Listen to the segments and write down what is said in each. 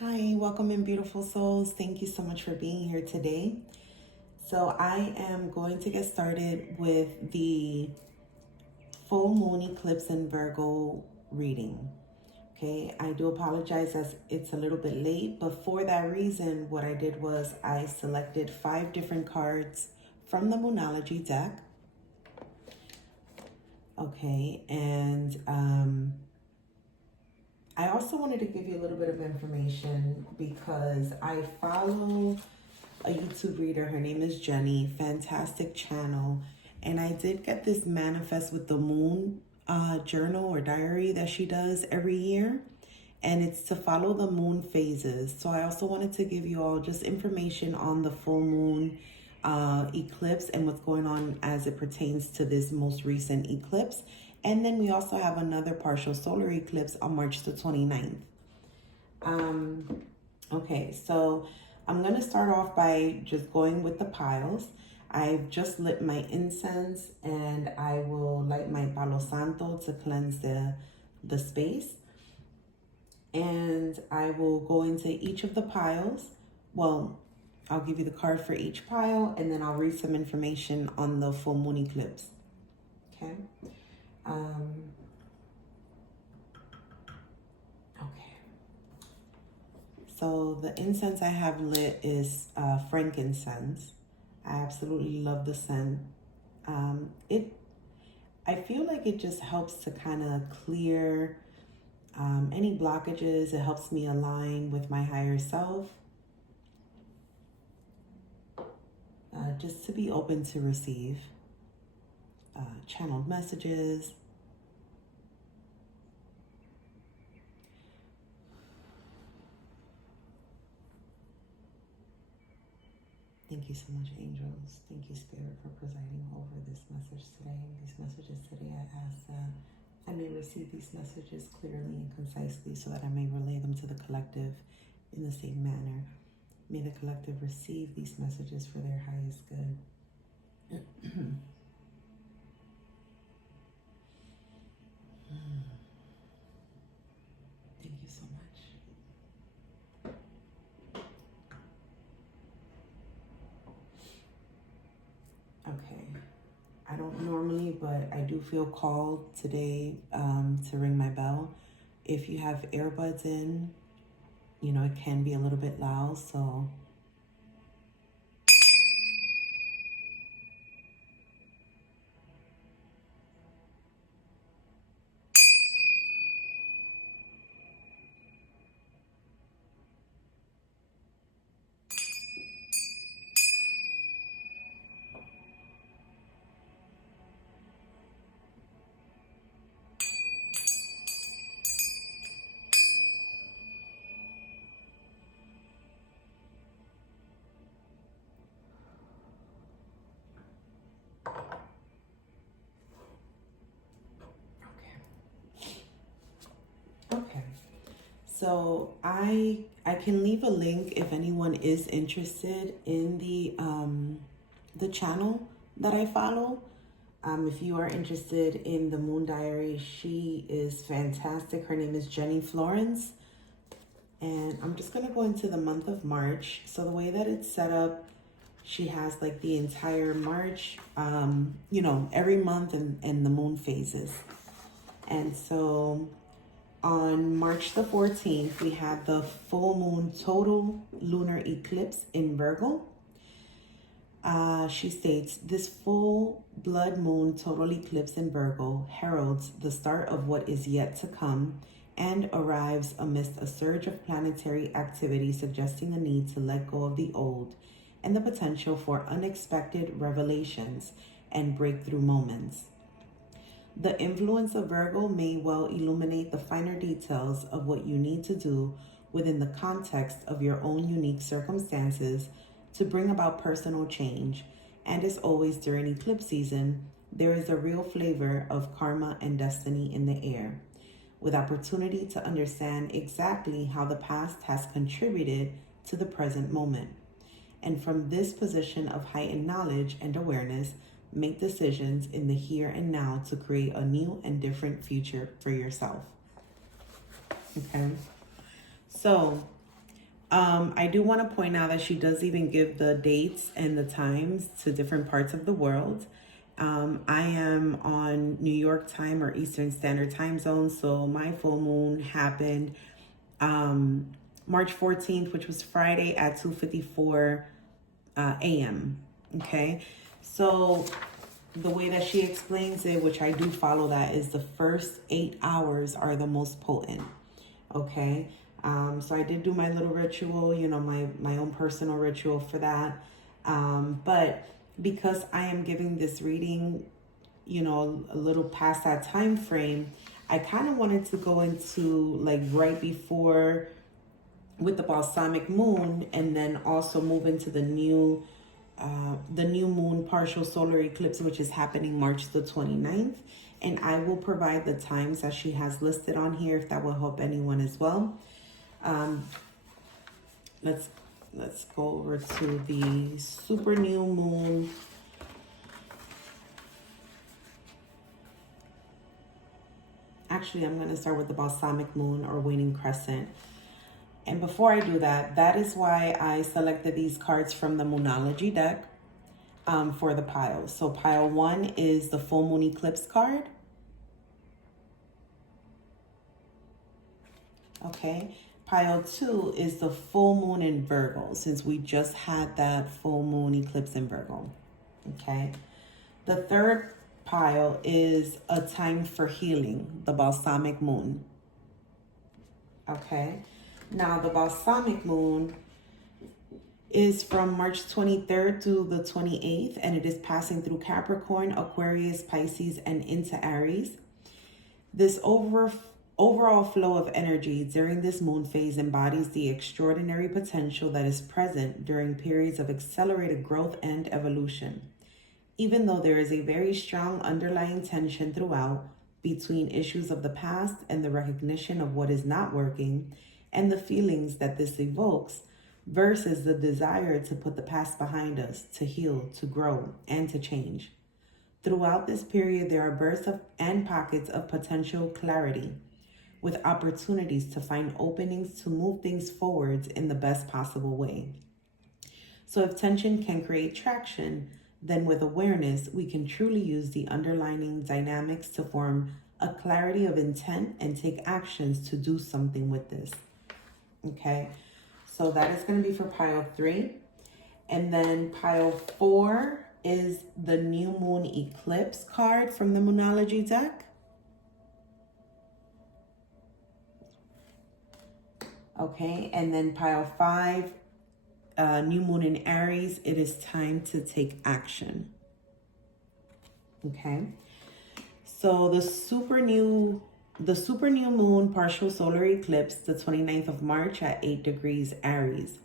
Hi, welcome in, beautiful souls. Thank you so much for being here today. So I am going to get started with the full moon eclipse in Virgo reading. Okay, I do apologize as it's a little bit late, but for that reason, what I did was I selected 5 different cards from the Moonology deck. Okay, and I also wanted to give you a little bit of information because I follow a YouTube reader. Her name is Jenny. Fantastic channel. And I did get this Manifest with the Moon journal or diary that she does every year. And it's to follow the moon phases. So I also wanted to give you all just information on the full moon eclipse and what's going on as it pertains to this most recent eclipse. And then we also have another partial solar eclipse on March the 29th. Okay, so I'm going to start off by just going with the piles. I've just lit my incense and I will light my Palo Santo to cleanse the space. And I will go into each of the piles. Well, I'll give you the card for each pile and then I'll read some information on the full moon eclipse. Okay. So the incense I have lit is frankincense. I absolutely love the scent. I feel like it just helps to kind of clear any blockages. It helps me align with my higher self. Just to be open to receive channeled messages. Thank you so much, angels. Thank you, Spirit, for presiding over this message today. These messages today, I ask that I may receive these messages clearly and concisely so that I may relay them to the collective in the same manner. May the collective receive these messages for their highest good. Thank you so much. Okay. I don't normally, but I do feel called today to ring my bell. If you have earbuds in, you know, it can be a little bit loud, so okay. So I can leave a link if anyone is interested in the channel that I follow. If you are interested in the Moon Diary, she is fantastic. Her name is Jenny Florence. And I'm just going to go into the month of March. So the way that it's set up, she has like the entire March, you know, every month and the moon phases. And so on March the 14th, we had the full moon total lunar eclipse in Virgo. She states, this full blood moon total eclipse in Virgo heralds the start of what is yet to come and arrives amidst a surge of planetary activity suggesting a need to let go of the old and the potential for unexpected revelations and breakthrough moments. The influence of Virgo may well illuminate the finer details of what you need to do within the context of your own unique circumstances to bring about personal change. And as always during eclipse season, there is a real flavor of karma and destiny in the air, with opportunity to understand exactly how the past has contributed to the present moment. And from this position of heightened knowledge and awareness, make decisions in the here and now to create a new and different future for yourself. Okay? So, I do want to point out that she does even give the dates and the times to different parts of the world. I am on New York time or Eastern Standard Time Zone, so my full moon happened um, March 14th, which was Friday at 2:54 a.m. Okay, so the way that she explains it, which I do follow that, is the first 8 hours are the most potent. Okay, so I did do my little ritual, you know, my own personal ritual for that. But because I am giving this reading, you know, a little past that time frame, I kind of wanted to go into like right before with the balsamic moon, and then also move into the new moon partial solar eclipse, which is happening March the 29th. And I will provide the times that she has listed on here if that will help anyone as well. Um, let's go over to the super new moon. Actually, I'm going to start with the balsamic moon or waning crescent. And before I do that, that is why I selected these cards from the Moonology deck for the piles. So pile 1 is the full moon eclipse card. Okay. Pile 2 is the full moon in Virgo, since we just had that full moon eclipse in Virgo. Okay. The third pile is a time for healing, the balsamic moon. Okay. Now, the balsamic moon is from March 23rd to the 28th, and it is passing through Capricorn, Aquarius, Pisces, and into Aries. This overall flow of energy during this moon phase embodies the extraordinary potential that is present during periods of accelerated growth and evolution. Even though there is a very strong underlying tension throughout between issues of the past and the recognition of what is not working, and the feelings that this evokes, versus the desire to put the past behind us, to heal, to grow, and to change. Throughout this period, there are bursts and pockets of potential clarity, with opportunities to find openings to move things forwards in the best possible way. So if tension can create traction, then with awareness, we can truly use the underlying dynamics to form a clarity of intent and take actions to do something with this. Okay, so that is going to be for pile 3. And then pile 4 is the new moon eclipse card from the Moonology deck. Okay, and then pile 5, new moon in Aries, it is time to take action. Okay, so the super new moon partial solar eclipse, the 29th of March at 8 degrees Aries.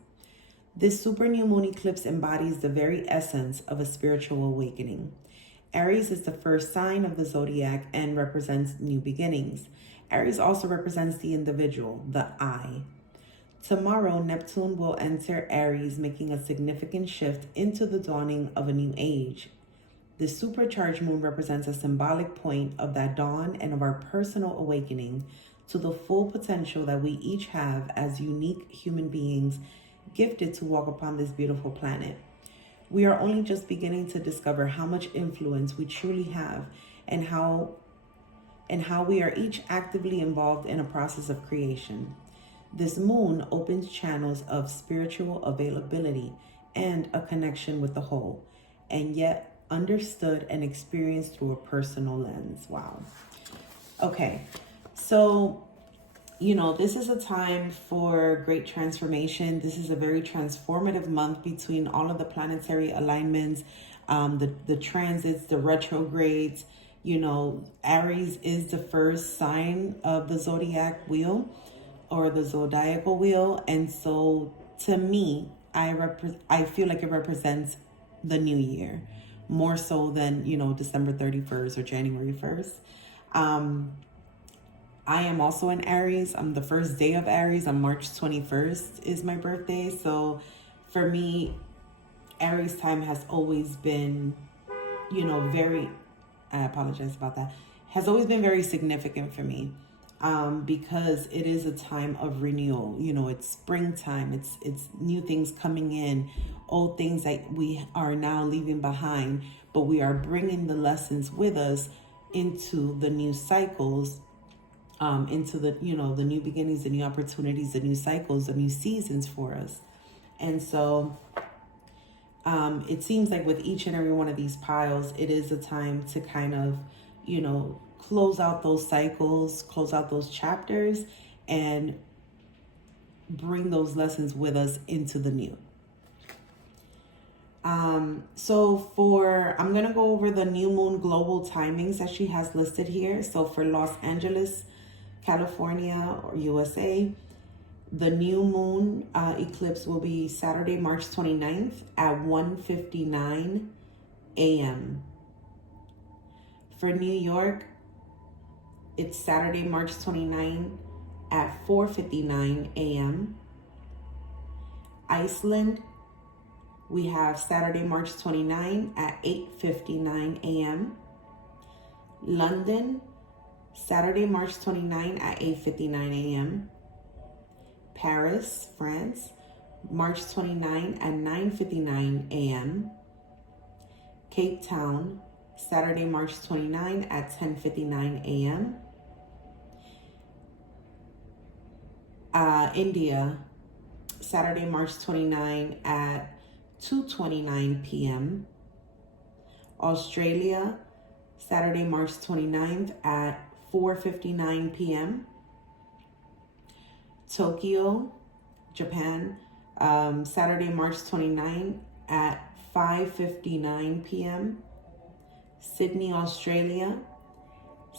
This super new moon eclipse embodies the very essence of a spiritual awakening. Aries is the first sign of the zodiac and represents new beginnings. Aries also represents the individual, the I. Tomorrow, Neptune will enter Aries, making a significant shift into the dawning of a new age. The supercharged moon represents a symbolic point of that dawn and of our personal awakening to the full potential that we each have as unique human beings gifted to walk upon this beautiful planet. We are only just beginning to discover how much influence we truly have, and how we are each actively involved in a process of creation. This moon opens channels of spiritual availability and a connection with the whole, and yet understood and experienced through a personal lens. Wow. Okay, so, you know, this is a time for great transformation. This is a very transformative month between all of the planetary alignments, the transits, the retrogrades. You know, Aries is the first sign of the zodiac wheel or the zodiacal wheel. And so to me, I feel like it represents the new year more so than, you know, December 31st or January 1st. I am also an Aries. I'm the first day of Aries. On March 21st is my birthday. So for me, Aries time has always been, you know, I apologize about that, has always been very significant for me. because it is a time of renewal. You know, it's springtime. It's new things coming in, old things that we are now leaving behind, but we are bringing the lessons with us into the new cycles, into the, you know, the new beginnings, the new opportunities, the new cycles, the new seasons for us. And so it seems like with each and every one of these piles, it is a time to kind of, you know, close out those cycles, close out those chapters, and bring those lessons with us into the new. I'm going to go over the new moon global timings that she has listed here. So for Los Angeles, California, or USA, the new moon eclipse will be Saturday, March 29th at 1:59 a.m. For New York, it's Saturday, March 29th at 4:59 a.m. Iceland, we have Saturday, March 29th at 8:59 a.m. London, Saturday, March 29th at 8:59 a.m. Paris, France, March 29th at 9:59 a.m. Cape Town, Saturday, March 29th at 10:59 a.m. India, Saturday, March 29th at 2:29 p.m. Australia, Saturday, March 29th at 4:59 p.m. Tokyo, Japan, Saturday, March 29th at 5:59 p.m. Sydney, Australia,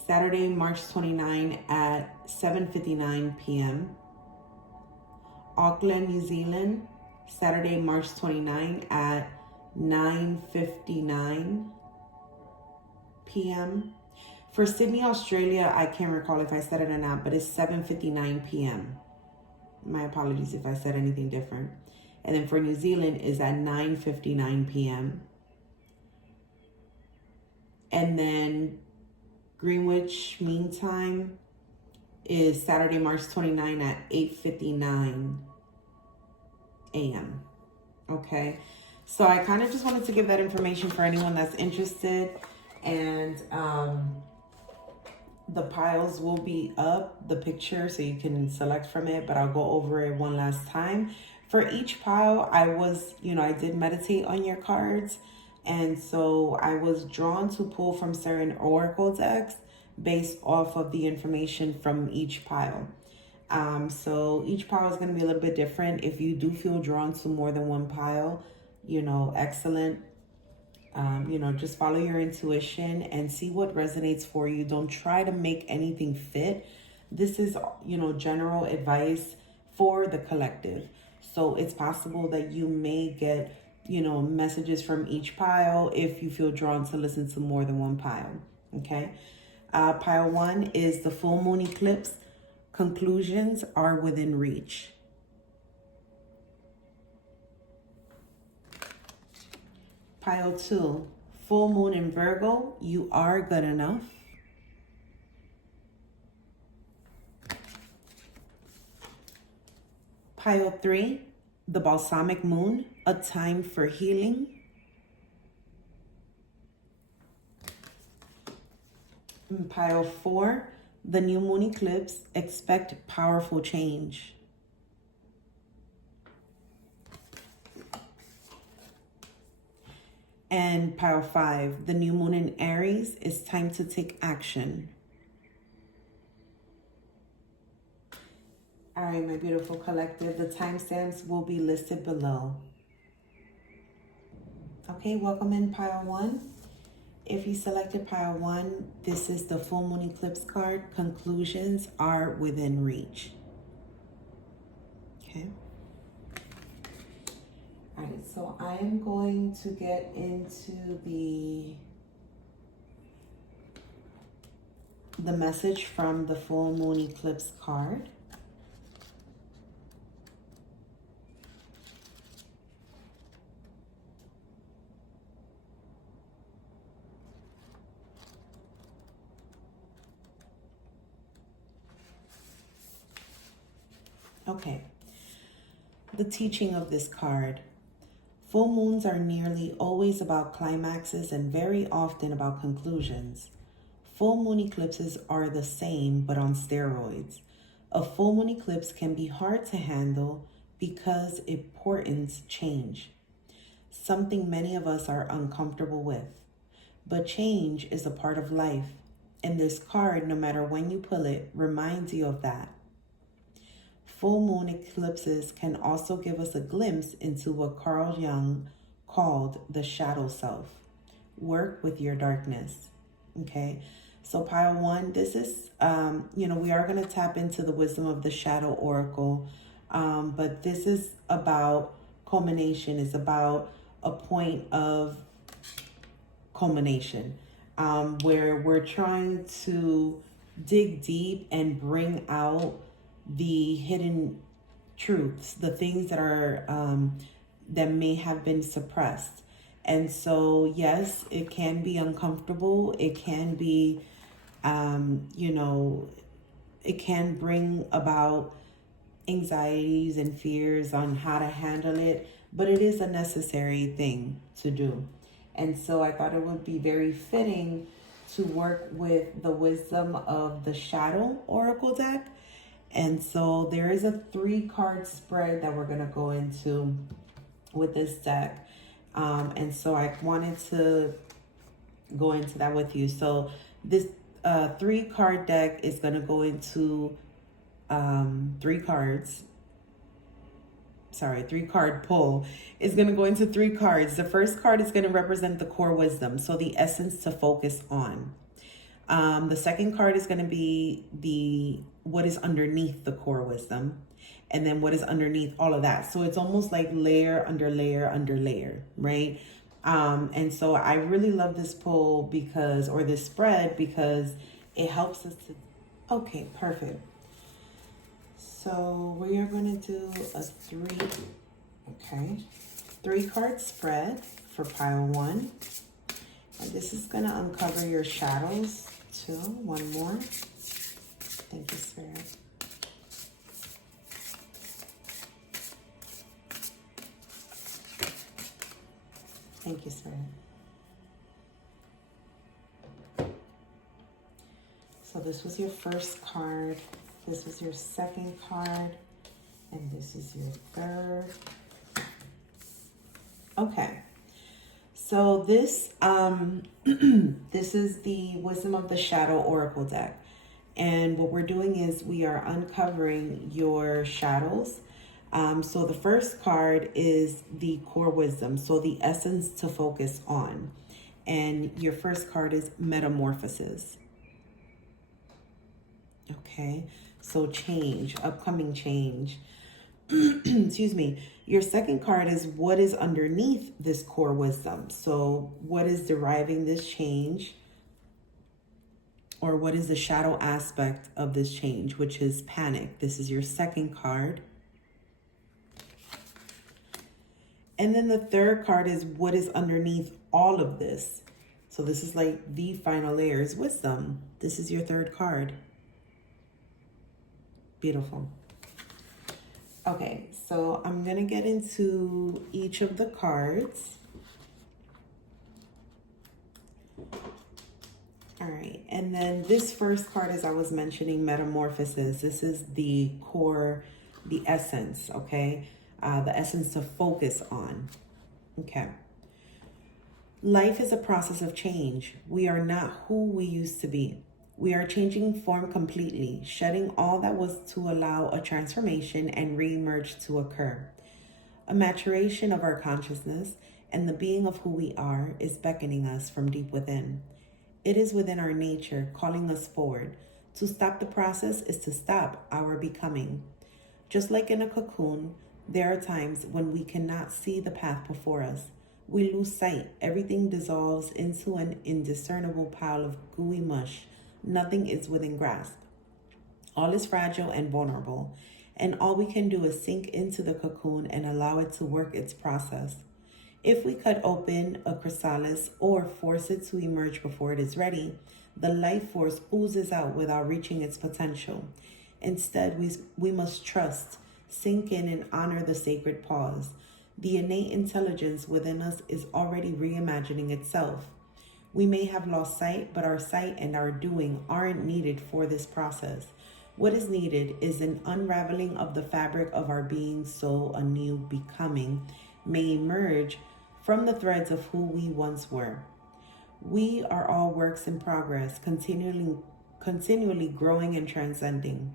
Saturday, March 29th at 7:59 p.m. Auckland, New Zealand, Saturday, March 29th at 9:59 p.m. For Sydney, Australia, I can't recall if I said it or not, but it's 7:59 p.m. My apologies if I said anything different. And then for New Zealand is at 9:59 p.m. And then Greenwich Mean Time is Saturday, March 29 at 8:59 a.m. Okay, so I kind of just wanted to give that information for anyone that's interested. And the piles will be up, the picture, so you can select from it, but I'll go over it one last time. For each pile, I did meditate on your cards. And so I was drawn to pull from certain oracle decks based off of the information from each pile. So each pile is going to be a little bit different. If you do feel drawn to more than one pile, excellent. Just follow your intuition and see what resonates for you. Don't try to make anything fit. This is, general advice for the collective. So it's possible that you may get, messages from each pile if you feel drawn to listen to more than one pile. Okay. Pile 1 is the full moon eclipse. Conclusions are within reach. Pile 2, full moon in Virgo, you are good enough. Pile 3, the Balsamic Moon, a time for healing. And pile 4, the new moon eclipse, expect powerful change. And pile 5, the new moon in Aries, it's time to take action. All right, my beautiful collective, the timestamps will be listed below. Okay, welcome in pile 1. If you selected pile 1, this is the full moon eclipse card. Conclusions are within reach. Okay. All right, so I am going to get into the message from the full moon eclipse card. Okay, the teaching of this card. Full moons are nearly always about climaxes and very often about conclusions. Full moon eclipses are the same but on steroids. A full moon eclipse can be hard to handle because it portends change, something many of us are uncomfortable with. But change is a part of life, and this card, no matter when you pull it, reminds you of that. Full moon eclipses can also give us a glimpse into what Carl Jung called the shadow self. Work with your darkness. Okay, so pile one, this is, we are going to tap into the wisdom of the shadow oracle, but this is about culmination, is about a point of culmination, where we're trying to dig deep and bring out the hidden truths, the things that are that may have been suppressed. And so, yes, it can be uncomfortable. It can be, it can bring about anxieties and fears on how to handle it, but it is a necessary thing to do. And so I thought it would be very fitting to work with the wisdom of the Shadow Oracle deck. And so there is a 3-card spread that we're going to go into with this deck. And so I wanted to go into that with you. So this 3-card deck is going to go into 3-card pull is going to go into 3 cards. The first card is going to represent the core wisdom, so the essence to focus on. The second card is going to be what is underneath the core wisdom, and then what is underneath all of that. So it's almost like layer under layer under layer, right? And so I really love this pull or this spread because it helps us to. Okay, perfect. So we are going to do a 3-card spread for pile 1. And this is going to uncover your shadows too. One more. Thank you, Spirit. Thank you, Spirit. So this was your first card. This was your second card. And this is your third. Okay. So this this is the Wisdom of the Shadow Oracle deck. And what we're doing is we are uncovering your shadows. So the first card is the core wisdom, so the essence to focus on. And your first card is metamorphosis. Okay, so change, upcoming change. Excuse me. Your second card is what is underneath this core wisdom. So what is deriving this change? Or what is the shadow aspect of this change, which is panic. This is your second card. And then the third card is what is underneath all of this. So this is like the final layer is wisdom. This is your third card. Beautiful. Okay, so I'm going to get into each of the cards. All right, and then this first card, as I was mentioning, metamorphosis. This is the core, the essence, okay? The essence to focus on. Okay. Life is a process of change. We are not who we used to be. We are changing form completely, shedding all that was to allow a transformation and re-emerge to occur. A maturation of our consciousness and the being of who we are is beckoning us from deep within. It is within our nature, calling us forward. To stop the process is to stop our becoming. Just like in a cocoon, there are times when we cannot see the path before us. We lose sight. Everything dissolves into an indiscernible pile of gooey mush. Nothing is within grasp. All is fragile and vulnerable, and all we can do is sink into the cocoon and allow it to work its process. If we cut open a chrysalis or force it to emerge before it is ready, the life force oozes out without reaching its potential. Instead, we must trust, Sink in and honor the sacred pause. The innate intelligence within us is already reimagining itself. We may have lost sight, but our sight and our doing aren't needed for this process. What is needed is an unraveling of the fabric of our being so a new becoming may emerge from the threads of who we once were. We are all works in progress, continually growing and transcending.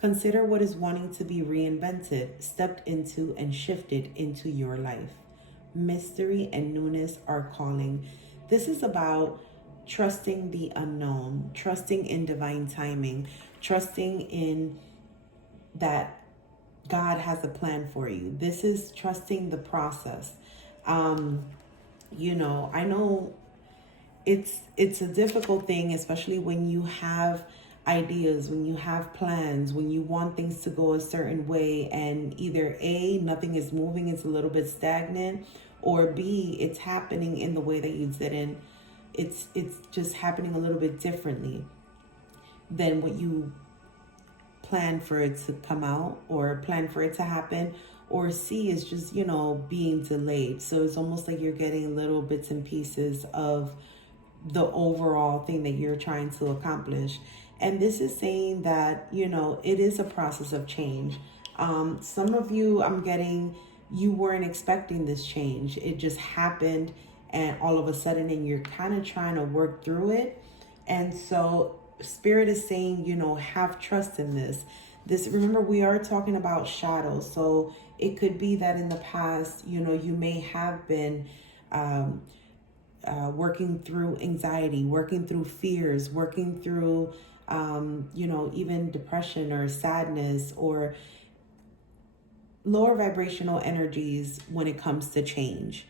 Consider what is wanting to be reinvented, stepped into, and shifted into your life. Mystery and newness are calling. This is about trusting the unknown, trusting in divine timing, trusting in that God has a plan for you. This is trusting the process. I know it's a difficult thing, especially when you have ideas, when you have plans, when you want things to go a certain way, and either A, nothing is moving, it's a little bit stagnant, or B, it's happening in the way that you didn't. It's just happening a little bit differently than what you planned for it to come out or planned for it to happen. Or C is just, being delayed. So it's almost like you're getting little bits and pieces of the overall thing that you're trying to accomplish. And this is saying that, it is a process of change. Some of you, I'm getting, you weren't expecting this change. It just happened, and all of a sudden, and you're kind of trying to work through it. And so Spirit is saying, have trust in this. Remember, we are talking about shadows. So it could be that in the past, you may have been working through anxiety, working through fears, working through, even depression or sadness or lower vibrational energies when it comes to change.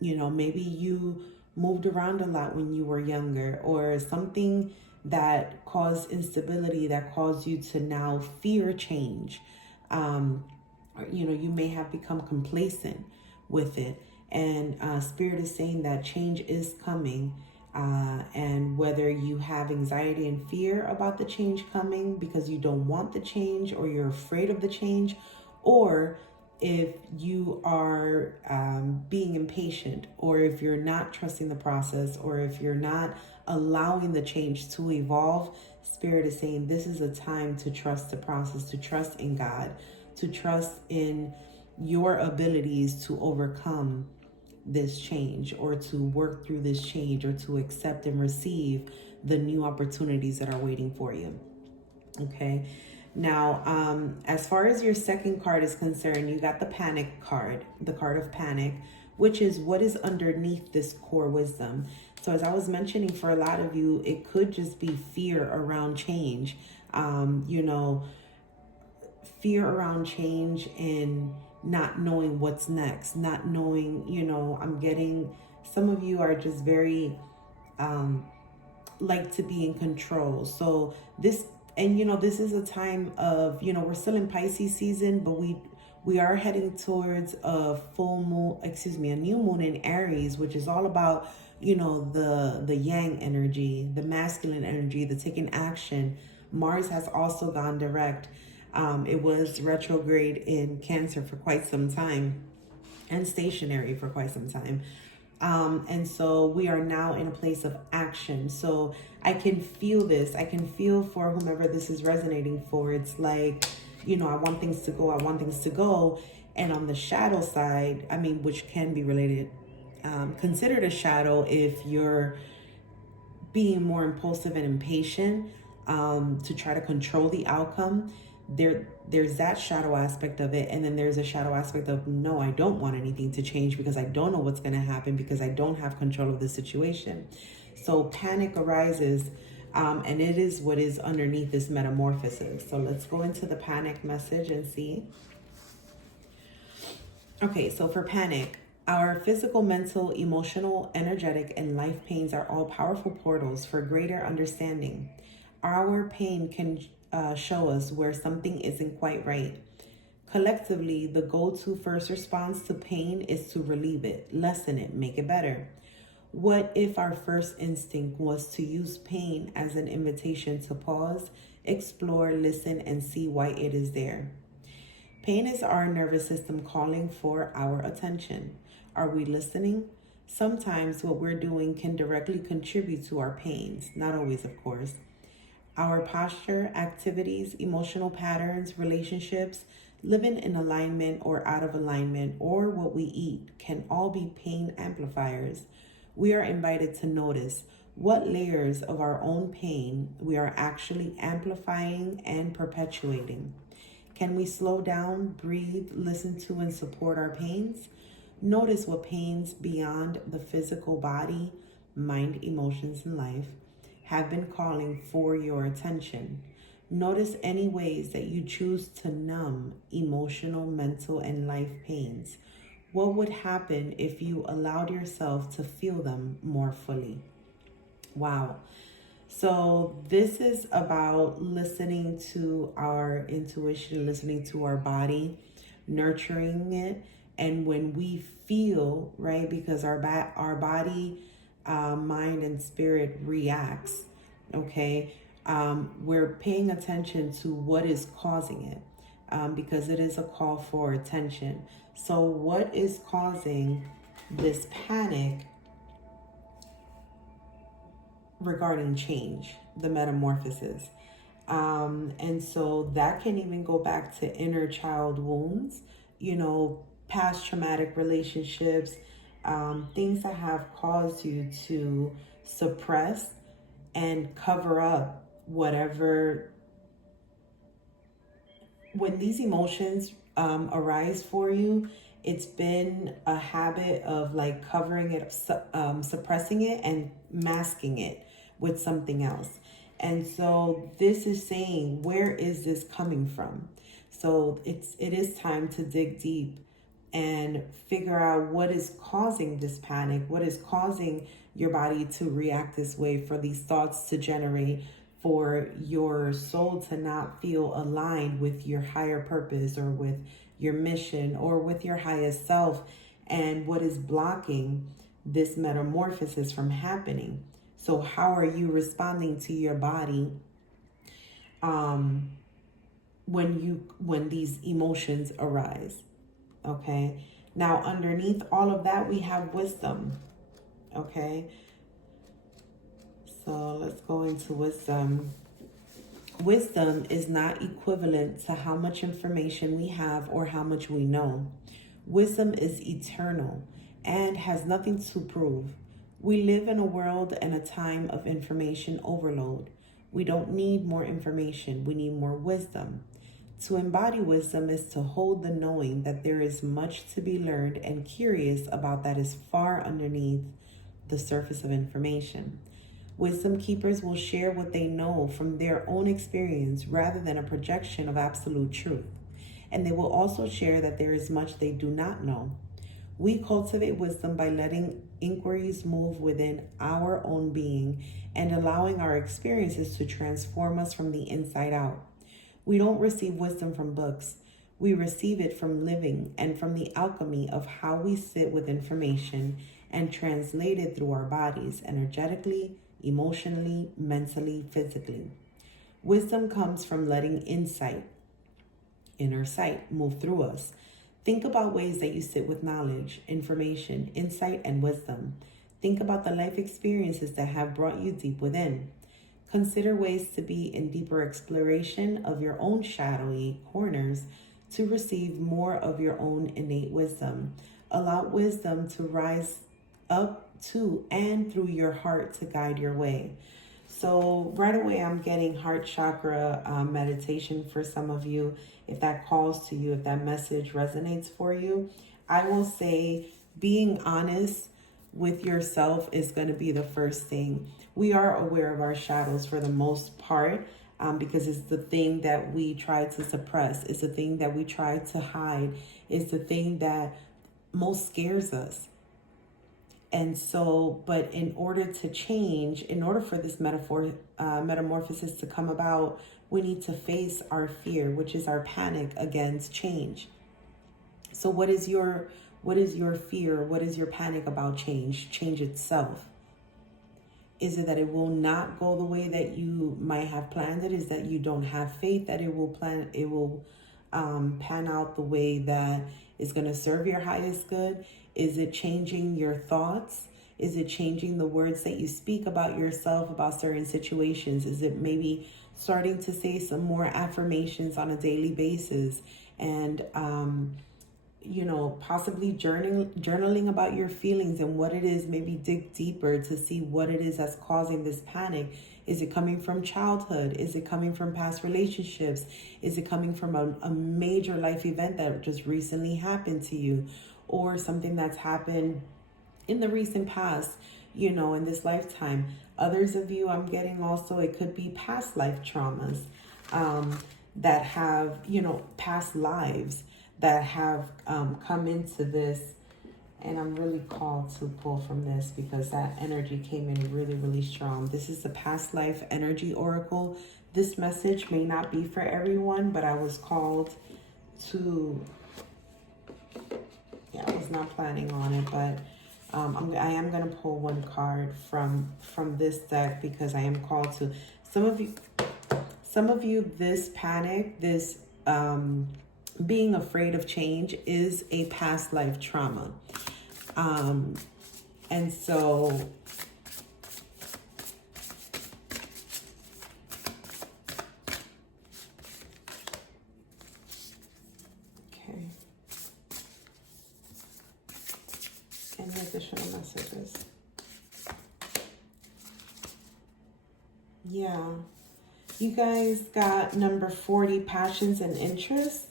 Maybe you moved around a lot when you were younger, or something that caused instability that caused you to now fear change. You may have become complacent with it. And Spirit is saying that change is coming. And whether you have anxiety and fear about the change coming because you don't want the change or you're afraid of the change, or if you are being impatient, or if you're not trusting the process, or if you're not allowing the change to evolve, Spirit is saying this is a time to trust the process, to trust in God, to trust in your abilities to overcome this change, or to work through this change, or to accept and receive the new opportunities that are waiting for you. Okay. Now, as far as your second card is concerned, you got the panic card, the card of panic, which is what is underneath this core wisdom. So as I was mentioning, for a lot of you, it could just be fear around change, fear around change and not knowing what's next, not knowing, I'm getting, some of you are just very, like to be in control. So this is a time of, we're still in Pisces season, but we are heading towards a new moon in Aries, which is all about, the yang energy, the masculine energy, the taking action. Mars has also gone direct. It was retrograde in Cancer for quite some time and stationary for quite some time. And so we are now in a place of action. So I can feel this. I can feel for whomever this is resonating for. It's like, I want things to go. I want things to go. And on the shadow side, which can be related, considered a shadow if you're being more impulsive and impatient to try to control the outcome. There's that shadow aspect of it, and then there's a shadow aspect of, no, I don't want anything to change because I don't know what's going to happen, because I don't have control of the situation. So panic arises, and it is what is underneath this metamorphosis. So let's go into the panic message and see. Okay, so for panic, our physical, mental, emotional, energetic, and life pains are all powerful portals for greater understanding. Our pain can show us where something isn't quite right. Collectively, the go-to first response to pain is to relieve it, lessen it, make it better. What if our first instinct was to use pain as an invitation to pause, explore, listen, and see why it is there? Pain is our nervous system calling for our attention. Are we listening? Sometimes what we're doing can directly contribute to our pains, not always, of course. Our posture, activities, emotional patterns, relationships, living in alignment or out of alignment, or what we eat can all be pain amplifiers. We are invited to notice what layers of our own pain we are actually amplifying and perpetuating. Can we slow down, breathe, listen to, and support our pains? Notice what pains beyond the physical body, mind, emotions, and life have been calling for your attention. Notice any ways that you choose to numb emotional, mental, and life pains. What would happen if you allowed yourself to feel them more fully? Wow. So, this is about listening to our intuition, listening to our body, nurturing it. And when we feel, right, because our body, mind, and spirit reacts, okay, we're paying attention to what is causing it, because it is a call for attention. So, what is causing this panic regarding change, the metamorphosis? And so that can even go back to inner child wounds, past traumatic relationships, things that have caused you to suppress and cover up whatever. When these emotions arise for you, it's been a habit of like covering it, suppressing it, and masking it with something else. And so this is saying, where is this coming from? So it is time to dig deep and figure out what is causing this panic, what is causing your body to react this way, for these thoughts to generate, for your soul to not feel aligned with your higher purpose or with your mission or with your highest self, and what is blocking this metamorphosis from happening. So how are you responding to your body when these emotions arise? Okay. Now, underneath all of that, we have wisdom. Okay. So let's go into wisdom. Wisdom is not equivalent to how much information we have or how much we know. Wisdom is eternal and has nothing to prove. We live in a world and a time of information overload. We don't need more information. We need more wisdom. To embody wisdom is to hold the knowing that there is much to be learned and curious about that is far underneath the surface of information. Wisdom keepers will share what they know from their own experience rather than a projection of absolute truth. And they will also share that there is much they do not know. We cultivate wisdom by letting inquiries move within our own being and allowing our experiences to transform us from the inside out. We don't receive wisdom from books. We receive it from living and from the alchemy of how we sit with information and translate it through our bodies, energetically, emotionally, mentally, physically. Wisdom comes from letting insight, inner sight, move through us. Think about ways that you sit with knowledge, information, insight, and wisdom. Think about the life experiences that have brought you deep within. Consider ways to be in deeper exploration of your own shadowy corners to receive more of your own innate wisdom. Allow wisdom to rise up to and through your heart to guide your way. So right away, I'm getting heart chakra meditation for some of you. If that calls to you, if that message resonates for you, I will say being honest with yourself is going to be the first thing. We are aware of our shadows for the most part, because it's the thing that we try to suppress. It's the thing that we try to hide. It's the thing that most scares us. And so, but in order to change, in order for this metamorphosis to come about, we need to face our fear, which is our panic against change. So what is your fear? What is your panic about change? Change itself. Is it that it will not go the way that you might have planned it? Is that you don't have faith that it will pan out the way that is going to serve your highest good? Is it changing your thoughts? Is it changing the words that you speak about yourself, about certain situations? Is it maybe starting to say some more affirmations on a daily basis? And, possibly journaling about your feelings and what it is, maybe dig deeper to see what it is that's causing this panic. Is it coming from childhood? Is it coming from past relationships? Is it coming from a major life event that just recently happened to you, or something that's happened in the recent past, in this lifetime? Others of you, I'm getting also, it could be past life traumas that have, past lives that have come into this. And I'm really called to pull from this because that energy came in really, really strong. This is the past life energy oracle. This message may not be for everyone, but I was called to, I was not planning on it, but I am going to pull one card from this deck because I am called to. Some of you, this panic, this being afraid of change is a past life trauma. And so okay. Any additional messages? Yeah. You guys got number 40, passions and interests,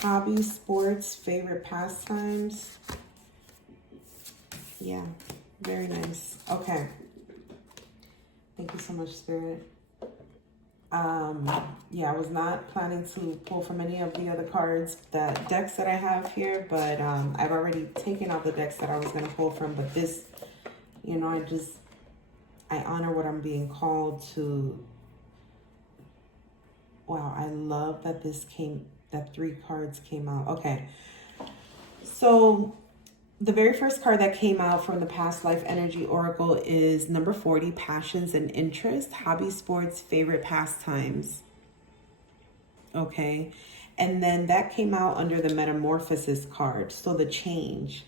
hobbies, sports, favorite pastimes. Yeah, very nice. Okay. Thank you so much, Spirit. Yeah, I was not planning to pull from any of the other decks that I have here, but I've already taken out the decks that I was going to pull from. But this, I honor what I'm being called to. Wow, I love that that 3 cards came out. Okay. So the very first card that came out from the past life energy oracle is number 40, passions and interests, hobby, sports, favorite pastimes. Okay. And then that came out under the metamorphosis card. So the change.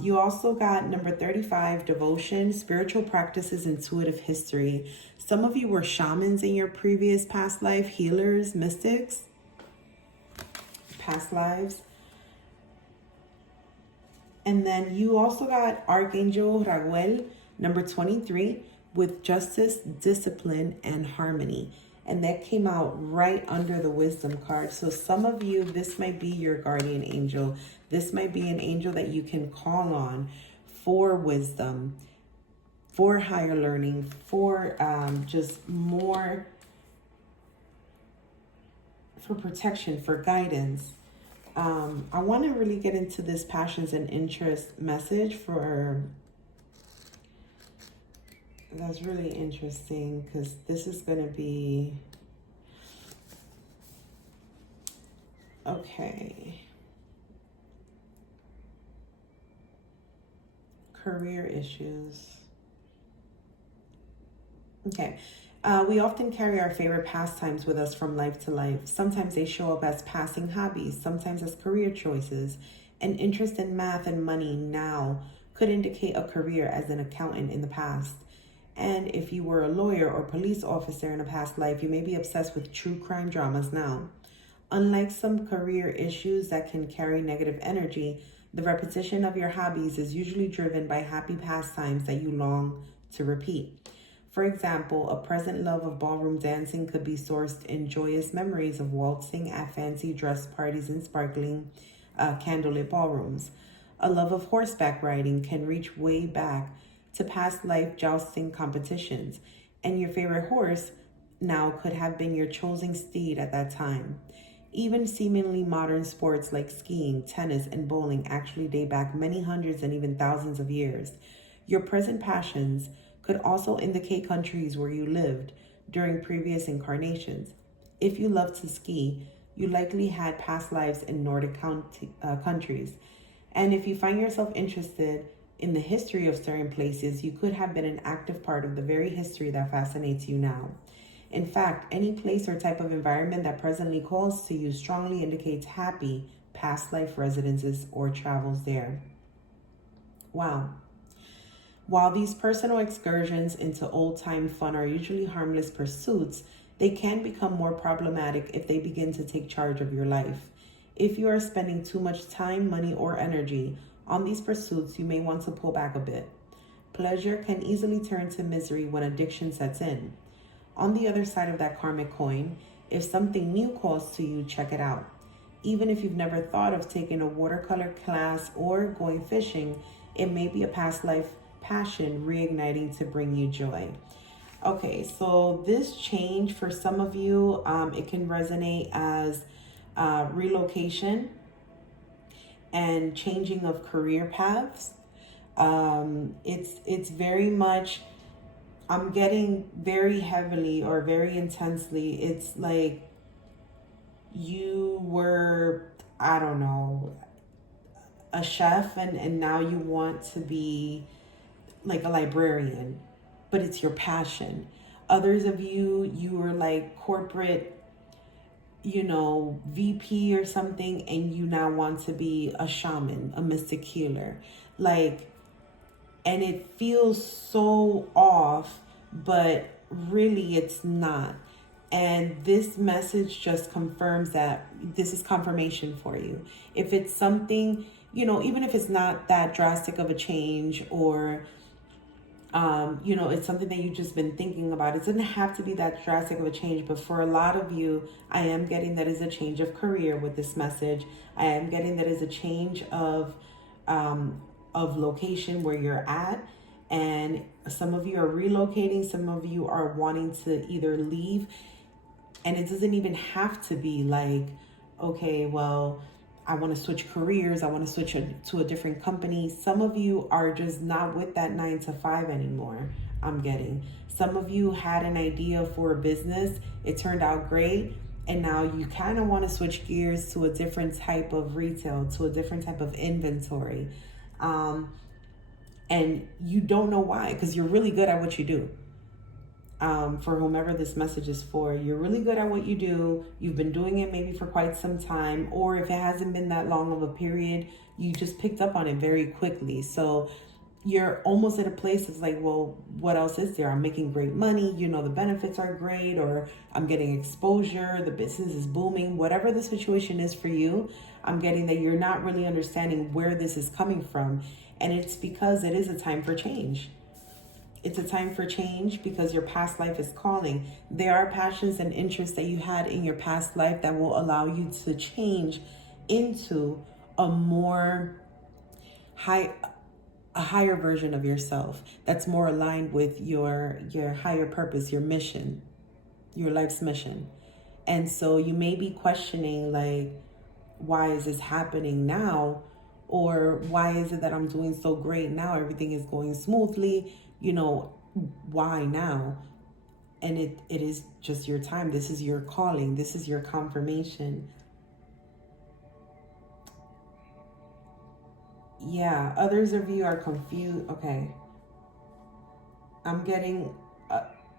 You also got number 35, devotion, spiritual practices, intuitive history. Some of you were shamans in your previous past life, healers, mystics, past lives. And then you also got Archangel Raguel, number 23, with justice, discipline, and harmony. And that came out right under the wisdom card. So some of you, this might be your guardian angel. This might be an angel that you can call on for wisdom, for higher learning, for just more, for protection, for guidance. I want to really get into this passions and interest message that's really interesting because this is going to be, okay. Career issues. Okay. We often carry our favorite pastimes with us from life to life. Sometimes they show up as passing hobbies, sometimes as career choices. An interest in math and money now could indicate a career as an accountant in the past. And if you were a lawyer or police officer in a past life, you may be obsessed with true crime dramas now. Unlike some career issues that can carry negative energy, the repetition of your hobbies is usually driven by happy pastimes that you long to repeat. For example, a present love of ballroom dancing could be sourced in joyous memories of waltzing at fancy dress parties and sparkling candlelit ballrooms. A love of horseback riding can reach way back to past life jousting competitions, and your favorite horse now could have been your chosen steed at that time. Even seemingly modern sports like skiing, tennis, and bowling actually date back many hundreds and even thousands of years. Your present passions could also indicate countries where you lived during previous incarnations. If you love to ski, you likely had past lives in Nordic countries. And if you find yourself interested in the history of certain places, you could have been an active part of the very history that fascinates you now. In fact, any place or type of environment that presently calls to you strongly indicates happy past life residences or travels there. Wow. While these personal excursions into old-time fun are usually harmless pursuits, they can become more problematic if they begin to take charge of your life. If you are spending too much time, money, or energy on these pursuits, you may want to pull back a bit. Pleasure can easily turn to misery when addiction sets in. On the other side of that karmic coin, if something new calls to you, check it out. Even if you've never thought of taking a watercolor class or going fishing, it may be a past life passion reigniting to bring you joy. Okay, so this change for some of you, it can resonate as relocation and changing of career paths. It's very much, I'm getting very heavily or very intensely. It's like you were, I don't know, a chef and now you want to be like a librarian, but it's your passion. Others of you, you were like corporate, VP or something, and you now want to be a shaman, a mystic healer. Like, and it feels so off, but really it's not. And this message just confirms that this is confirmation for you. If it's something, even if it's not that drastic of a change, or it's something that you've just been thinking about. It doesn't have to be that drastic of a change, but for a lot of you, I am getting that is a change of career with this message. I am getting that is a change of location where you're at. And some of you are relocating, some of you are wanting to either leave. And it doesn't even have to be like, okay, well, I want to switch careers. I want to switch to a different company. Some of you are just not with that 9 to 5 anymore. I'm getting. Some of you had an idea for a business. It turned out great. And now you kind of want to switch gears to a different type of retail, to a different type of inventory. And you don't know why, because you're really good at what you do. For whomever this message is for, you're really good at what you do. You've been doing it maybe for quite some time, or if it hasn't been that long of a period, you just picked up on it very quickly. So you're almost at a place that's like, well, what else is there? I'm making great money. The benefits are great, or I'm getting exposure. The business is booming. Whatever the situation is for you, I'm getting that you're not really understanding where this is coming from. And it's because it is a time for change. It's a time for change because your past life is calling. There are passions and interests that you had in your past life that will allow you to change into a higher version of yourself that's more aligned with your higher purpose, your mission, your life's mission. And so you may be questioning, like, why is this happening now? Or why is it that I'm doing so great now? Everything is going smoothly. Why now? And it is just your time. This is your calling. This is your confirmation. Yeah, others of you are confused. Okay. I'm getting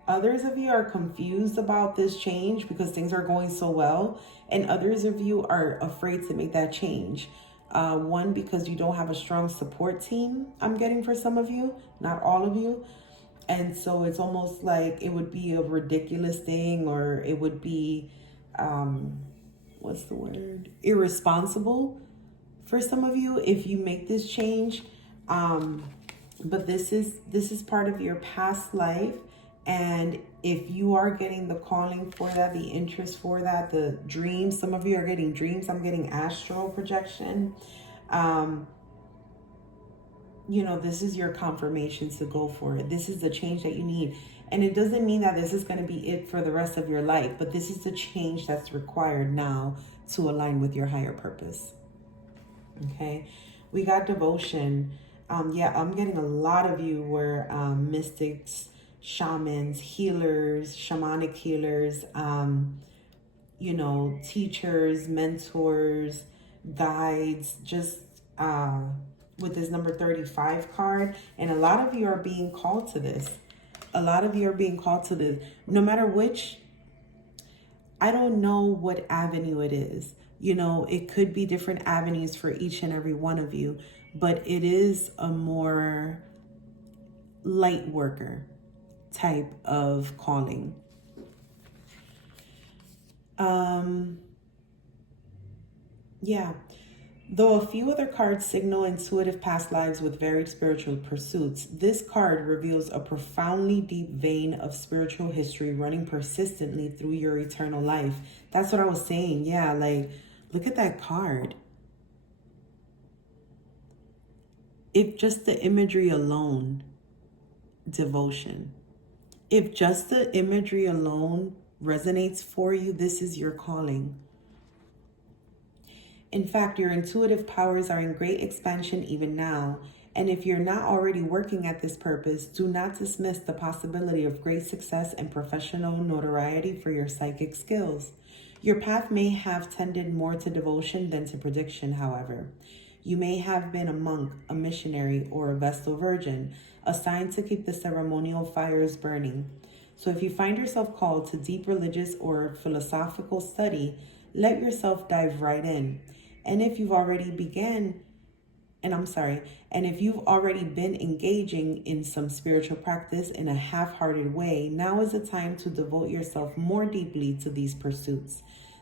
others of you are confused about this change because things are going so well. And others of you are afraid to make that change. One, because you don't have a strong support team, I'm getting for some of you, not all of you. And so it's almost like it would be a ridiculous thing, or it would be, what's the word? Irresponsible for some of you if you make this change. But this is part of your past life. And if you are getting the calling for that, the interest for that, the dreams, some of you are getting dreams. I'm getting astral projection. This is your confirmation to go for it. This is the change that you need. And it doesn't mean that this is going to be it for the rest of your life, but this is the change that's required now to align with your higher purpose. Okay. We got devotion. I'm getting a lot of you were mystics, shamans, healers, shamanic healers, teachers, mentors, guides, just with this number 35 card. And a lot of you are being called to this. A lot of you are being called to the, no matter which, I don't know what avenue it is. You know, it could be different avenues for each and every one of you, but it is a more light worker type of calling. Yeah. Though a few other cards signal intuitive past lives with varied spiritual pursuits, this card reveals a profoundly deep vein of spiritual history running persistently through your eternal life. That's what I was saying. Yeah, like, look at that card. If just the imagery alone, devotion. If just the imagery alone resonates for you, this is your calling. In fact, your intuitive powers are in great expansion even now. And if you're not already working at this purpose, do not dismiss the possibility of great success and professional notoriety for your psychic skills. Your path may have tended more to devotion than to prediction, however. You may have been a monk, a missionary, or a Vestal Virgin, assigned to keep the ceremonial fires burning. So if you find yourself called to deep religious or philosophical study, let yourself dive right in. And if you've already and if you've already been engaging in some spiritual practice in a half-hearted way, now is the time to devote yourself more deeply to these pursuits.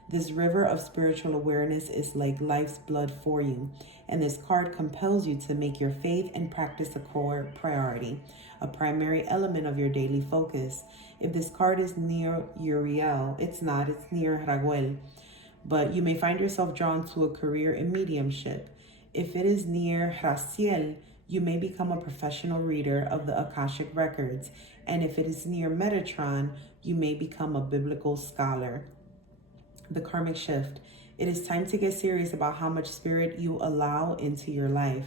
This river of spiritual awareness is like life's blood for you, and this card compels you to make your faith and practice a core priority, a primary element of your daily focus. If this card is near Uriel, it's not, it's near Raguel, but you may find yourself drawn to a career in mediumship. If it is near Raciel, you may become a professional reader of the Akashic records, and if it is near Metatron, you may become a biblical scholar. The karmic shift. It is time to get serious about how much spirit you allow into your life.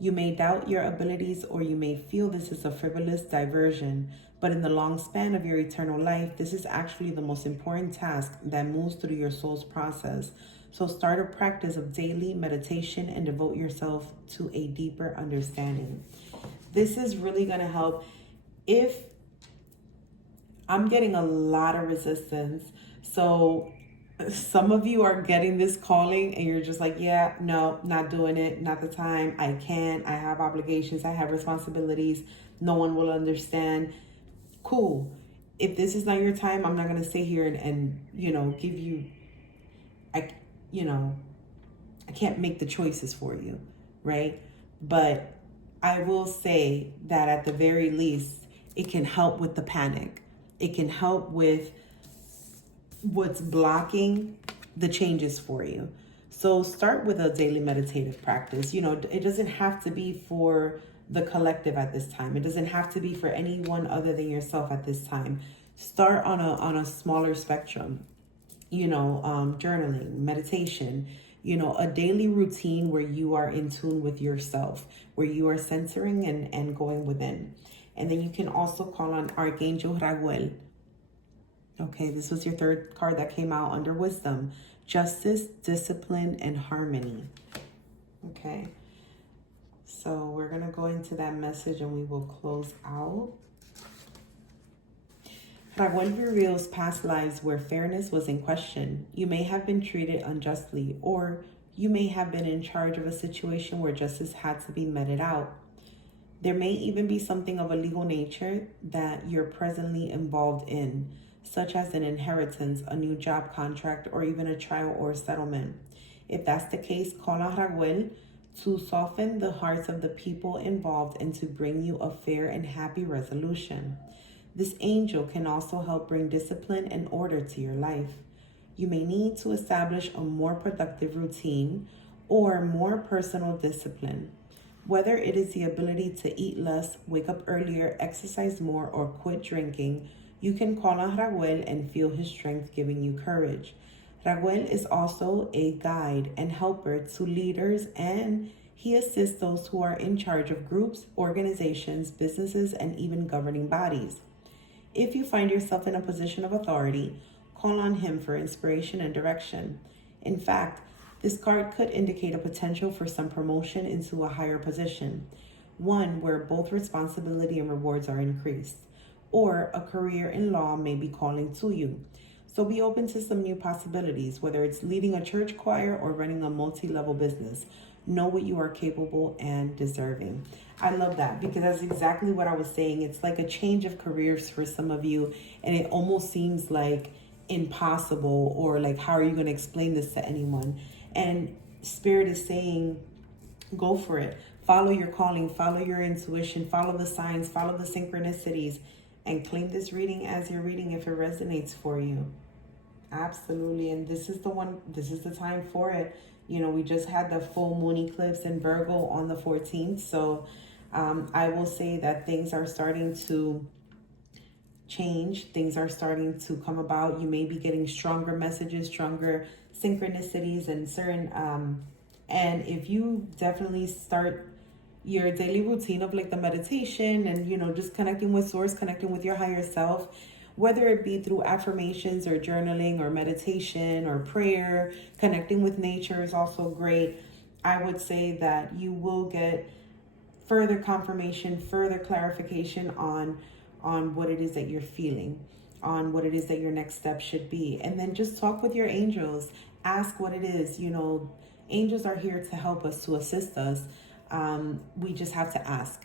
You may doubt your abilities, or you may feel this is a frivolous diversion, but in the long span of your eternal life, this is actually the most important task that moves through your soul's process. So start a practice of daily meditation and devote yourself to a deeper understanding. This is really going to help. If I'm getting a lot of resistance, so some of you are getting this calling and you're just like, yeah, no, not doing it, not the time, I can't, I have obligations, I have responsibilities, no one will understand. Cool. If this is not your time, I'm not going to sit here and give you, I can't make the choices for you, right? But I will say that at the very least, it can help with the panic. It can help with what's blocking the changes for you. So start with a daily meditative practice. It doesn't have to be for the collective at this time. It doesn't have to be for anyone other than yourself at this time. Start on a smaller spectrum. Journaling, meditation, a daily routine where you are in tune with yourself, where you are centering and going within. And then you can also call on Archangel Raguel. Okay, this was your third card that came out under wisdom. Justice, discipline, and harmony. Okay, so we're going to go into that message and we will close out. Raguel reveals past lives where fairness was in question. You may have been treated unjustly, or you may have been in charge of a situation where justice had to be meted out. There may even be something of a legal nature that you're presently involved in, such as an inheritance, a new job contract, or even a trial or settlement. If that's the case, call on Raguel to soften the hearts of the people involved and to bring you a fair and happy resolution. This angel can also help bring discipline and order to your life. You may need to establish a more productive routine or more personal discipline. Whether it is the ability to eat less, wake up earlier, exercise more, or quit drinking, you can call on Raguel and feel his strength giving you courage. Raguel is also a guide and helper to leaders, and he assists those who are in charge of groups, organizations, businesses, and even governing bodies. If you find yourself in a position of authority, call on him for inspiration and direction. In fact, this card could indicate a potential for some promotion into a higher position, one where both responsibility and rewards are increased. or a career in law may be calling to you. So be open to some new possibilities, whether it's leading a church choir or running a multi-level business. Know what you are capable and deserving. I love that because that's exactly what I was saying. It's like a change of careers for some of you, and it almost seems like impossible, or like, how are you going to explain this to anyone? And Spirit is saying, go for it. Follow your calling, follow your intuition, follow the signs, follow the synchronicities, and claim this reading as your reading if it resonates for you. Absolutely. And this is the one, this is the time for it. You know, we just had the full moon eclipse in Virgo on the 14th. So I will say that things are starting to change. Things are starting to come about. You may be getting stronger messages, stronger synchronicities, and certain, and if you definitely start your daily routine of like the meditation and, you know, just connecting with source, connecting with your higher self, whether it be through affirmations or journaling or meditation or prayer, connecting with nature is also great. I would say that you will get further confirmation, further clarification on what it is that you're feeling, on what it is that your next step should be. And then just talk with your angels, ask what it is. You know, angels are here to help us, to assist us. We just have to ask.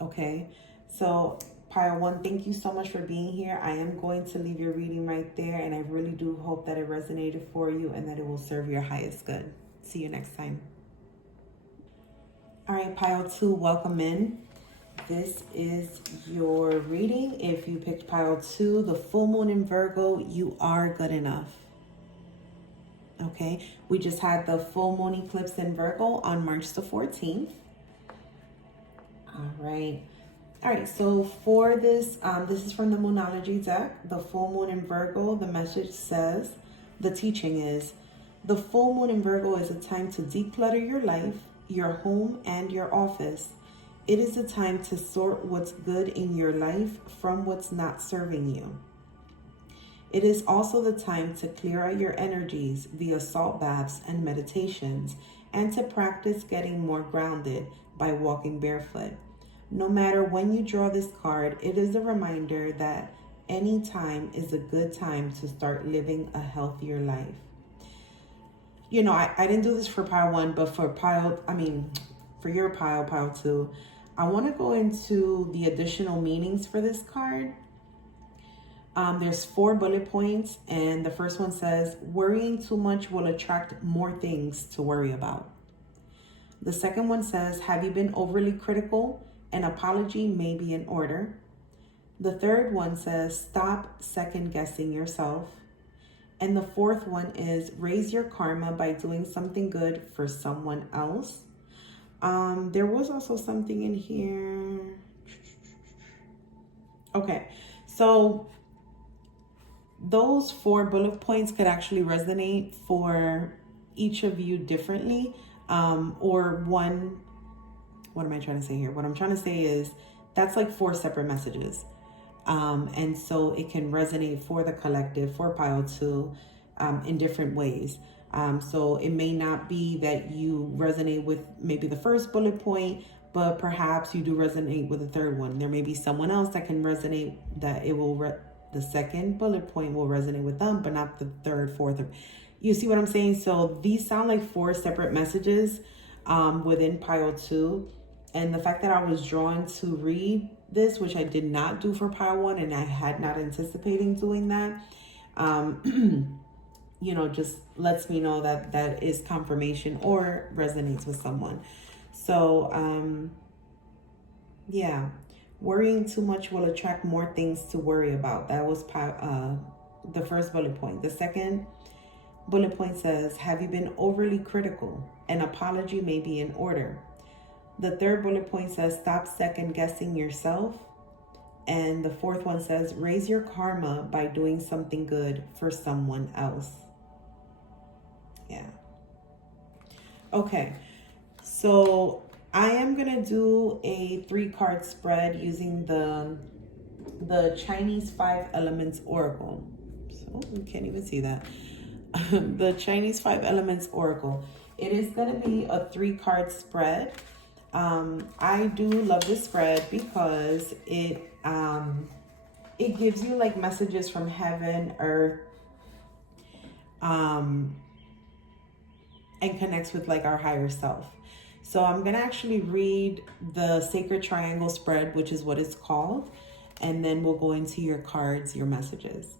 Okay, so Pile 1, thank you so much for being here. I am going to leave your reading right there, and I really do hope that it resonated for you and that it will serve your highest good. See you next time. All right, Pile 2, welcome in. This is your reading. If you picked Pile 2, the full moon in Virgo, you are good enough. Okay, we just had the full moon eclipse in Virgo on March the 14th. All right. All right, so for this, this is from the Moonology deck, the full moon in Virgo. The message says, the teaching is, the full moon in Virgo is a time to declutter your life, your home, and your office. It is a time to sort what's good in your life from what's not serving you. It is also the time to clear out your energies via salt baths and meditations, and to practice getting more grounded by walking barefoot. No matter when you draw this card, it is a reminder that any time is a good time to start living a healthier life. You know, I didn't do this for Pile 1, but for for your Pile 2, I want to go into the additional meanings for this card. There's 4 bullet points, and the first one says, worrying too much will attract more things to worry about. The second one says, have you been overly critical? An apology may be in order. The third one says, stop second guessing yourself. And the fourth one is, raise your karma by doing something good for someone else. There was also something in here. Okay, so those 4 bullet points could actually resonate for each of you differently. Or one, what am I trying to say here? What I'm trying to say is that's like 4 separate messages. And so it can resonate for the collective, for Pile 2, in different ways. So it may not be that you resonate with maybe the first bullet point, but perhaps you do resonate with the third one. There may be someone else that can resonate, that it will, the second bullet point will resonate with them, but not the third, fourth. You see what I'm saying? So these sound like 4 separate messages within Pile 2. And the fact that I was drawn to read this, which I did not do for Pile 1, and I had not anticipating doing that, you know, just lets me know that that is confirmation or resonates with someone. So, yeah, worrying too much will attract more things to worry about. That was the first bullet point. The second bullet point says, have you been overly critical? An apology may be in order. The third bullet point says, stop second guessing yourself. And the fourth one says, raise your karma by doing something good for someone else. Yeah. Okay. So I am going to do a 3-card spread using the Chinese 5 Elements Oracle. So you can't even see that. The Chinese 5 Elements Oracle. It is going to be a 3-card spread. I do love this spread because it it gives you like messages from heaven, earth, and connects with like our higher self. So I'm going to actually read the Sacred Triangle spread, which is what it's called. And then we'll go into your cards, your messages.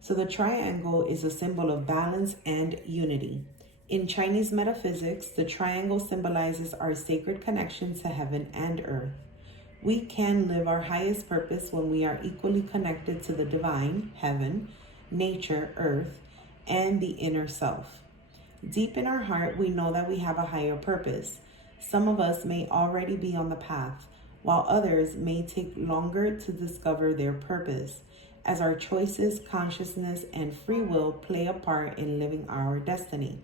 So the triangle is a symbol of balance and unity. In Chinese metaphysics, the triangle symbolizes our sacred connection to heaven and earth. We can live our highest purpose when we are equally connected to the divine, heaven, nature, earth, and the inner self. Deep in our heart, we know that we have a higher purpose. Some of us may already be on the path, while others may take longer to discover their purpose, as our choices, consciousness, and free will play a part in living our destiny.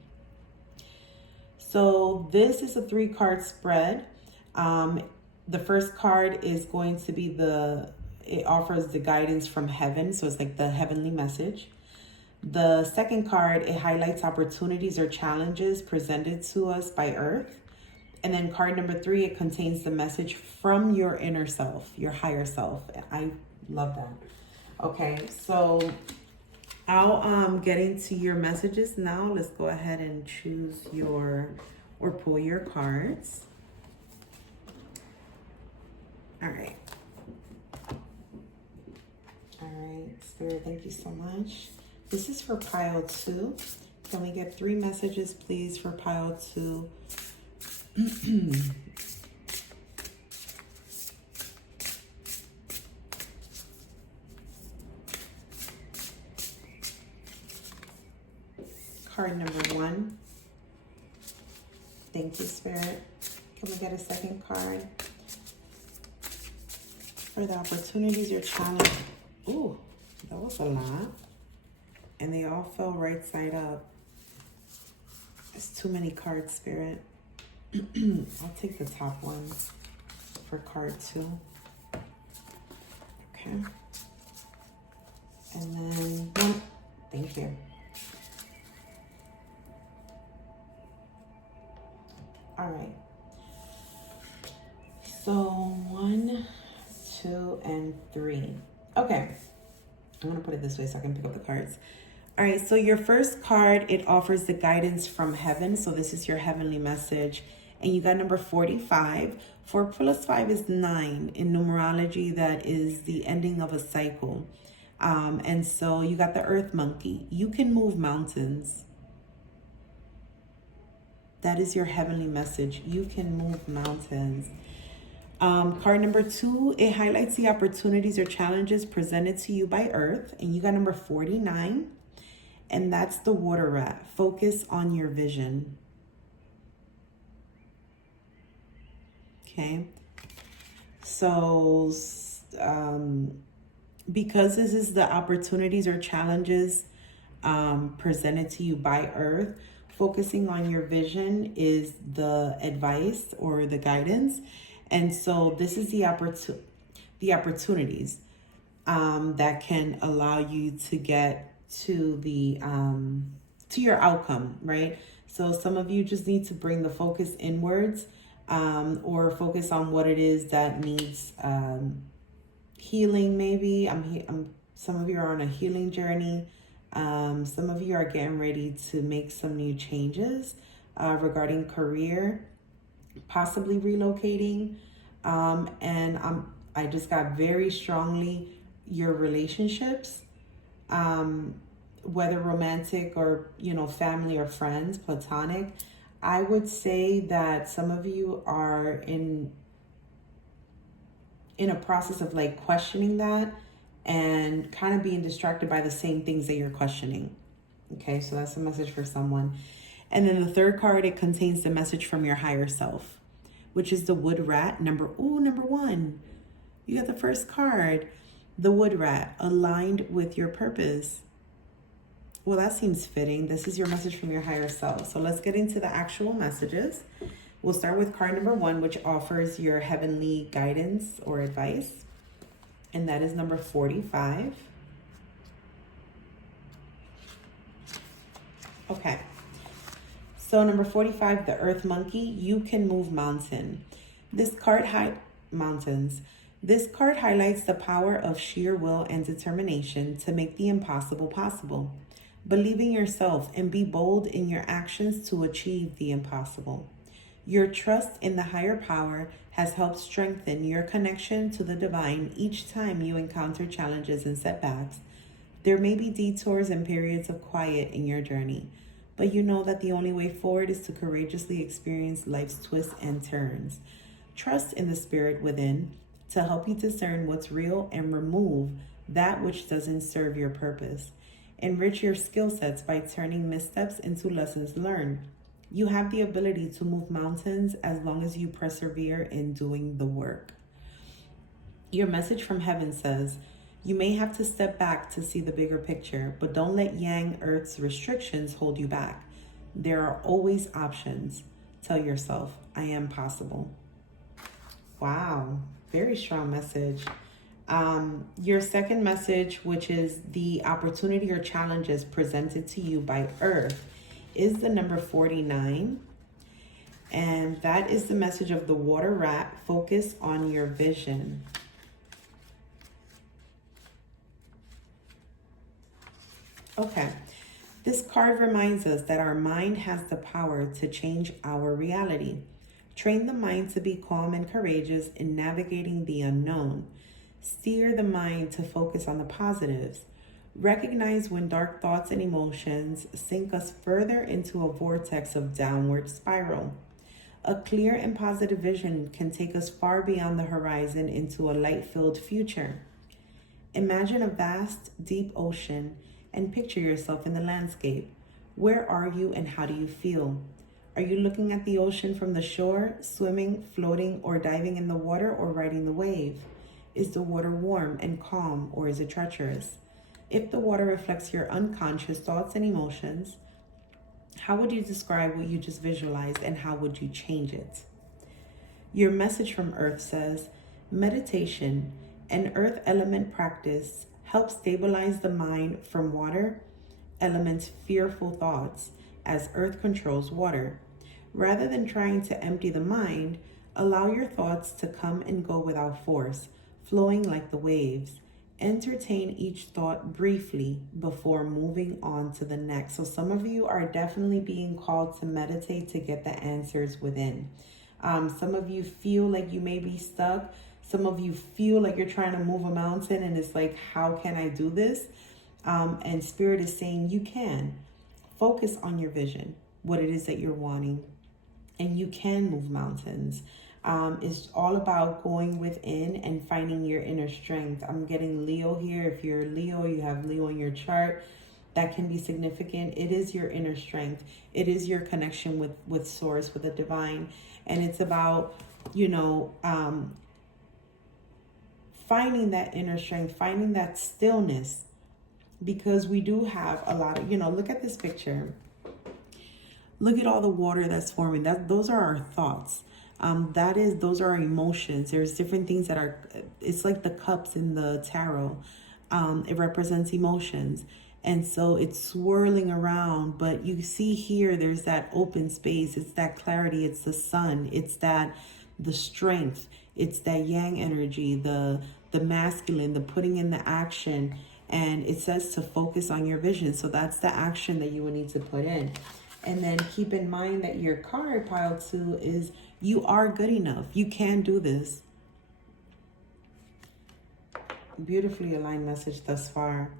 So this is a 3-card spread. The first card is going to be it offers the guidance from heaven. So it's like the heavenly message. The second card, it highlights opportunities or challenges presented to us by Earth. And then card number 3, it contains the message from your inner self, your higher self. I love that. Okay, so I'll get into your messages now. Let's go ahead and choose or pull your cards. All right. All right, Spirit, thank you so much. This is for pile 2. Can we get 3 messages, please, for pile 2? Card number 1. Thank you, Spirit. Can we get a second card? For the opportunities or challenge. Ooh, that was a lot. And they all fell right side up. It's too many cards, Spirit. I'll take the top one for card 2. Okay. And then one. Thank you. All right. So 1, 2, and 3. Okay. I'm going to put it this way so I can pick up the cards. All right. So your first card, it offers the guidance from heaven. So this is your heavenly message. And you got number 45. 4 plus 5 is 9. In numerology, that is the ending of a cycle. And so you got the earth monkey. You can move mountains. That is your heavenly message. You can move mountains. Card number 2, it highlights the opportunities or challenges presented to you by Earth. And you got number 49. And that's the water rat. Focus on your vision. Okay. So, because this is the opportunities or challenges presented to you by Earth, focusing on your vision is the advice or the guidance. And so this is the opportunities that can allow you to get to your outcome, right? So some of you just need to bring the focus inwards, or focus on what it is that needs healing. Maybe some of you are on a healing journey. Some of you are getting ready to make some new changes regarding career, possibly relocating. And I just got very strongly your relationships, whether romantic or, family or friends, platonic. I would say that some of you are in a process of like questioning that and kind of being distracted by the same things that you're questioning. Okay, so that's a message for someone. And then the third card, it contains the message from your higher self, which is the wood rat. Number 1. You got the first card, the wood rat, aligned with your purpose. Well, that seems fitting. This is your message from your higher self. So let's get into the actual messages. We'll start with card number 1, which offers your heavenly guidance or advice. And that is number 45. Okay. So number 45, the earth monkey, you can move mountain. This card mountains. This card highlights the power of sheer will and determination to make the impossible possible. Believe in yourself and be bold in your actions to achieve the impossible. Your trust in the higher power has helped strengthen your connection to the divine each time you encounter challenges and setbacks. There may be detours and periods of quiet in your journey, but you know that the only way forward is to courageously experience life's twists and turns. Trust in the spirit within to help you discern what's real and remove that which doesn't serve your purpose. Enrich your skill sets by turning missteps into lessons learned. You have the ability to move mountains as long as you persevere in doing the work. Your message from heaven says, you may have to step back to see the bigger picture, but don't let Yang Earth's restrictions hold you back. There are always options. Tell yourself, I am possible. Wow, very strong message. Your second message, which is the opportunity or challenges presented to you by Earth, is the number 49. And that is the message of the water rat. Focus on your vision. Okay. This card reminds us that our mind has the power to change our reality. Train the mind to be calm and courageous in navigating the unknown. Steer the mind to focus on the positives. Recognize when dark thoughts and emotions sink us further into a vortex of downward spiral. A clear and positive vision can take us far beyond the horizon into a light-filled future. Imagine a vast, deep ocean and picture yourself in the landscape. Where are you and how do you feel? Are you looking at the ocean from the shore, swimming, floating, or diving in the water, or riding the wave? Is the water warm and calm, or is it treacherous? If the water reflects your unconscious thoughts and emotions, how would you describe what you just visualized and how would you change it? Your message from Earth says, meditation, an earth element practice, helps stabilize the mind from water element's fearful thoughts as earth controls water. Rather than trying to empty the mind, allow your thoughts to come and go without force, flowing like the waves. Entertain each thought briefly before moving on to the next. So some of you are definitely being called to meditate to get the answers within. Some of you feel like you may be stuck. Some of you feel like you're trying to move a mountain and it's like, how can I do this? And Spirit is saying you can. Focus on your vision, what it is that you're wanting, and you can move mountains. It's all about going within and finding your inner strength. I'm getting Leo here. If you're Leo, you have Leo in your chart. That can be significant. It is your inner strength. It is your connection with Source, with the divine. And it's about, finding that inner strength, finding that stillness. Because we do have a lot of, look at this picture. Look at all the water that's forming. Those are our thoughts. Those are our emotions. There's different things that are, it's like the cups in the tarot. It represents emotions. And so it's swirling around, but you see here, there's that open space. It's that clarity. It's the sun. It's the strength. It's that yang energy, the masculine, the putting in the action. And it says to focus on your vision. So that's the action that you will need to put in. And then keep in mind that your card, pile 2, is you are good enough. You can do this. Beautifully aligned message thus far.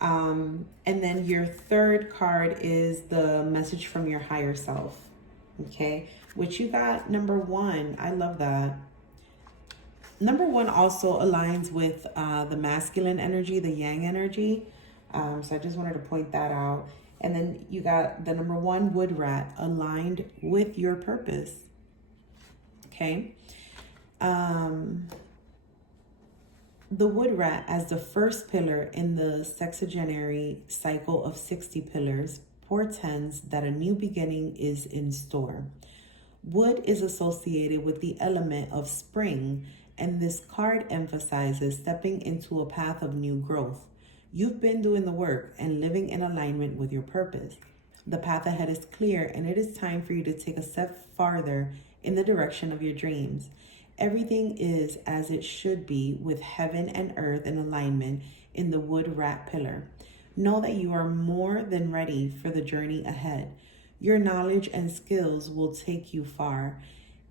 And then your third card is the message from your higher self. Okay. Which you got number 1. I love that. Number 1 also aligns with the masculine energy, the yang energy. So I just wanted to point that out. And then you got the number 1 wood rat aligned with your purpose. Okay. The wood rat as the first pillar in the sexagenary cycle of 60 pillars portends that a new beginning is in store. Wood is associated with the element of spring, and this card emphasizes stepping into a path of new growth. You've been doing the work and living in alignment with your purpose. The path ahead is clear, and it is time for you to take a step farther in the direction of your dreams. Everything is as it should be, with heaven and earth in alignment in the wood rat pillar. Know that you are more than ready for the journey ahead. Your knowledge and skills will take you far.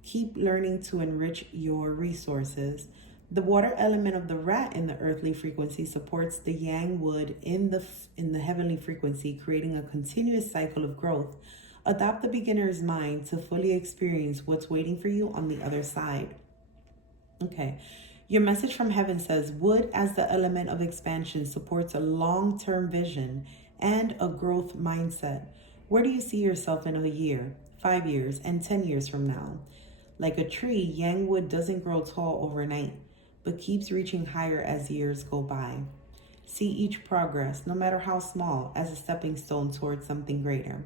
Keep learning to enrich your resources. The water element of the rat in the earthly frequency supports the yang wood in the heavenly frequency, creating a continuous cycle of growth. Adopt the beginner's mind to fully experience what's waiting for you on the other side. Okay. Your message from heaven says, wood as the element of expansion supports a long-term vision and a growth mindset. Where do you see yourself in a year, 5 years, and 10 years from now? Like a tree, yang wood doesn't grow tall overnight, but keeps reaching higher as years go by. See each progress, no matter how small, as a stepping stone towards something greater.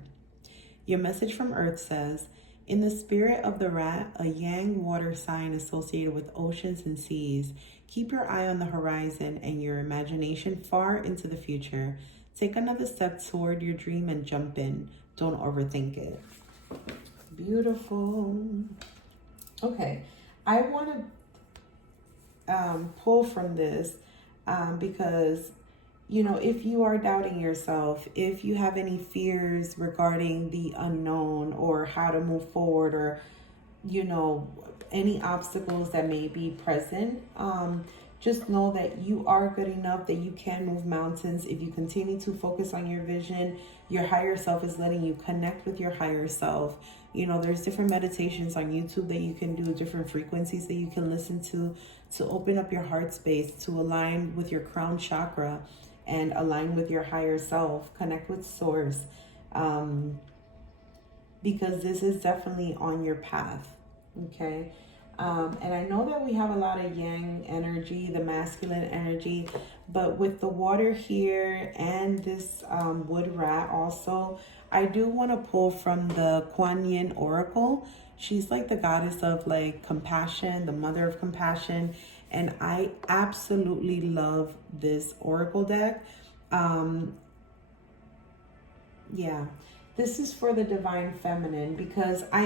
Your message from Earth says, in the spirit of the rat, a yang water sign associated with oceans and seas, keep your eye on the horizon and your imagination far into the future. Take another step toward your dream and jump in. Don't overthink it. Beautiful. Okay, I want to pull from this because, you know, if you are doubting yourself, if you have any fears regarding the unknown or how to move forward, or, you know, any obstacles that may be present, just know that you are good enough, that you can move mountains. If you continue to focus on your vision, your higher self is letting you connect with your higher self. You know, there's different meditations on YouTube that you can do, different frequencies that you can listen to open up your heart space, to align with your crown chakra and align with your higher self, connect with source, because this is definitely on your path, okay? And I know that we have a lot of yang energy, the masculine energy, but with the water here and this wood rat also, I do want to pull from the Kuan Yin Oracle. She's like the goddess of like compassion, the mother of compassion. And I absolutely love this oracle deck. Yeah, this is for the divine feminine, because I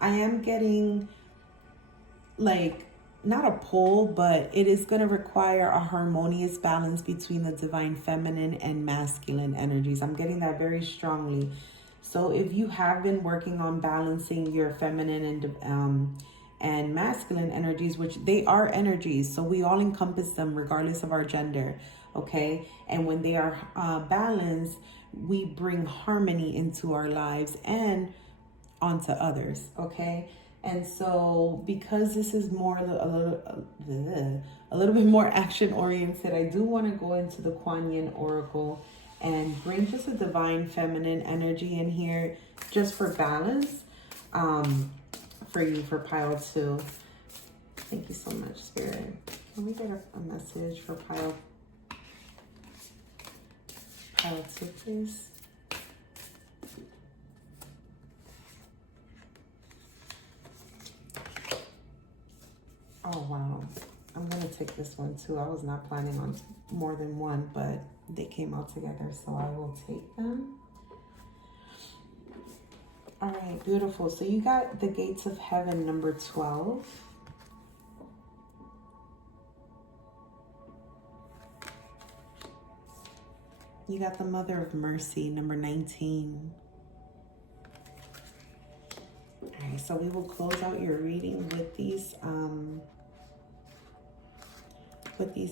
am getting like, not a pull, but it is going to require a harmonious balance between the divine feminine and masculine energies. I'm getting that very strongly. So if you have been working on balancing your feminine and masculine energies, which they are energies, so we all encompass them regardless of our gender, okay? And when they are balanced, we bring harmony into our lives and onto others, okay? And so because this is more a little bit more action oriented, I do want to go into the Kuan Yin Oracle and bring just a divine feminine energy in here just for balance for you for pile 2. Thank you so much, Spirit. Can we get a message for pile 2, please? Oh, wow. I'm going to take this one too. I was not planning on more than one, but they came out together, so I will take them. All right, beautiful. So you got the Gates of Heaven, number 12. You got the Mother of Mercy, number 19. All right, so we will close out your reading with these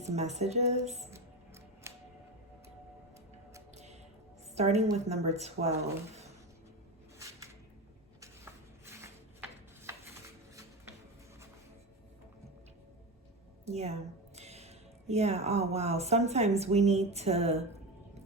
messages. Starting with number 12. Yeah, oh wow. Sometimes we need to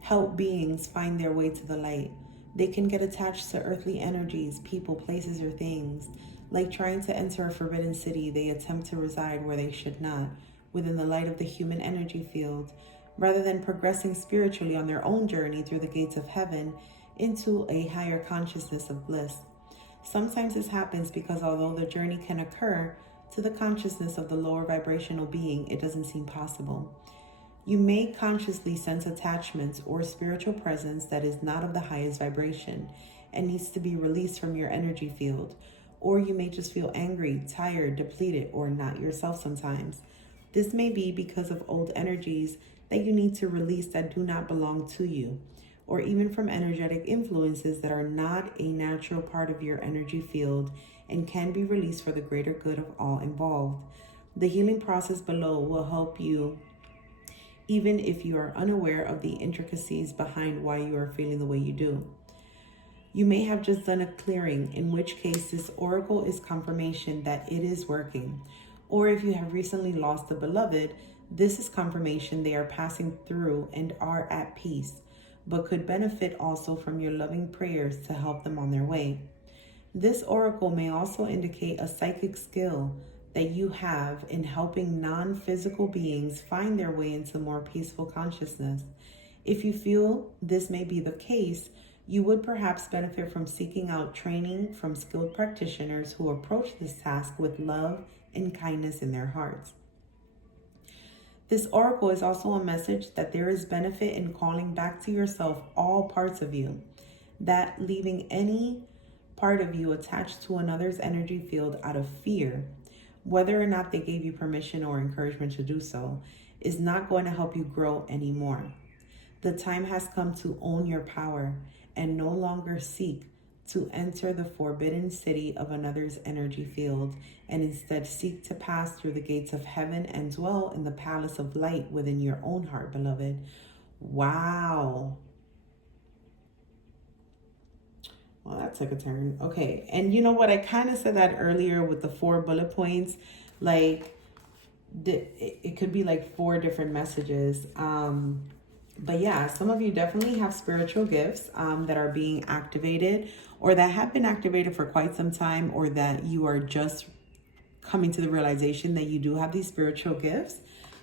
help beings find their way to the light. They can get attached to earthly energies, people, places, or things. Like trying to enter a forbidden city, they attempt to reside where they should not, within the light of the human energy field, rather than progressing spiritually on their own journey through the gates of heaven into a higher consciousness of bliss. Sometimes this happens because although the journey can occur to the consciousness of the lower vibrational being, it doesn't seem possible. You may consciously sense attachments or spiritual presence that is not of the highest vibration and needs to be released from your energy field. or you may just feel angry, tired, depleted, or not yourself sometimes. This may be because of old energies that you need to release that do not belong to you, or even from energetic influences that are not a natural part of your energy field and can be released for the greater good of all involved. The healing process below will help you even if you are unaware of the intricacies behind why you are feeling the way you do. You may have just done a clearing, in which case this oracle is confirmation that it is working. Or if you have recently lost a beloved, this is confirmation they are passing through and are at peace, but could benefit also from your loving prayers to help them on their way. This oracle may also indicate a psychic skill that you have in helping non-physical beings find their way into more peaceful consciousness. If you feel this may be the case, you would perhaps benefit from seeking out training from skilled practitioners who approach this task with love and kindness in their hearts. This oracle is also a message that there is benefit in calling back to yourself all parts of you, that leaving any part of you attached to another's energy field out of fear, whether or not they gave you permission or encouragement to do so, is not going to help you grow anymore. The time has come to own your power and no longer seek to enter the forbidden city of another's energy field, and instead seek to pass through the gates of heaven and dwell in the palace of light within your own heart, beloved. Wow. Well, that took a turn. Okay. And you know what? I kind of said that earlier with the 4 bullet points. Like, it could be like 4 different messages. But yeah, some of you definitely have spiritual gifts that are being activated, or that have been activated for quite some time, or that you are just coming to the realization that you do have these spiritual gifts.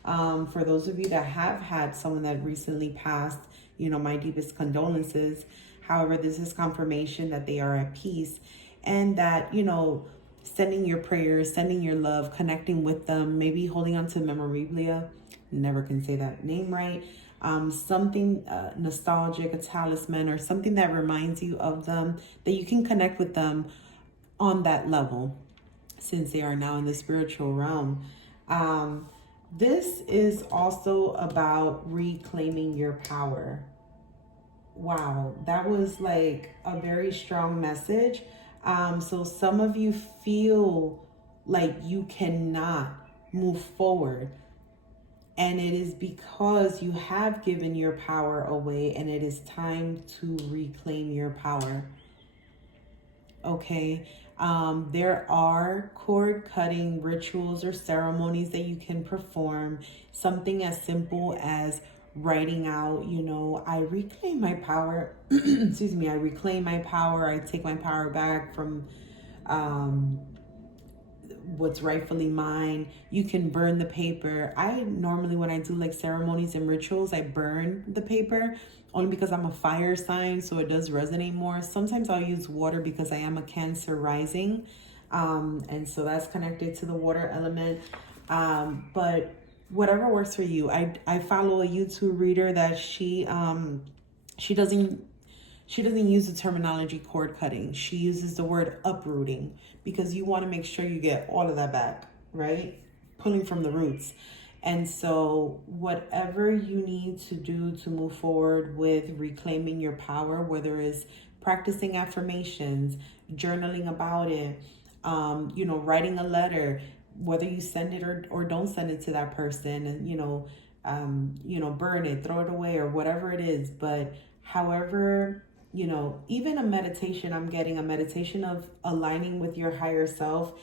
For those of you that have had someone that recently passed, my deepest condolences. However, this is confirmation that they are at peace, and that, sending your prayers, sending your love, connecting with them, maybe holding on to memorabilia. Never can say that name right. Something nostalgic, a talisman, or something that reminds you of them, that you can connect with them on that level, since they are now in the spiritual realm. This is also about reclaiming your power. Wow, that was like a very strong message. So some of you feel like you cannot move forward, and it is because you have given your power away, and it is time to reclaim your power. Okay. There are cord cutting rituals or ceremonies that you can perform. Something as simple as writing out, I reclaim my power. Excuse me, I reclaim my power. I take my power back from what's rightfully mine. You can burn the paper. I normally, when I do like ceremonies and rituals, I burn the paper, only because I'm a fire sign, so it does resonate more. Sometimes I'll use water because I am a Cancer rising, and so that's connected to the water element. But whatever works for you. I follow a YouTube reader that she doesn't use the terminology cord cutting. She uses the word uprooting, because you want to make sure you get all of that back, right? Pulling from the roots. And so whatever you need to do to move forward with reclaiming your power, whether it's practicing affirmations, journaling about it, writing a letter, whether you send it or don't send it to that person, and, burn it, throw it away, or whatever it is. But however, even a meditation, I'm getting a meditation of aligning with your higher self.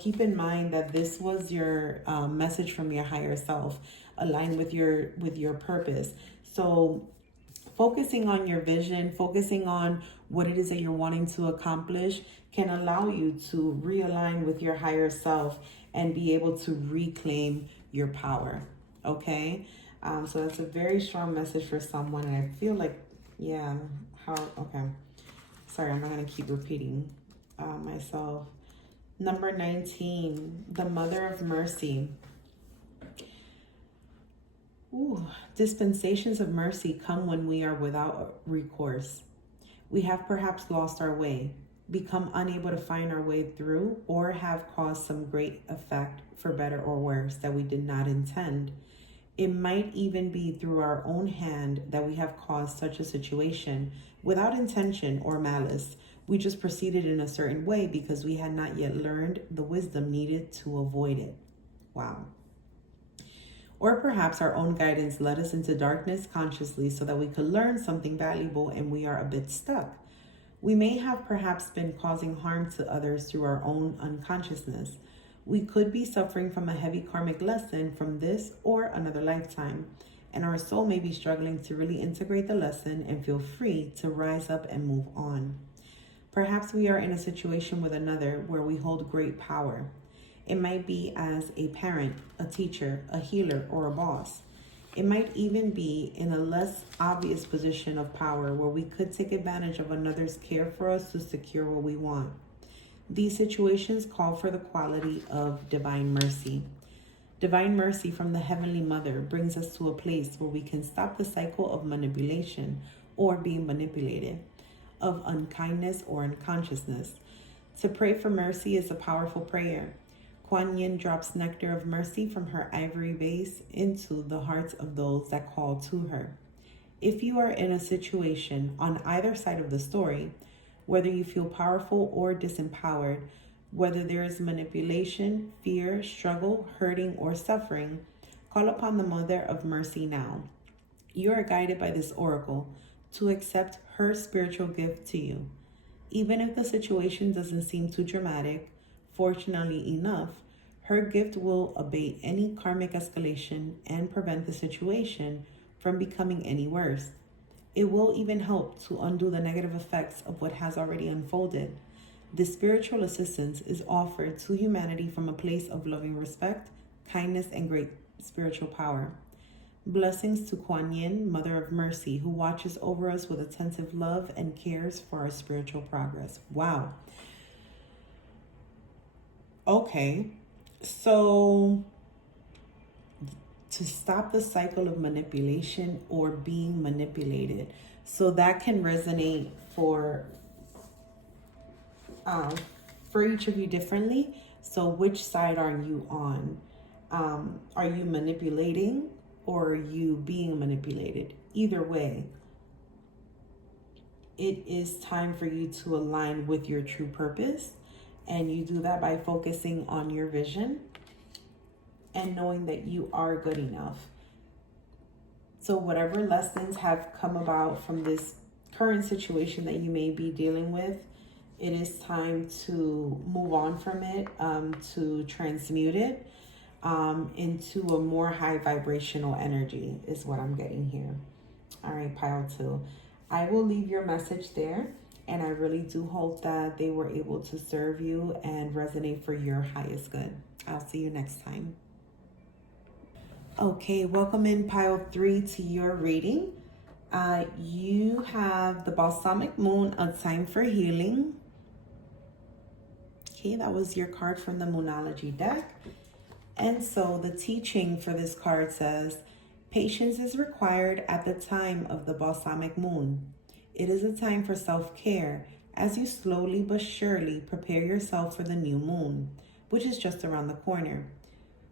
Keep in mind that this was your message from your higher self, align with your purpose. So focusing on your vision, focusing on what it is that you're wanting to accomplish, can allow you to realign with your higher self and be able to reclaim your power. Okay. So that's a very strong message for someone. And I feel like, yeah, okay. Sorry, I'm not going to keep repeating myself. Number 19, the Mother of Mercy. Ooh, dispensations of mercy come when we are without recourse. We have perhaps lost our way. become unable to find our way through, or have caused some great effect for better or worse that we did not intend. It might even be through our own hand that we have caused such a situation without intention or malice. We just proceeded in a certain way because we had not yet learned the wisdom needed to avoid it. Wow. Or perhaps our own guidance led us into darkness consciously so that we could learn something valuable and we are a bit stuck. We may have perhaps been causing harm to others through our own unconsciousness. We could be suffering from a heavy karmic lesson from this or another lifetime, and our soul may be struggling to really integrate the lesson and feel free to rise up and move on. Perhaps we are in a situation with another where we hold great power. It might be as a parent, a teacher, a healer, or a boss. It might even be in a less obvious position of power where we could take advantage of another's care for us to secure what we want. These situations call for the quality of divine mercy. Divine mercy from the Heavenly Mother brings us to a place where we can stop the cycle of manipulation or being manipulated, of unkindness or unconsciousness. To pray for mercy is a powerful prayer. Kuan Yin drops nectar of mercy from her ivory vase into the hearts of those that call to her. If you are in a situation on either side of the story, whether you feel powerful or disempowered, whether there is manipulation, fear, struggle, hurting, or suffering, call upon the Mother of Mercy now. You are guided by this oracle to accept her spiritual gift to you. Even if the situation doesn't seem too dramatic, fortunately enough, her gift will abate any karmic escalation and prevent the situation from becoming any worse. It will even help to undo the negative effects of what has already unfolded. This spiritual assistance is offered to humanity from a place of loving respect, kindness, and great spiritual power. Blessings to Kuan Yin, Mother of Mercy, who watches over us with attentive love and cares for our spiritual progress. Wow. Okay, so to stop the cycle of manipulation or being manipulated. So that can resonate for each of you differently. So which side are you on? Are you manipulating or are you being manipulated? Either way, it is time for you to align with your true purpose. And you do that by focusing on your vision and knowing that you are good enough. So whatever lessons have come about from this current situation that you may be dealing with, it is time to move on from it, to transmute it into a more high vibrational energy is what I'm getting here. All right, pile 2. I will leave your message there, and I really do hope that they were able to serve you and resonate for your highest good. I'll see you next time. Okay, welcome in pile 3 to your reading. You have the Balsamic Moon, A Time for Healing. Okay, that was your card from the Moonology deck. And so the teaching for this card says, patience is required at the time of the Balsamic Moon. It is a time for self-care as you slowly but surely prepare yourself for the new moon, which is just around the corner.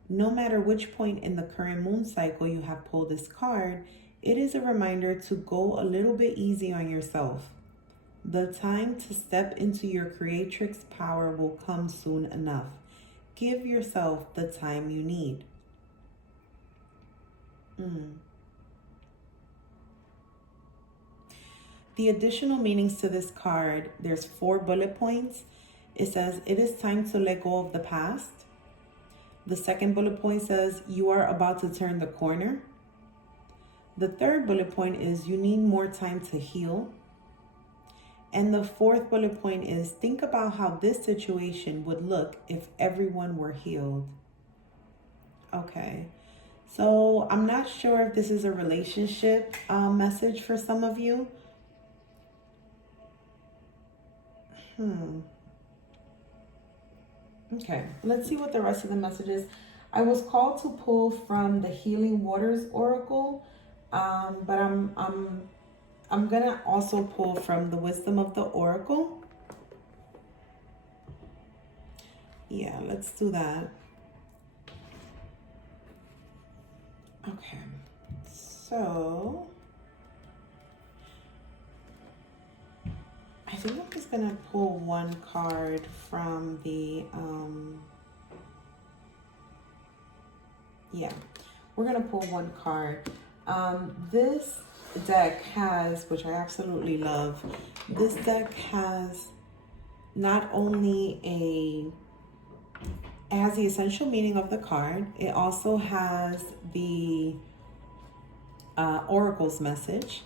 No matter which point in the current moon cycle you have pulled this card, it is a reminder to go a little bit easy on yourself. The time to step into your creatrix power will come soon enough. Give yourself the time you need. The additional meanings to this card, there's 4 bullet points. It says, it is time to let go of the past. The second bullet point says, you are about to turn the corner. The third bullet point is, you need more time to heal. And the fourth bullet point is, think about how this situation would look if everyone were healed. Okay, so I'm not sure if this is a relationship message for some of you. Okay, let's see what the rest of the message is. I was called to pull from the Healing Waters Oracle, but I'm gonna also pull from the Wisdom of the Oracle. Yeah, let's do that. Okay. So I think I'm just gonna pull one card from the yeah, we're gonna pull one card. This deck has, which I absolutely love, this deck has not only it has the essential meaning of the card, it also has the oracle's message,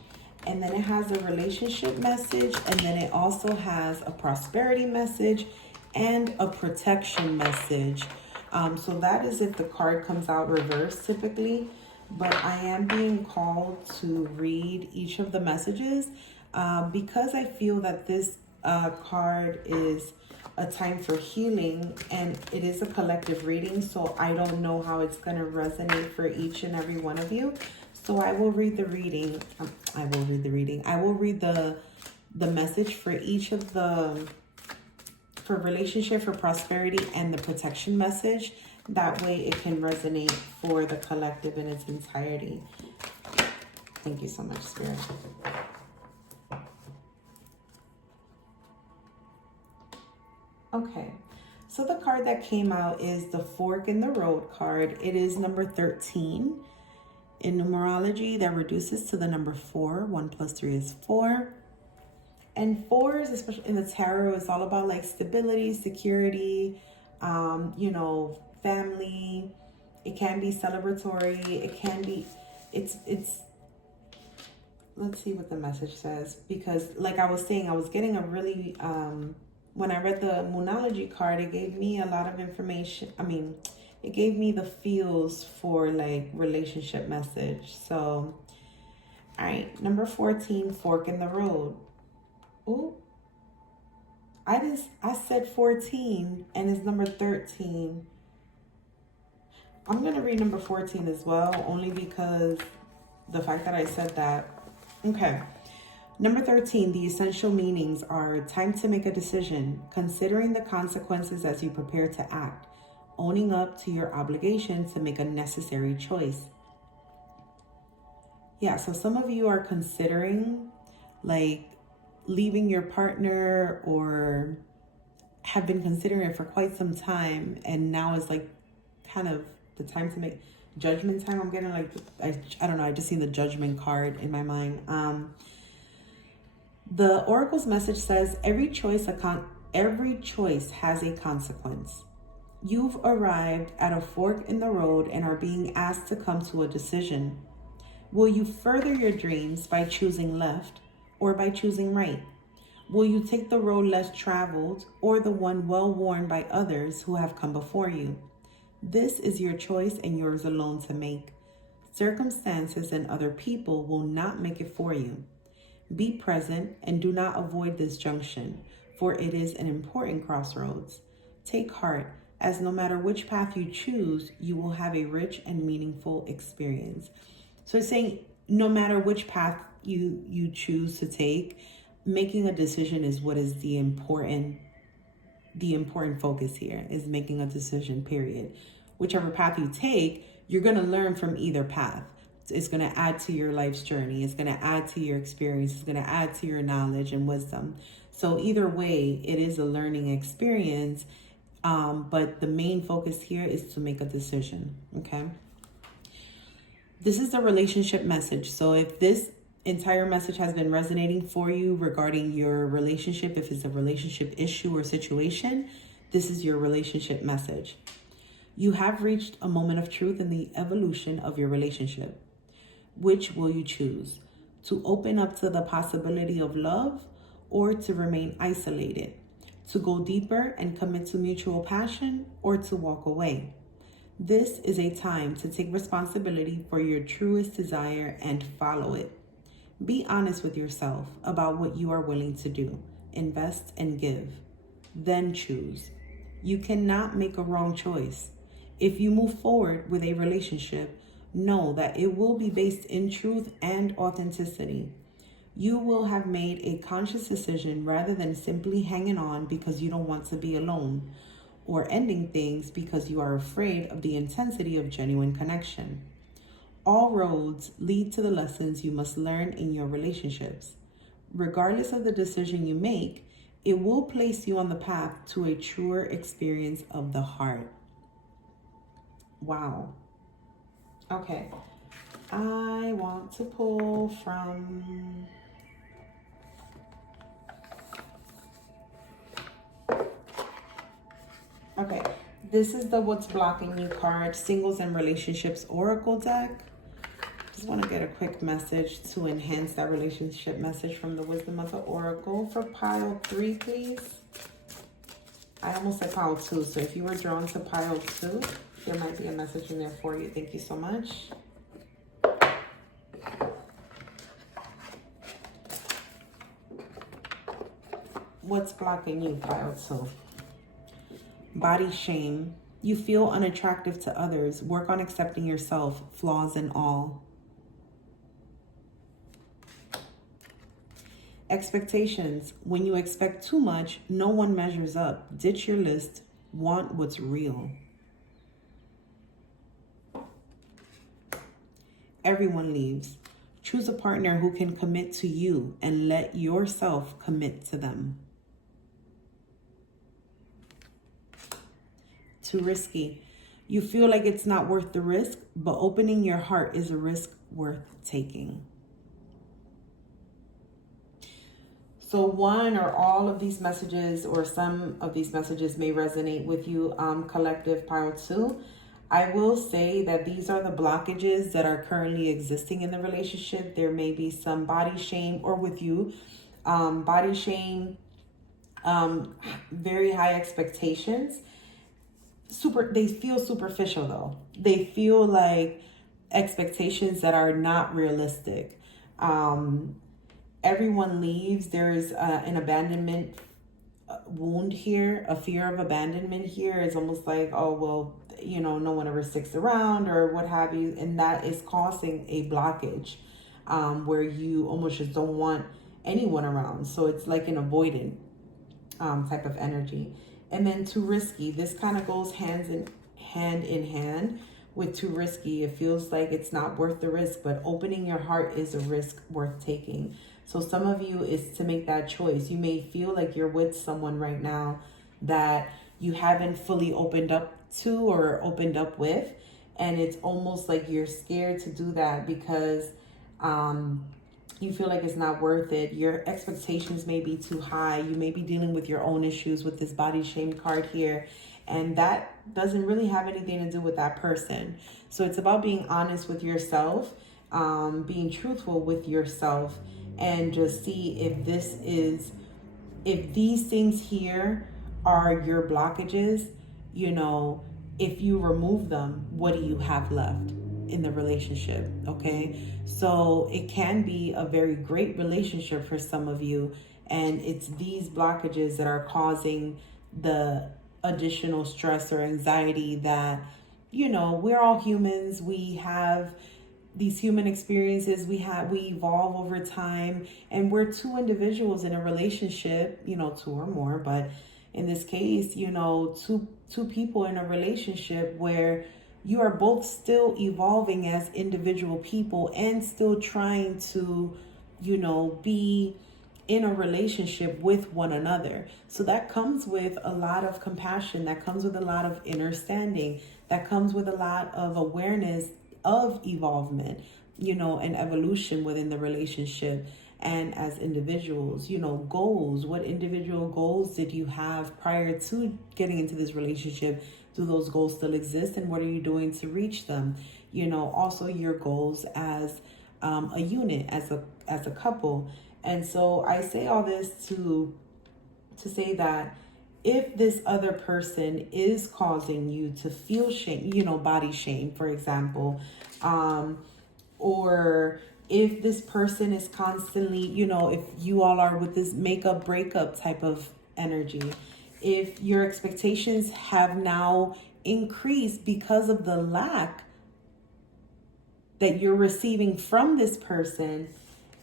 and then it has a relationship message, and then it also has a prosperity message and a protection message. So that is if the card comes out reversed typically, but I am being called to read each of the messages because I feel that this card is a time for healing, and it is a collective reading, so I don't know how it's going to resonate for each and every one of you. So I will read the reading. I will read the message for each of the, for relationship, for prosperity, and the protection message. That way it can resonate for the collective in its entirety. Thank you so much, Spirit. Okay, so the card that came out is the Fork in the Road card. It is number 13. In numerology, that reduces to the number 4. 1 plus 3 is 4. And 4s, especially in the tarot, is all about like stability, security, family. It can be celebratory. It can be, it's, let's see what the message says. Because like I was saying, I was getting a really, when I read the Moonology card, it gave me a lot of information. It gave me the feels for like relationship message. So, all right, number 14, Fork in the Road. Oh, I said 14 and it's number 13. I'm going to read number 14 as well, only because the fact that I said that. Okay. Number 13, the essential meanings are time to make a decision, considering the consequences as you prepare to act, owning up to your obligation to make a necessary choice. Yeah, so some of you are considering like leaving your partner, or have been considering it for quite some time, and now is like kind of the time to make judgment time. I'm getting like, I don't know, I just seen the judgment card in my mind. The oracle's message says every choice has a consequence. You've arrived at a fork in the road and are being asked to come to a decision. Will you further your dreams by choosing left or by choosing right? Will you take the road less traveled or the one well worn by others who have come before you? This is your choice and yours alone to make. Circumstances and other people will not make it for you. Be present and do not avoid this junction, for it is an important crossroads. Take heart, as no matter which path you choose, you will have a rich and meaningful experience. So it's saying no matter which path you choose to take, making a decision is what is the important focus here, is making a decision, period. Whichever path you take, you're going to learn from either path. It's going to add to your life's journey. It's going to add to your experience. It's going to add to your knowledge and wisdom. So either way, it is a learning experience. But the main focus here is to make a decision. Okay. This is the relationship message. So if this entire message has been resonating for you regarding your relationship, if it's a relationship issue or situation, this is your relationship message. You have reached a moment of truth in the evolution of your relationship. Which will you choose? To open up to the possibility of love, or to remain isolated? To go deeper and commit to mutual passion, or to walk away? This is a time to take responsibility for your truest desire and follow it. Be honest with yourself about what you are willing to do, invest and give. Then choose. You cannot make a wrong choice. If you move forward with a relationship, know that it will be based in truth and authenticity. You will have made a conscious decision rather than simply hanging on because you don't want to be alone. or ending things because you are afraid of the intensity of genuine connection. All roads lead to the lessons you must learn in your relationships. Regardless of the decision you make, it will place you on the path to a truer experience of the heart. Wow. Okay. I want to pull from... Okay. This is the What's Blocking You card, Singles and Relationships Oracle deck. Just want to get a quick message to enhance that relationship message from the Wisdom of the Oracle for pile 3, please. I almost said pile 2, so if you were drawn to pile 2, there might be a message in there for you. Thank you so much. What's blocking you, pile 2? Body shame. You feel unattractive to others. Work on accepting yourself, flaws and all. Expectations. When you expect too much, no one measures up. Ditch your list. Want what's real. Everyone leaves. Choose a partner who can commit to you and let yourself commit to them. Too risky. You feel like it's not worth the risk, but opening your heart is a risk worth taking. So one or all of these messages or some of these messages may resonate with you, collective pile 2. I will say that these are the blockages that are currently existing in the relationship. There may be some body shame, or with you, body shame, very high expectations. They feel superficial though. They feel like expectations that are not realistic. Everyone leaves. There's an abandonment wound here. A fear of abandonment here is almost like, oh, well, you know, no one ever sticks around or what have you. And that is causing a blockage where you almost just don't want anyone around. So it's like an avoidant type of energy. And then too risky. This kind of goes hand in hand with too risky. It feels like it's not worth the risk, but opening your heart is a risk worth taking. So some of you is to make that choice. You may feel like you're with someone right now that you haven't fully opened up to or opened up with. And it's almost like you're scared to do that because you feel like it's not worth it. Your expectations may be too high. You may be dealing with your own issues with this body shame card here. And that doesn't really have anything to do with that person. So it's about being honest with yourself, being truthful with yourself, and just see if these things here are your blockages, you know, if you remove them, what do you have left in the relationship? Okay. So it can be a very great relationship for some of you. And it's these blockages that are causing the additional stress or anxiety that, you know, we're all humans. We have these human experiences. We evolve over time, and we're two individuals in a relationship, you know, two or more, but in this case, you know, two people in a relationship where you are both still evolving as individual people and still trying to, you know, be in a relationship with one another. So that comes with a lot of compassion, that comes with a lot of understanding, that comes with a lot of awareness of evolvement, you know, and evolution within the relationship. And as individuals, you know, goals, what individual goals did you have prior to getting into this relationship? Do those goals still exist? And what are you doing to reach them? You know, also your goals as a unit, as a couple. And so I say all this to say that if this other person is causing you to feel shame, you know, body shame, for example, or if this person is constantly, you know, if you all are with this makeup breakup type of energy, if your expectations have now increased because of the lack that you're receiving from this person,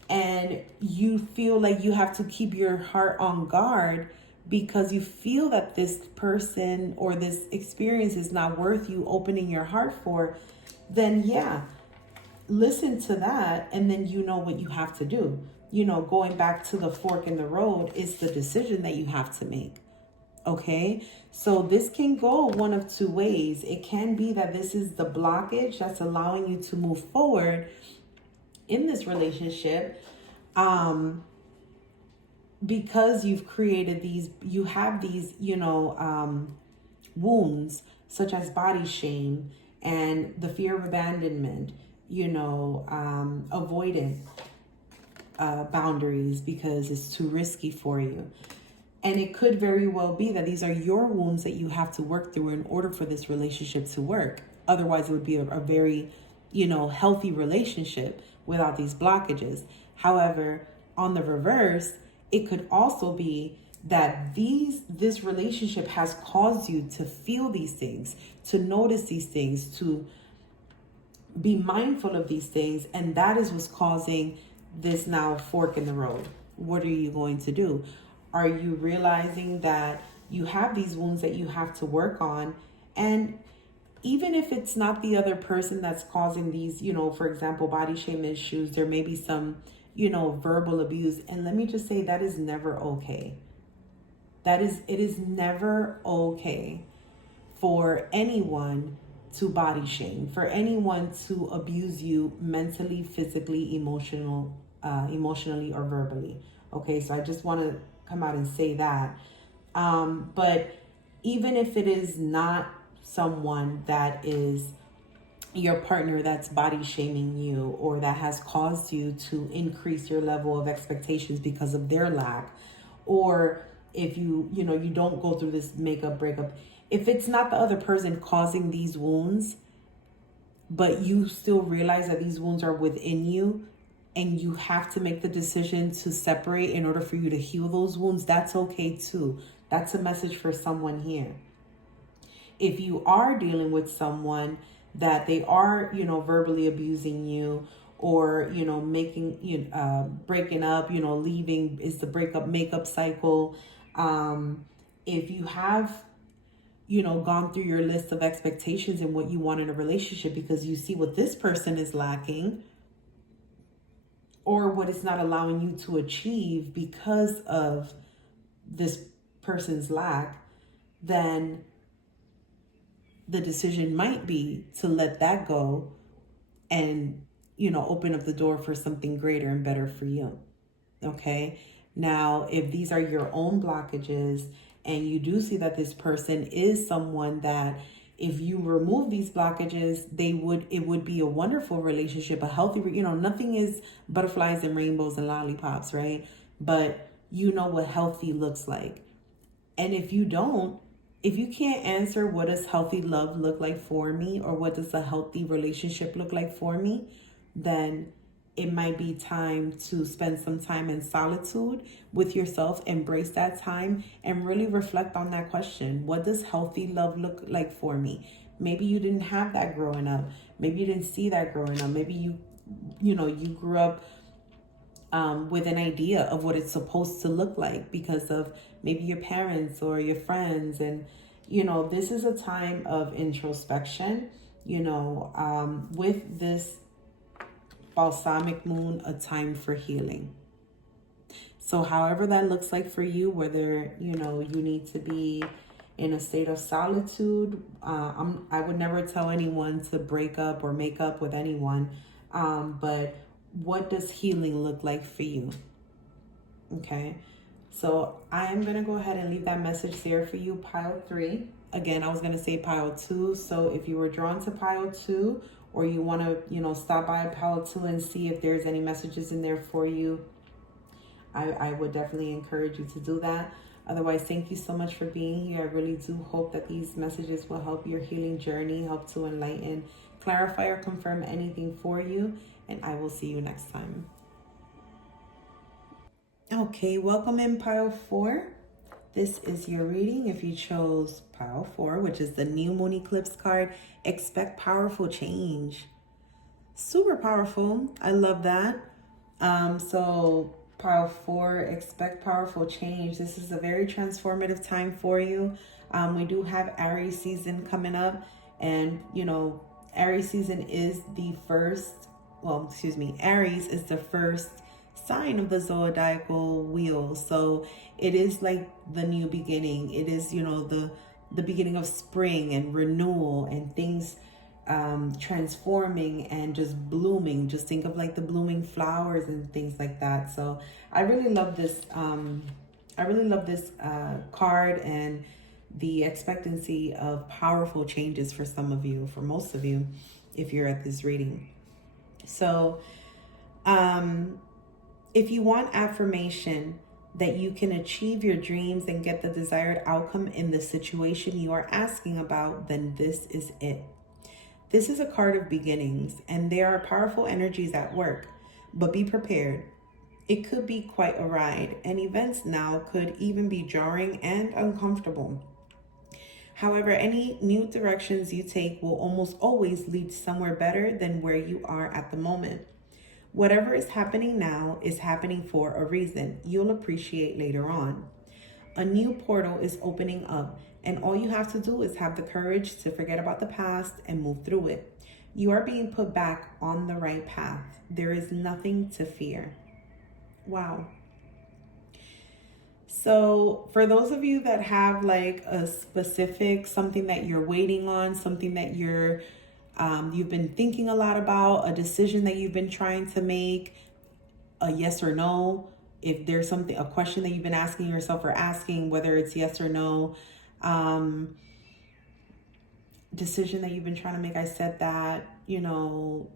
and you feel like you have to keep your heart on guard because you feel that this person or this experience is not worth you opening your heart for, then yeah, listen to that, and then you know what you have to do. Going back to the fork in the road is the decision that you have to make. Okay, so this can go one of two ways. It can be that this is the blockage that's allowing you to move forward in this relationship, because you've created you have these, wounds such as body shame and the fear of abandonment, avoidant boundaries because it's too risky for you. And it could very well be that these are your wounds that you have to work through in order for this relationship to work. Otherwise, it would be a very, healthy relationship without these blockages. However, on the reverse, it could also be that this relationship has caused you to feel these things, to notice these things, to be mindful of these things, and that is what's causing this now fork in the road. What are you going to do? Are you realizing that you have these wounds that you have to work on? And even if it's not the other person that's causing these, for example, body shame issues, there may be some, verbal abuse. And let me just say, that is never okay. It is never okay for anyone to body shame, for anyone to abuse you mentally, physically, emotionally, or verbally. Okay, so I just want to come out and say that. But even if it is not someone that is your partner that's body shaming you, or that has caused you to increase your level of expectations because of their lack, or if you don't go through this makeup breakup, if it's not the other person causing these wounds, but you still realize that these wounds are within you, and you have to make the decision to separate in order for you to heal those wounds, that's okay too. That's a message for someone here. If you are dealing with someone that they are, verbally abusing you, or, making, breaking up, leaving is the breakup makeup cycle. If you have, gone through your list of expectations and what you want in a relationship because you see what this person is lacking, or what it's not allowing you to achieve because of this person's lack, then the decision might be to let that go and, open up the door for something greater and better for you. Okay. Now, if these are your own blockages and you do see that this person is someone that if you remove these blockages, it would be a wonderful relationship, a healthy, nothing is butterflies and rainbows and lollipops, right? But you know what healthy looks like. And if you can't answer what does healthy love look like for me, or what does a healthy relationship look like for me, then it might be time to spend some time in solitude with yourself, embrace that time, and really reflect on that question. What does healthy love look like for me? Maybe you didn't have that growing up. Maybe you didn't see that growing up. Maybe you grew up with an idea of what it's supposed to look like because of maybe your parents or your friends. And, this is a time of introspection, with this Balsamic Moon, a time for healing. So however that looks like for you, whether, you need to be in a state of solitude, I would never tell anyone to break up or make up with anyone. But what does healing look like for you? Okay. So I'm going to go ahead and leave that message there for you, pile 3. Again, I was going to say pile 2. So if you were drawn to pile 2, or you want to, stop by pile 2 and see if there's any messages in there for you, I would definitely encourage you to do that. Otherwise, thank you so much for being here. I really do hope that these messages will help your healing journey, help to enlighten, clarify, or confirm anything for you. And I will see you next time. Okay, welcome in pile 4. This is your reading. If you chose pile 4, which is the new Moon Eclipse card, expect powerful change. Super powerful. I love that. So Pile 4, expect powerful change. This is a very transformative time for you. We do have Aries season coming up, and you know, Aries season is the first, Aries is the first sign of the zodiacal wheel. So it is like the new beginning. It is, you know, the beginning of spring and renewal and things transforming and just blooming. Just think of like the blooming flowers and things like that. So I really love this. Card and the expectancy of powerful changes for some of you, for most of you, if you're at this reading. So, if you want affirmation that you can achieve your dreams and get the desired outcome in the situation you are asking about, then this is it. This is a card of beginnings, and there are powerful energies at work, but be prepared. It could be quite a ride, and events now could even be jarring and uncomfortable. However, any new directions you take will almost always lead somewhere better than where you are at the moment. Whatever is happening now is happening for a reason you'll appreciate later on. A new portal is opening up, and all you have to do is have the courage to forget about the past and move through it. You are being put back on the right path. There is nothing to fear. Wow. So for those of you that have like a specific something that you're waiting on, something that you've been thinking a lot about, a decision that you've been trying to make, a yes or no, if there's something, a question that you've been asking yourself or asking, whether it's yes or no, decision that you've been trying to make, I said that, you know,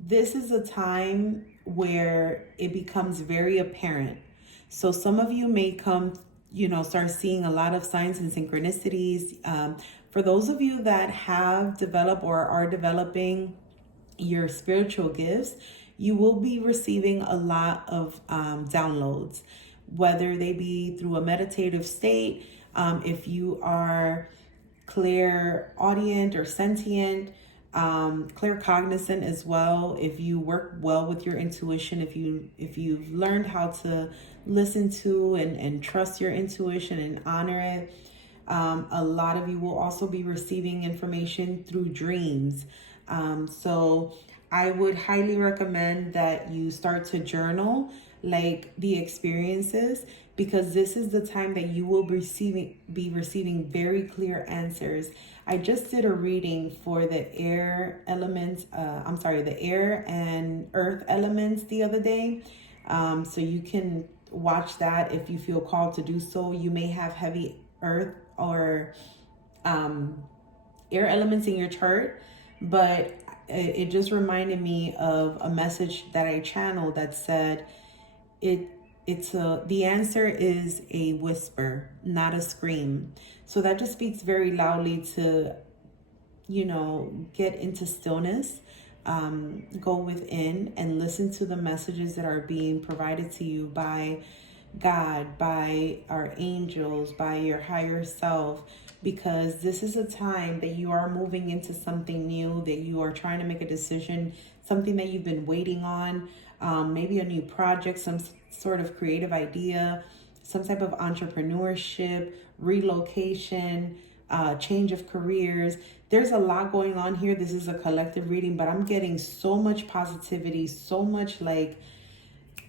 this is a time where it becomes very apparent. So some of you may start seeing a lot of signs and synchronicities. For those of you that have developed or are developing your spiritual gifts, you will be receiving a lot of downloads, whether they be through a meditative state, if you are clairaudient or sentient, claircognizant as well. If you work well with your intuition, if you've learned how to listen to and trust your intuition and honor it, a lot of you will also be receiving information through dreams. So I would highly recommend that you start to journal like the experiences, because this is the time that you will be receiving very clear answers. I just did a reading for the air and earth elements the other day. So you can watch that if you feel called to do so. You may have heavy earth or air elements in your chart, but it just reminded me of a message that I channeled that said the answer is a whisper, not a scream. So that just speaks very loudly to, get into stillness, go within and listen to the messages that are being provided to you by God, by our angels, by your higher self, because this is a time that you are moving into something new, that you are trying to make a decision, something that you've been waiting on, maybe a new project, some sort of creative idea, some type of entrepreneurship, relocation, change of careers. There's a lot going on here. This is a collective reading, but I'm getting so much positivity, so much like,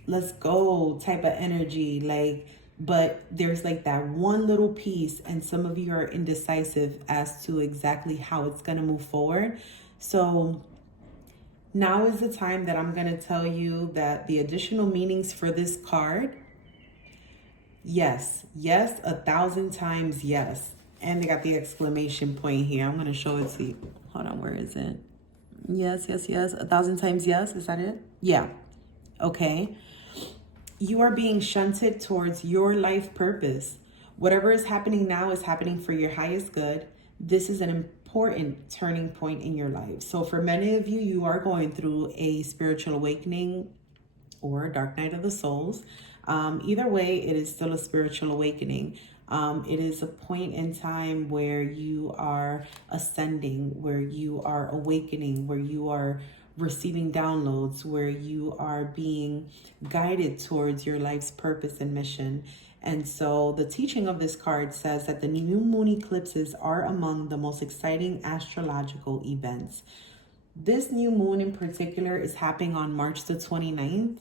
let's go type of energy, but there's like that one little piece, and some of you are indecisive as to exactly how it's going to move forward. So now is the time that I'm going to tell you that the additional meanings for this card, yes, 1,000 times yes. And they got the exclamation point here. I'm going to show it to you. Hold on, where is it? Yes, 1,000 times yes. Is that it? Yeah. Okay. You are being shunted towards your life purpose. Whatever is happening now is happening for your highest good. This is an important turning point in your life. So for many of you, you are going through a spiritual awakening or a dark night of the souls. Either way, it is still a spiritual awakening. It is a point in time where you are ascending, where you are awakening, where you are receiving downloads, where you are being guided towards your life's purpose and mission. And so the teaching of this card says that the new moon eclipses are among the most exciting astrological events. This new moon in particular is happening on March the 29th.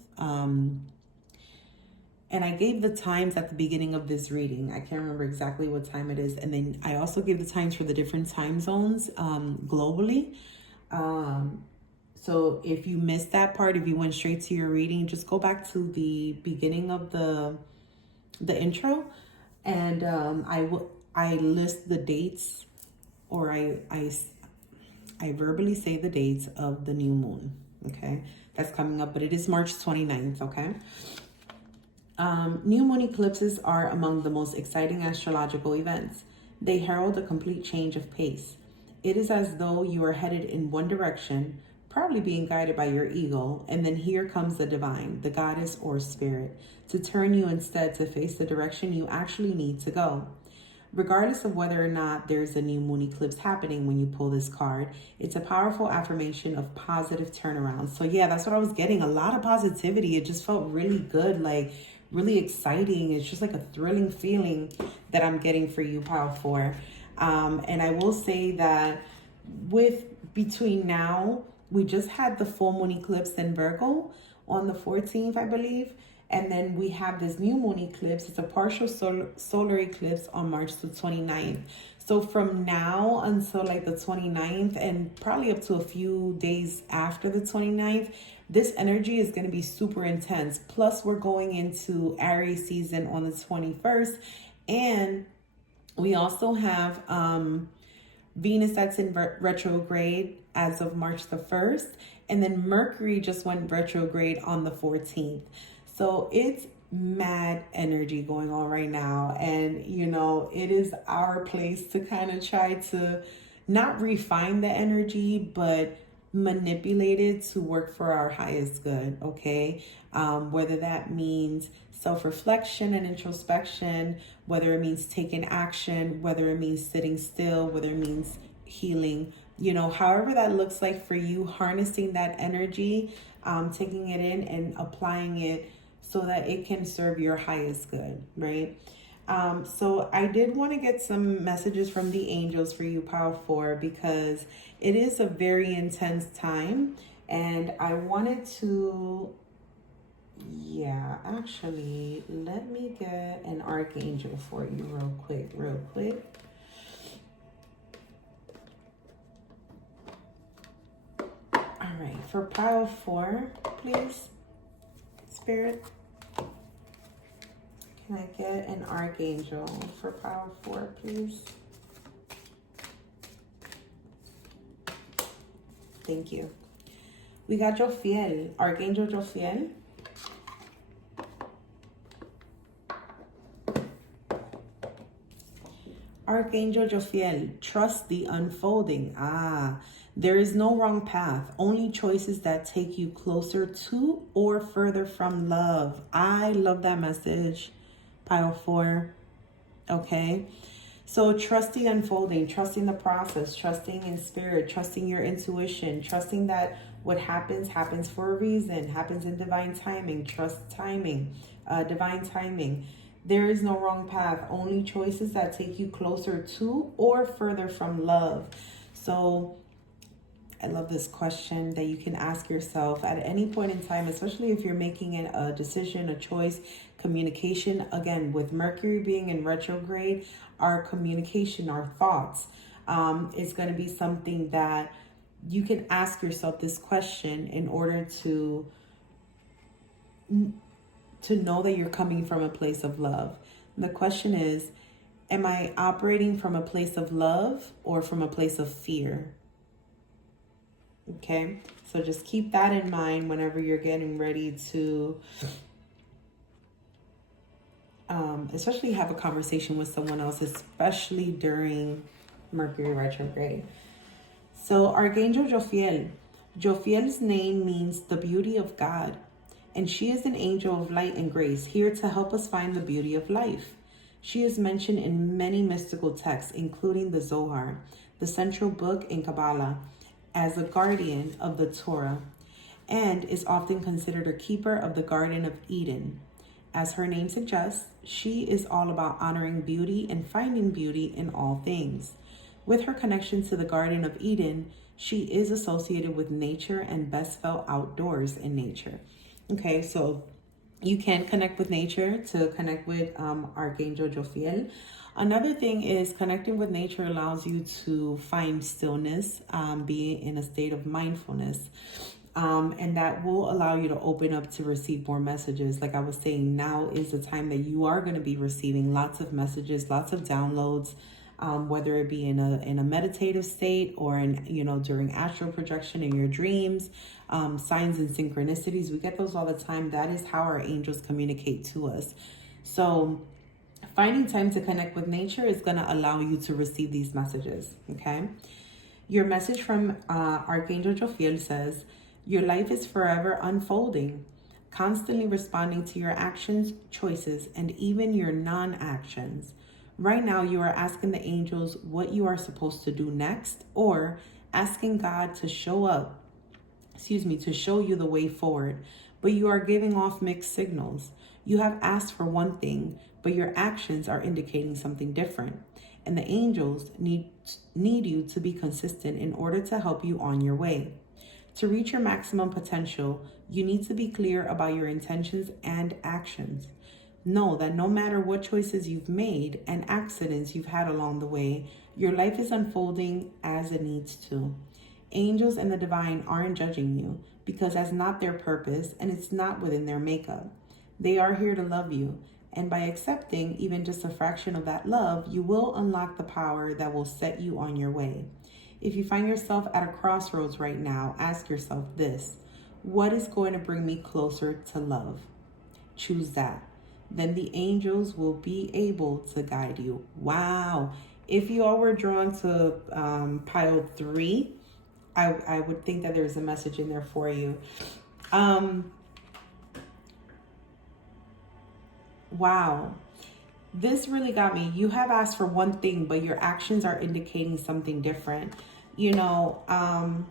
And I gave the times at the beginning of this reading. I can't remember exactly what time it is. And then I also gave the times for the different time zones globally. So if you missed that part, if you went straight to your reading, just go back to the beginning of the intro. And I list the dates, or I verbally say the dates of the new moon. Okay, that's coming up, but it is March 29th. Okay. New moon eclipses are among the most exciting astrological events. They herald a complete change of pace. It is as though you are headed in one direction, probably being guided by your ego, and then here comes the divine, the goddess or spirit, to turn you instead to face the direction you actually need to go. Regardless of whether or not there's a new moon eclipse happening when you pull this card, it's a powerful affirmation of positive turnaround. So yeah, that's what I was getting. A lot of positivity. It just felt really good, like really exciting. It's just like a thrilling feeling that I'm getting for you, Pile 4. And I will say that between now, we just had the full moon eclipse in Virgo on the 14th, I believe. And then we have this new moon eclipse. It's a partial solar eclipse on March the 29th. So from now until like the 29th, and probably up to a few days after the 29th, this energy is going to be super intense. Plus, we're going into Aries season on the 21st. And we also have Venus that's in retrograde as of March the 1st. And then Mercury just went retrograde on the 14th. So it's mad energy going on right now. And, you know, it is our place to kind of try to not refine the energy, but manipulate it to work for our highest good, okay? Whether that means self-reflection and introspection, whether it means taking action, whether it means sitting still, whether it means healing, you know, however that looks like for you, harnessing that energy, taking it in and applying it so that it can serve your highest good, right? So I did want to get some messages from the angels for you, Pile 4, because it is a very intense time. And I wanted to, actually, let me get an archangel for you real quick. All right, for Pile 4, please, Spirit. Can I get an archangel for Pile 4, please? Thank you. We got Jofiel, Archangel Jofiel. Archangel Jofiel, trust the unfolding. There is no wrong path, only choices that take you closer to or further from love. I love that message, Pile 4. Okay, so trust the unfolding, trusting the process, trusting in spirit, trusting your intuition, trusting that what happens for a reason, happens in divine timing. Trust timing, divine timing. There is no wrong path, only choices that take you closer to or further from love. So I love this question that you can ask yourself at any point in time, especially if you're making a decision, a choice, communication. Again, with Mercury being in retrograde, our communication, our thoughts, is going to be something that you can ask yourself this question in order to know that you're coming from a place of love. And the question is, am I operating from a place of love or from a place of fear? Okay, so just keep that in mind whenever you're getting ready to especially have a conversation with someone else, especially during Mercury retrograde. So Archangel Jofiel. Jofiel's name means the beauty of God, and she is an angel of light and grace, here to help us find the beauty of life. She is mentioned in many mystical texts, including the Zohar, the central book in Kabbalah, as a guardian of the Torah and is often considered a keeper of the Garden of Eden. As her name suggests, she is all about honoring beauty and finding beauty in all things. With her connection to the Garden of Eden, she is associated with nature and best felt outdoors in nature. Okay, so you can connect with nature to connect with Archangel Jophiel. Another thing is connecting with nature allows you to find stillness, be in a state of mindfulness. And that will allow you to open up to receive more messages. Like I was saying, now is the time that you are going to be receiving lots of messages, lots of downloads, whether it be in a meditative state or during astral projection in your dreams, signs and synchronicities. We get those all the time. That is how our angels communicate to us. So finding time to connect with nature is going to allow you to receive these messages. Okay. Your message from Archangel Jophiel says, your life is forever unfolding, constantly responding to your actions, choices, and even your non-actions. Right now, you are asking the angels what you are supposed to do next, or asking God to show you the way forward. But you are giving off mixed signals. You have asked for one thing, but your actions are indicating something different. And the angels need you to be consistent in order to help you on your way. To reach your maximum potential, you need to be clear about your intentions and actions. Know that no matter what choices you've made and accidents you've had along the way, your life is unfolding as it needs to. Angels and the divine aren't judging you because that's not their purpose and it's not within their makeup. They are here to love you. And by accepting even just a fraction of that love, you will unlock the power that will set you on your way. If you find yourself at a crossroads right now, ask yourself this: what is going to bring me closer to love? Choose that. Then the angels will be able to guide you. Wow. If you all were drawn to pile 3, I would think that there's a message in there for you. Wow. This really got me. You have asked for one thing, but your actions are indicating something different. When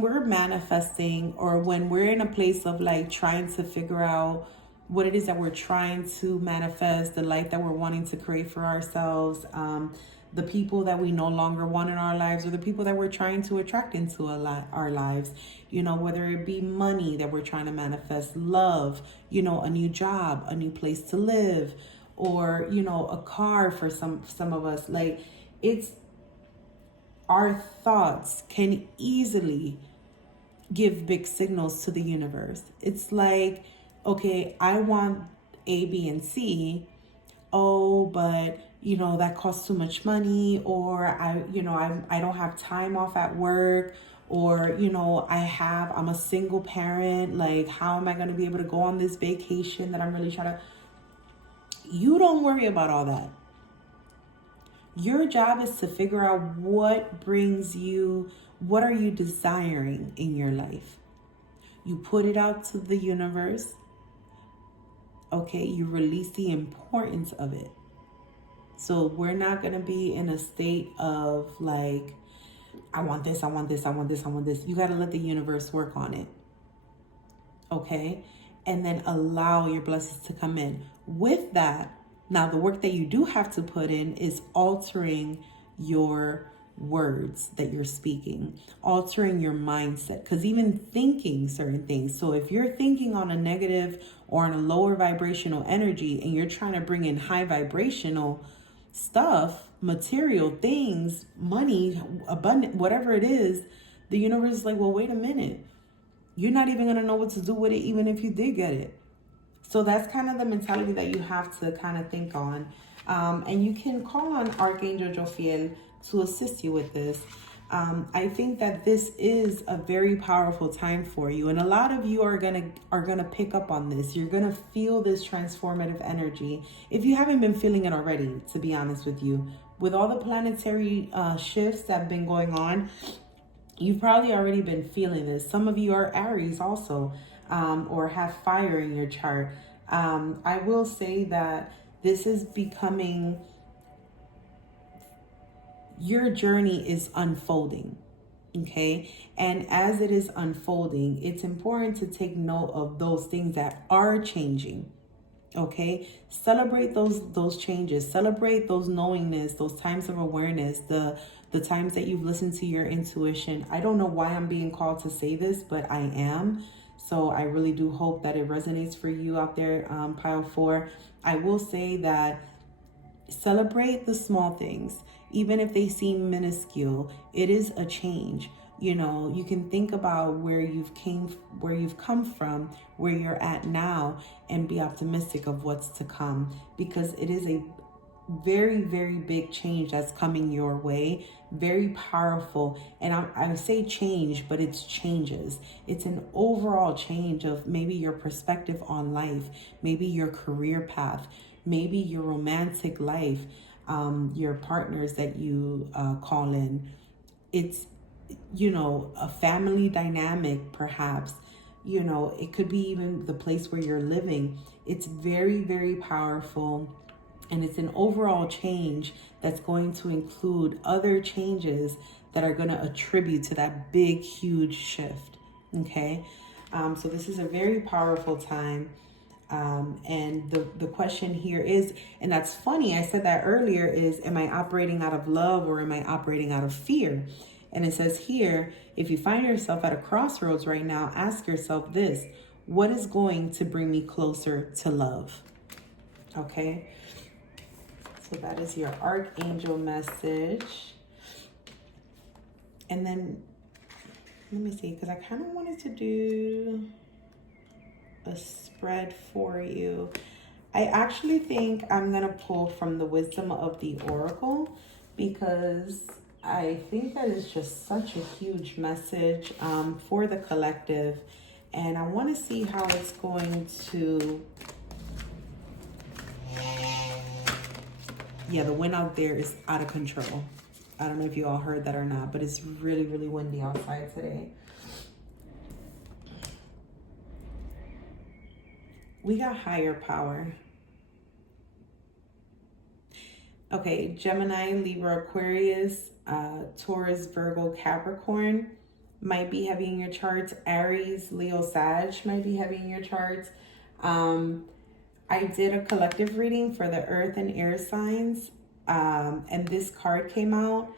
we're manifesting or when we're in a place of like trying to figure out what it is that we're trying to manifest, the life that we're wanting to create for ourselves, the people that we no longer want in our lives, or the people that we're trying to attract into our lives, whether it be money that we're trying to manifest, love, a new job, a new place to live, or, a car for some of us. Like, it's our thoughts can easily give big signals to the universe. It's like, okay, I want A, B, and C. Oh, but that costs too much money, or I don't have time off at work, or I'm a single parent. Like, how am I going to be able to go on this vacation that I'm really trying to? You don't worry about all that. Your job is to figure out what are you desiring in your life. You put it out to the universe. Okay, you release the importance of it. So we're not going to be in a state of like, I want this, I want this, I want this, I want this. You got to let the universe work on it. Okay? And then allow your blessings to come in. With that, now the work that you do have to put in is altering your words that you're speaking, altering your mindset, because even thinking certain things. So if you're thinking on a negative or on a lower vibrational energy and you're trying to bring in high vibrational stuff, material things, money, abundant, whatever it is, the universe is like, well, wait a minute. You're not even going to know what to do with it, even if you did get it. So that's kind of the mentality that you have to kind of think on. And you can call on Archangel Jophiel to assist you with this. I think that this is a very powerful time for you. And a lot of you are gonna pick up on this. You're gonna feel this transformative energy. If you haven't been feeling it already, to be honest with you, with all the planetary shifts that have been going on, you've probably already been feeling this. Some of you are Aries also, or have fire in your chart. I will say that this is becoming, your journey is unfolding. Okay. And as it is unfolding, it's important to take note of those things that are changing. Okay. Celebrate those changes. Celebrate those knowingness, those times of awareness, the times that you've listened to your intuition. I don't know why I'm being called to say this, but I am. So I really do hope that it resonates for you out there, pile 4. I will say that celebrate the small things, even if they seem minuscule. It is a change. You know, you can think about where you've come from, where you're at now, and be optimistic of what's to come, because it is a very, very big change that's coming your way. Very powerful. And I say change, but it's changes. It's an overall change of maybe your perspective on life, maybe your career path, maybe your romantic life, your partners that you call in. It's, you know, a family dynamic, perhaps. You know, it could be even the place where you're living. It's very, very powerful. And it's an overall change that's going to include other changes that are going to attribute to that big, huge shift. Okay. So this is a very powerful time. And the question here is, and that's funny, I said that earlier, is am I operating out of love or am I operating out of fear? And it says here, if you find yourself at a crossroads right now, ask yourself this: what is going to bring me closer to love? Okay. So that is your archangel message. And then, let me see, because I kind of wanted to do a spread for you. I actually think I'm going to pull from the wisdom of the oracle, because I think that is just such a huge message for the collective. And I want to see how it's going to... Yeah, the wind out there is out of control. I don't know if you all heard that or not, but it's really, really windy outside today. We got higher power. Okay, Gemini, Libra, Aquarius, Taurus, Virgo, Capricorn might be heavy in your charts. Aries, Leo, Sag might be heavy in your charts. I did a collective reading for the Earth and Air signs, and this card came out,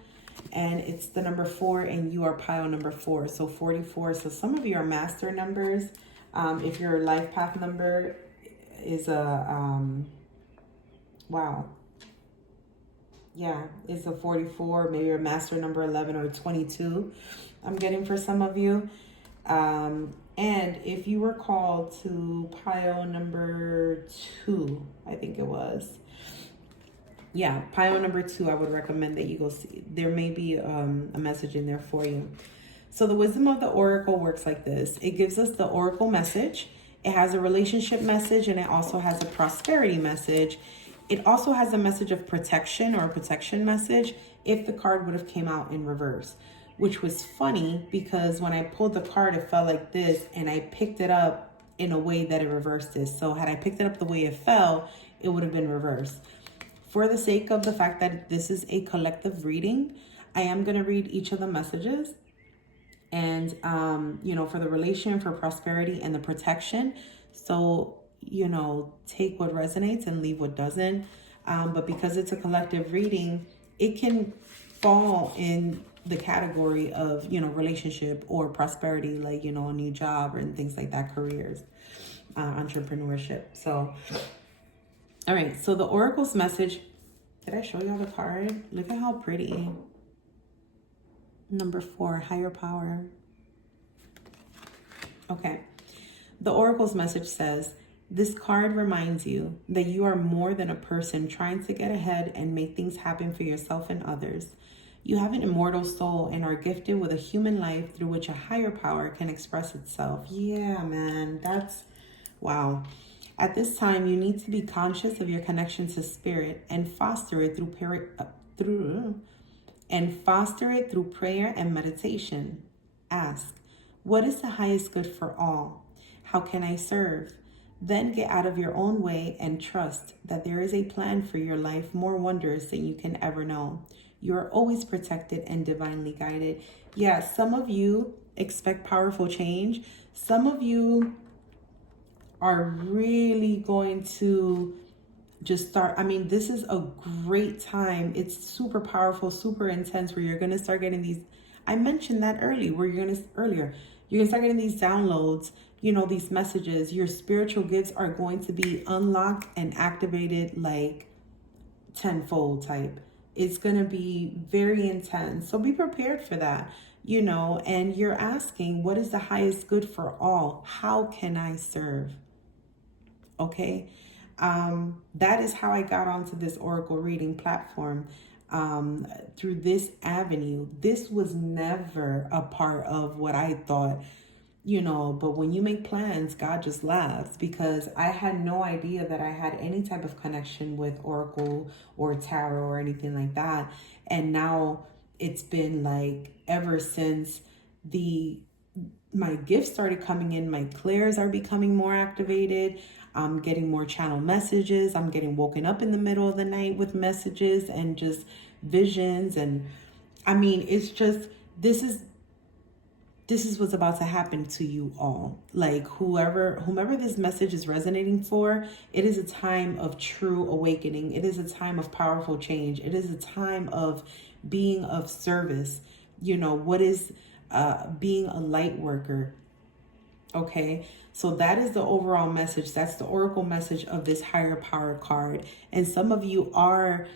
and it's the number 4, and you are pile number 4, so 44. So some of you are master numbers. If your life path number is a it's a 44, maybe your master number 11 or 22, I'm getting for some of you. And if you were called to pile number 2, I think it was. Yeah, pile number 2, I would recommend that you go see. There may be a message in there for you. So the wisdom of the oracle works like this. It gives us the oracle message. It has a relationship message, and it also has a prosperity message. It also has a message of protection, or a protection message, if the card would have came out in reverse. Which was funny, because when I pulled the card, it felt like this, and I picked it up in a way that it reversed this. So had I picked it up the way it fell, it would have been reversed. For the sake of the fact that this is a collective reading, I am going to read each of the messages. And, for the relation, for prosperity, and the protection. So, take what resonates and leave what doesn't. But because it's a collective reading, it can fall in the category of, relationship or prosperity, like, a new job and things like that, careers, entrepreneurship. So, all right. So the oracle's message, did I show y'all the card? Look at how pretty. Number 4, higher power. Okay. The oracle's message says, this card reminds you that you are more than a person trying to get ahead and make things happen for yourself and others. You have an immortal soul and are gifted with a human life through which a higher power can express itself. Yeah, man, that's wow. At this time, you need to be conscious of your connection to spirit and foster it through prayer and meditation. Ask, what is the highest good for all? How can I serve? Then get out of your own way and trust that there is a plan for your life more wondrous than you can ever know. You are always protected and divinely guided. Yeah, some of you expect powerful change. Some of you are really going to just start. I mean, this is a great time. It's super powerful, super intense, where you're going to start getting these. I mentioned that earlier, where you're going to earlier. You're going to start getting these downloads, you know, these messages. Your spiritual gifts are going to be unlocked and activated like tenfold type. It's going to be very intense. So be prepared for that, you know, and you're asking, what is the highest good for all? How can I serve? Okay. That is how I got onto this oracle reading platform, through this avenue. This was never a part of what I thought, you know, but when you make plans, God just laughs, because I had no idea that I had any type of connection with oracle or tarot or anything like that. And now it's been like ever since my gifts started coming in, my clairs are becoming more activated. I'm getting more channel messages. I'm getting woken up in the middle of the night with messages and just visions. And I mean, it's just, this is what's about to happen to you all. Like whomever this message is resonating for, it is a time of true awakening. It is a time of powerful change. It is a time of being of service. You know, what is being a light worker. Okay, so that is the overall message. That's the oracle message of this higher power card. And some of you are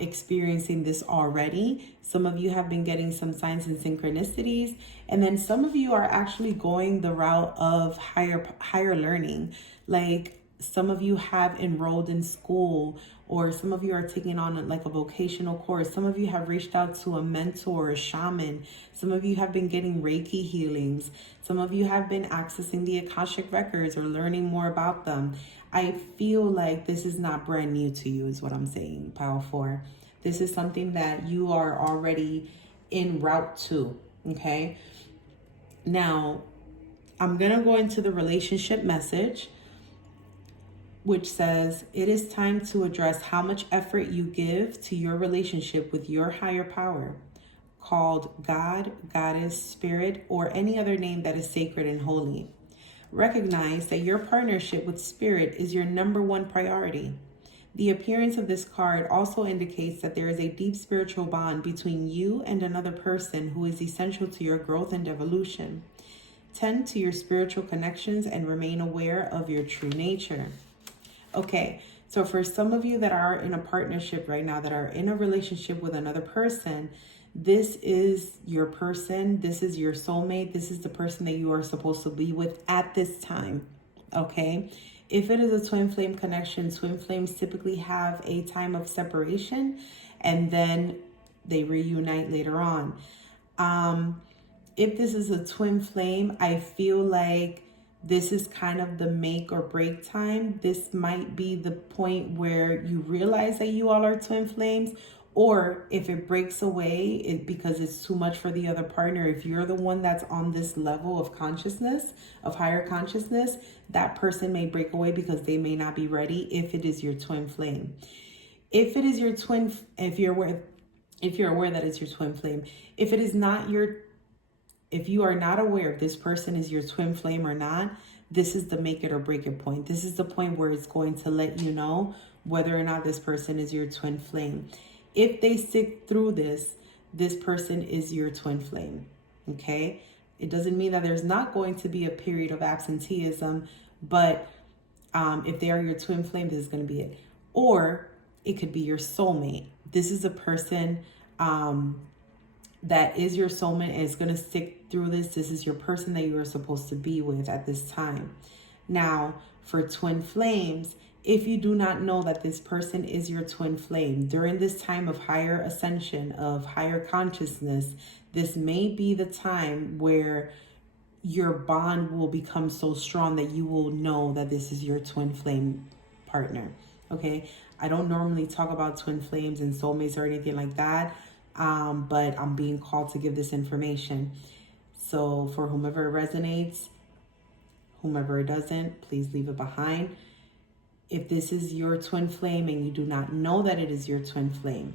experiencing this already. Some of you have been getting some signs and synchronicities. And then some of you are actually going the route of higher learning. Like some of you have enrolled in school, or some of you are taking on like a vocational course. Some of you have reached out to a mentor, a shaman. Some of you have been getting Reiki healings. Some of you have been accessing the Akashic records or learning more about them. I feel like this is not brand new to you, is what I'm saying, Pile 4. This is something that you are already en route to, okay? Now, I'm going to go into the relationship message, which says, it is time to address how much effort you give to your relationship with your higher power, called God, Goddess, Spirit, or any other name that is sacred and holy. Recognize that your partnership with Spirit is your number one priority. The appearance of this card also indicates that there is a deep spiritual bond between you and another person who is essential to your growth and evolution. Tend to your spiritual connections and remain aware of your true nature. Okay, so for some of you that are in a partnership right now, that are in a relationship with another person, this is your person. This is your soulmate. This is the person that you are supposed to be with at this time. Okay, if it is a twin flame connection, twin flames typically have a time of separation and then they reunite later on. If this is a twin flame, I feel like this is kind of the make or break time. This might be the point where you realize that you all are twin flames, or if it breaks away because it's too much for the other partner. If you're the one that's on this level of consciousness, of higher consciousness, that person may break away because they may not be ready if it is your twin flame. If it is your twin, if you're aware that it's your twin flame, if it is not your, if you are not aware if this person is your twin flame or not, this is the make it or break it point. This is the point where it's going to let you know whether or not this person is your twin flame. If they stick through this person is your twin flame, okay? It doesn't mean that there's not going to be a period of absenteeism, but if they are your twin flame, this is going to be it. Or it could be your soulmate. This is a person that is your soulmate and is going to stick through this. This is your person that you are supposed to be with at this time. Now, for twin flames, if you do not know that this person is your twin flame, during this time of higher ascension, of higher consciousness, this may be the time where your bond will become so strong that you will know that this is your twin flame partner. Okay, I don't normally talk about twin flames and soulmates or anything like that, but I'm being called to give this information. So for whomever it resonates, whomever it doesn't, please leave it behind. If this is your twin flame and you do not know that it is your twin flame,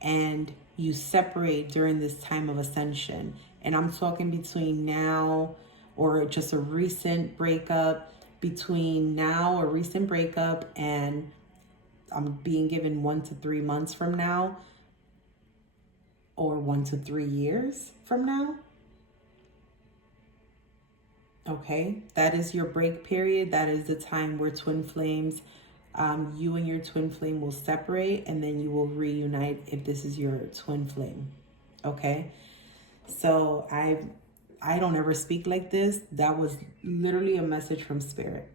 and you separate during this time of ascension. And I'm talking between now or just a recent breakup, between now or recent breakup, and I'm being given 1 to 3 months from now, or 1 to 3 years from now. Okay, that is your break period. That is the time where twin flames, you and your twin flame will separate, and then you will reunite if this is your twin flame. Okay, so I don't ever speak like this. That was literally a message from spirit.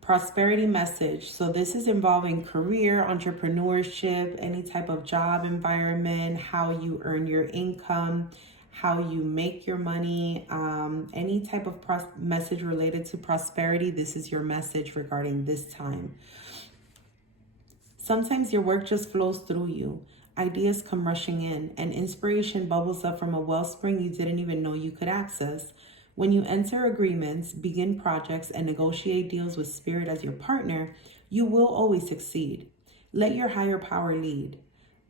Prosperity message. So this is involving career, entrepreneurship, any type of job environment, how you earn your income, how you make your money, any type of message related to prosperity. This is your message regarding this time. Sometimes your work just flows through you. Ideas come rushing in, and inspiration bubbles up from a wellspring you didn't even know you could access. When you enter agreements, begin projects, and negotiate deals with spirit as your partner, you will always succeed. Let your higher power lead.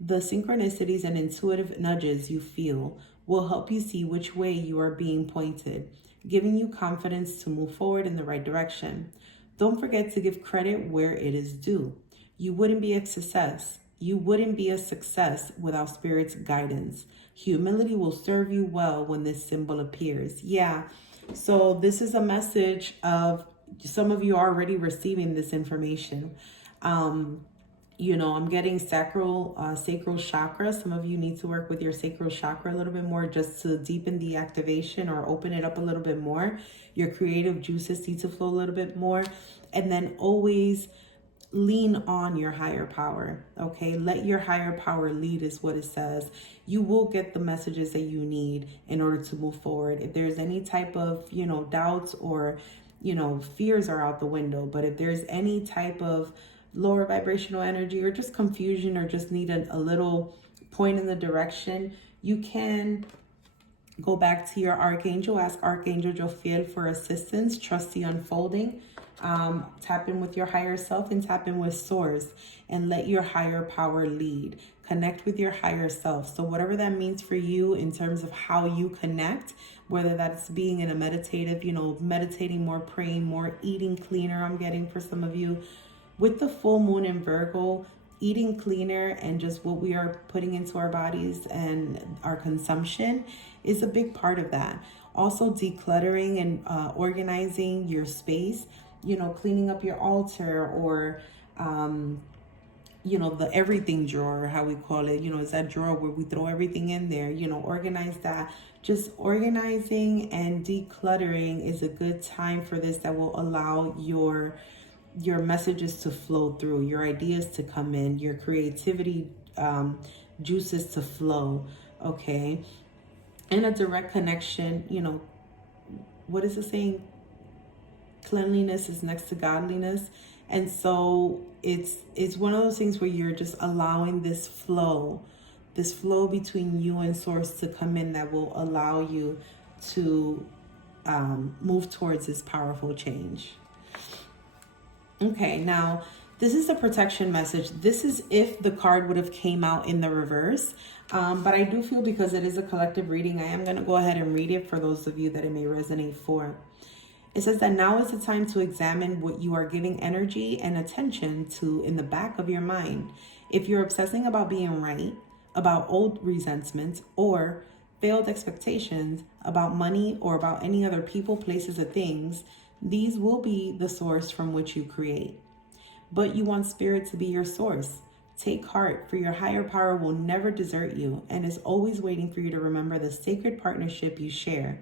The synchronicities and intuitive nudges you feel will help you see which way you are being pointed, giving you confidence to move forward in the right direction. Don't forget to give credit where it is due. You wouldn't be a success. You wouldn't be a success without spirit's guidance. Humility will serve you well when this symbol appears. Yeah, so this is a message of some of you are already receiving this information. I'm getting sacral chakra. Some of you need to work with your sacral chakra a little bit more just to deepen the activation or open it up a little bit more. Your creative juices need to flow a little bit more. And then always lean on your higher power. Okay, let your higher power lead is what it says. You will get the messages that you need in order to move forward. If there's any type of doubts or fears are out the window, but if there's any type of lower vibrational energy or just confusion or just need a little point in the direction, you can go back to your archangel, ask Archangel Jophiel for assistance, trust the unfolding. Tap in with your higher self and tap in with source and let your higher power lead. Connect with your higher self. So whatever that means for you in terms of how you connect, whether that's being in a meditative, meditating more, praying more, eating cleaner, I'm getting for some of you. With the full moon in Virgo, eating cleaner and just what we are putting into our bodies and our consumption is a big part of that. Also decluttering and organizing your space, cleaning up your altar or, the everything drawer, how we call it, is that drawer where we throw everything in there, organize that. Just organizing and decluttering is a good time for this that will allow your messages to flow through, your ideas to come in, your creativity juices to flow, okay? And a direct connection, what is it saying? Cleanliness is next to godliness. And so it's one of those things where you're just allowing this flow between you and source to come in that will allow you to move towards this powerful change. Okay, now this is the protection message. This is if the card would have came out in the reverse. But I do feel because it is a collective reading, I am going to go ahead and read it for those of you that it may resonate for. It says that now is the time to examine what you are giving energy and attention to in the back of your mind. If you're obsessing about being right, about old resentments, or failed expectations about money or about any other people, places, or things, these will be the source from which you create. But you want spirit to be your source. Take heart, for your higher power will never desert you and is always waiting for you to remember the sacred partnership you share.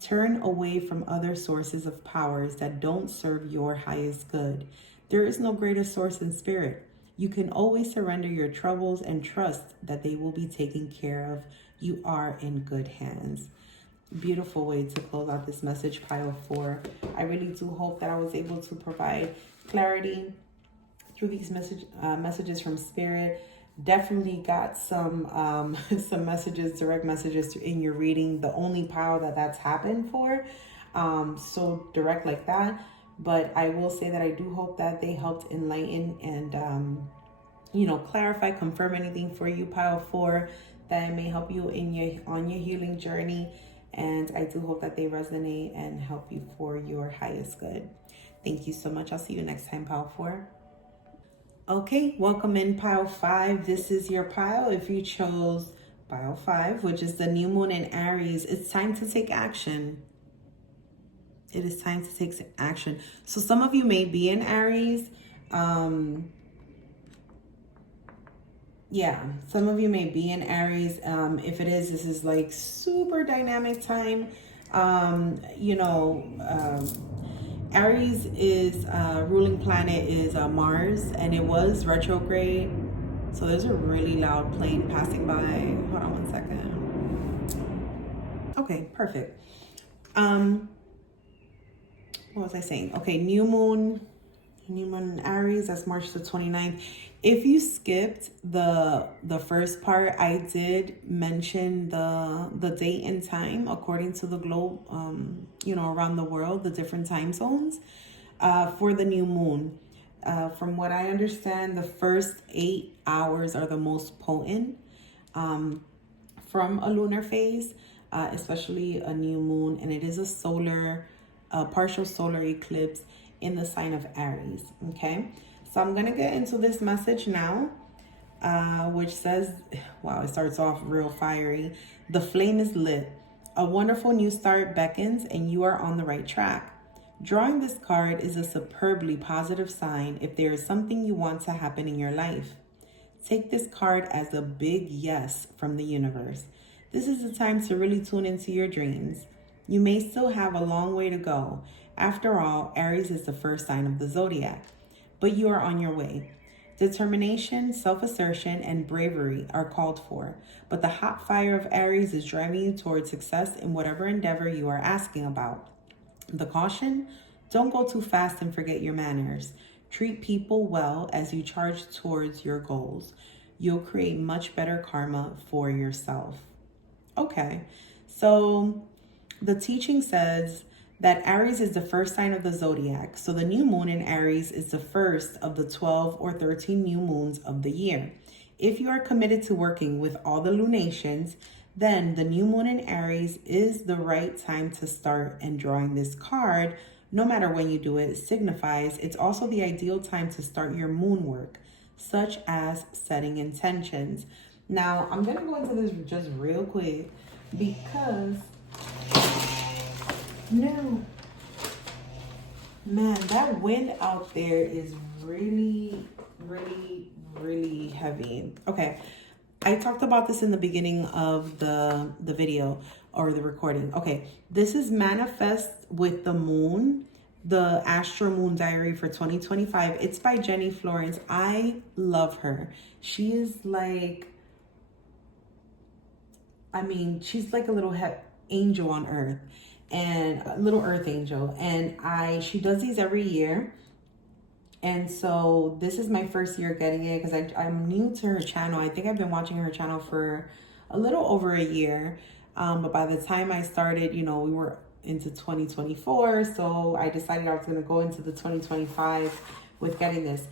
Turn away from other sources of powers that don't serve your highest good. There is no greater source than spirit. You can always surrender your troubles and trust that they will be taken care of. You are in good hands. Beautiful way to close out this message pile 4. I really do hope that I was able to provide clarity through these messages from spirit. Definitely got some messages, direct messages in your reading. The only pile that's happened for, so direct like that. But I will say that I do hope that they helped enlighten and clarify, confirm anything for you, pile 4, that may help you on your healing journey. And I do hope that they resonate and help you for your highest good. Thank you so much. I'll see you next time, pile 4. Okay, welcome in pile 5. This is your pile. If you chose pile 5, which is the new moon in Aries, it's time to take action. It is time to take action. So some of you may be in Aries. Yeah, some of you may be in Aries. If it is, this is like super dynamic time. Aries is ruling planet is Mars, and it was retrograde. So there's a really loud plane passing by. Hold on one second. Okay, perfect. What was I saying? Okay, new moon in Aries, that's March the 29th. If you skipped the first part, I did mention the date and time according to the globe, around the world, the different time zones for the new moon. From what I understand, the first 8 hours are the most potent from a lunar phase, especially a new moon, and it is a partial solar eclipse in the sign of Aries. Okay, so I'm gonna get into this message now, which says, wow, it starts off real fiery. The flame is lit. A wonderful new start beckons, and you are on the right track. Drawing this card is a superbly positive sign if there is something you want to happen in your life. Take this card as a big yes from the universe. This is the time to really tune into your dreams. You may still have a long way to go. After all, Aries is the first sign of the zodiac, but you are on your way. Determination, self-assertion, and bravery are called for, but the hot fire of Aries is driving you towards success in whatever endeavor you are asking about. The caution: don't go too fast and forget your manners. Treat people well as you charge towards your goals. You'll create much better karma for yourself. Okay, so the teaching says that Aries is the first sign of the zodiac. So the new moon in Aries is the first of the 12 or 13 new moons of the year. If you are committed to working with all the lunations, then the new moon in Aries is the right time to start. And drawing this card, no matter when you do it, signifies it's also the ideal time to start your moon work, such as setting intentions. Now, I'm going to go into this just real quick because, no, man, that wind out there is really, really, really heavy. Okay, I talked about this in the beginning of the video or the recording. Okay, this is Manifest with the Moon, the Astro Moon Diary for 2025. It's by Jenny Florence. I love her. She is like, she's like a little angel on earth, and a little earth angel. And she does these every year. And so this is my first year getting it because I'm new to her channel. I think I've been watching her channel for a little over a year. But by the time I started, we were into 2024. So I decided I was going to go into the 2025 with getting this.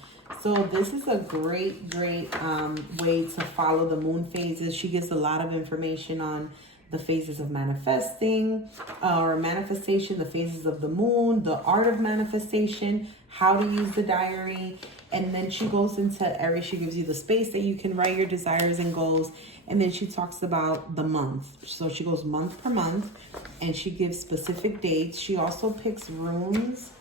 So this is a great way to follow the moon phases. She gives a lot of information on the phases of manifesting or manifestation, the phases of the moon, the art of manifestation, how to use the diary. And then she goes into Aries. She gives you the space that you can write your desires and goals. And then she talks about the month. So she goes month per month and she gives specific dates. She also picks runes.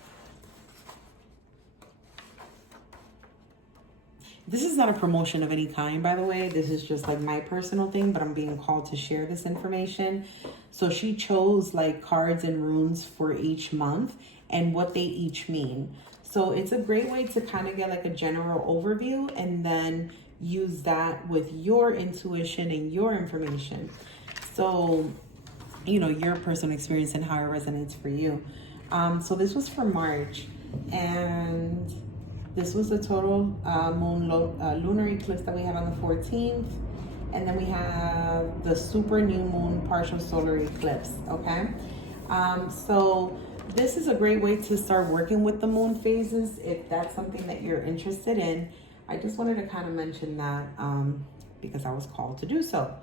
This is not a promotion of any kind, by the way. This is just like my personal thing, but I'm being called to share this information. So she chose like cards and runes for each month and what they each mean. So it's a great way to kind of get like a general overview and then use that with your intuition and your information. So, your personal experience and how it resonates for you. So this was for March, and this was the total lunar eclipse that we have on the 14th. And then we have the super new moon partial solar eclipse, okay? So this is a great way to start working with the moon phases if that's something that you're interested in. I just wanted to kind of mention that because I was called to do so.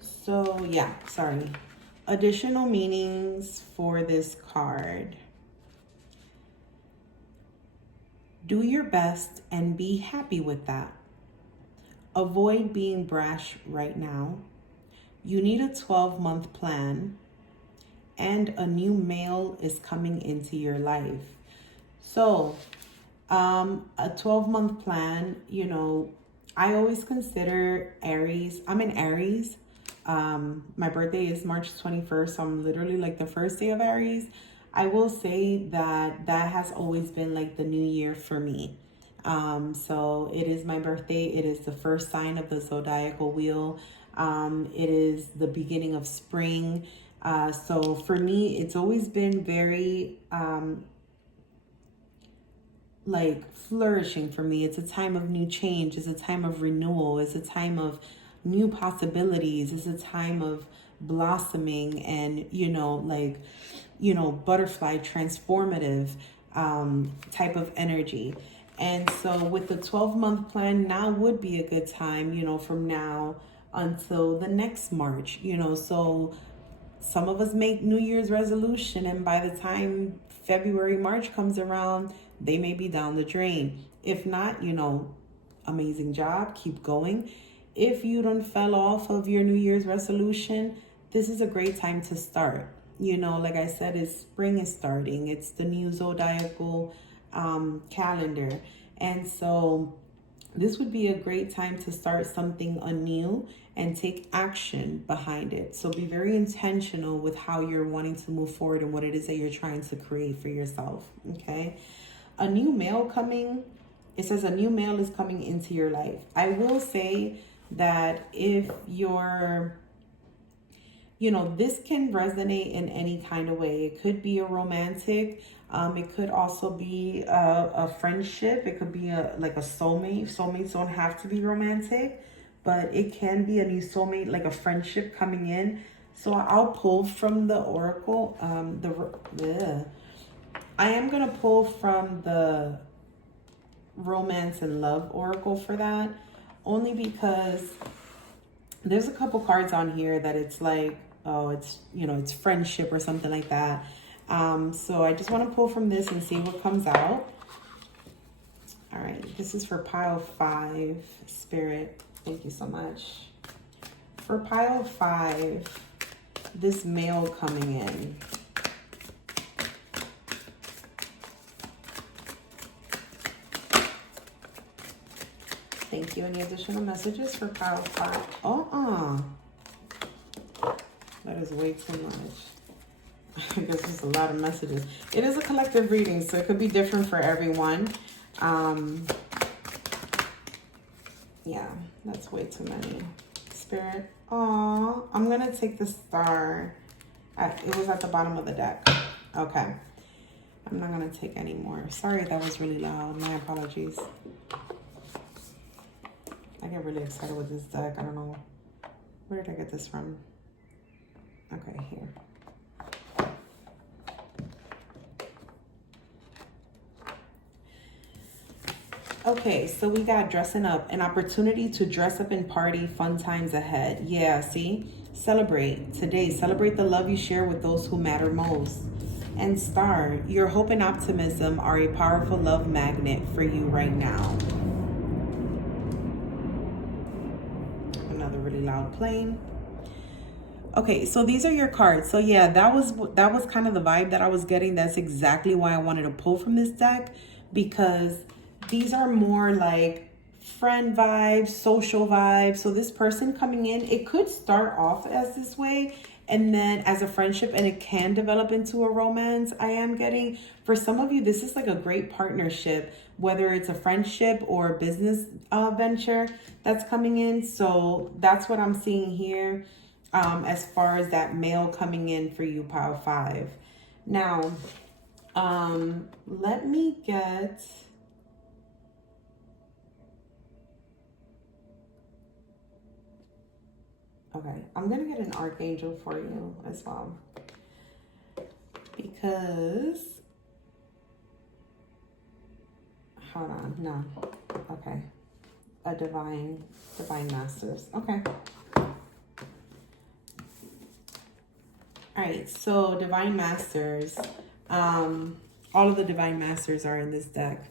So yeah, sorry. Additional meanings for this card. Do your best and be happy with that. Avoid being brash right now. You need a 12-month plan, and a new male is coming into your life. So, a 12-month plan, you know, I always consider Aries. I'm in Aries. My birthday is March 21st, so I'm literally like the first day of Aries. I will say that that has always been like the new year for me. So it is my birthday. It is the first sign of the zodiacal wheel. It is the beginning of spring. So for me, it's always been very like flourishing for me. It's a time of new change. It's a time of renewal. It's a time of new possibilities. It's a time of blossoming and, butterfly transformative type of energy. And so with the 12-month plan, now would be a good time, from now until the next March, so some of us make New Year's resolution, and by the time February, March comes around, they may be down the drain. If not, amazing job, keep going. If you done fell off of your New Year's resolution, this is a great time to start. Like I said, spring is starting. It's the new zodiacal calendar. And so this would be a great time to start something anew and take action behind it. So be very intentional with how you're wanting to move forward and what it is that you're trying to create for yourself, okay? A new male coming, it says a new male is coming into your life. I will say that if you're, this can resonate in any kind of way. It could be a romantic. It could also be a friendship. It could be like a soulmate. Soulmates don't have to be romantic, but it can be a new soulmate, like a friendship coming in. So I'll pull from the oracle. I am gonna pull from the romance and love oracle for that, only because there's a couple cards on here that it's like, oh, it's friendship or something like that. So I just want to pull from this and see what comes out. All right, this is for pile 5, Spirit. Thank you so much. For pile 5, this male coming in. Thank you. Any additional messages for pile 5? That is way too much. I guess it's a lot of messages. It is a collective reading, so it could be different for everyone. Yeah, that's way too many. Spirit. I'm going to take the star. It was at the bottom of the deck. Okay. I'm not going to take any more. Sorry, that was really loud. My apologies. I get really excited with this deck. I don't know. Where did I get this from? Okay, here. Okay, so we got dressing up. An opportunity to dress up and party. Fun times ahead. Yeah, see? Celebrate. Today, celebrate the love you share with those who matter most. And star, your hope and optimism are a powerful love magnet for you right now. Another really loud plane. Okay, so these are your cards. So yeah, that was kind of the vibe that I was getting. That's exactly why I wanted to pull from this deck, because these are more like friend vibes, social vibes. So this person coming in, it could start off as this way and then as a friendship, and it can develop into a romance. I am getting, for some of you, this is like a great partnership, whether it's a friendship or a business venture that's coming in. So that's what I'm seeing here. As far as that male coming in for you, pile 5. Now, let me get... Okay, I'm going to get an archangel for you as well, because hold on. No. Okay. A divine masters. Okay. All right. So divine masters. All of the divine masters are in this deck.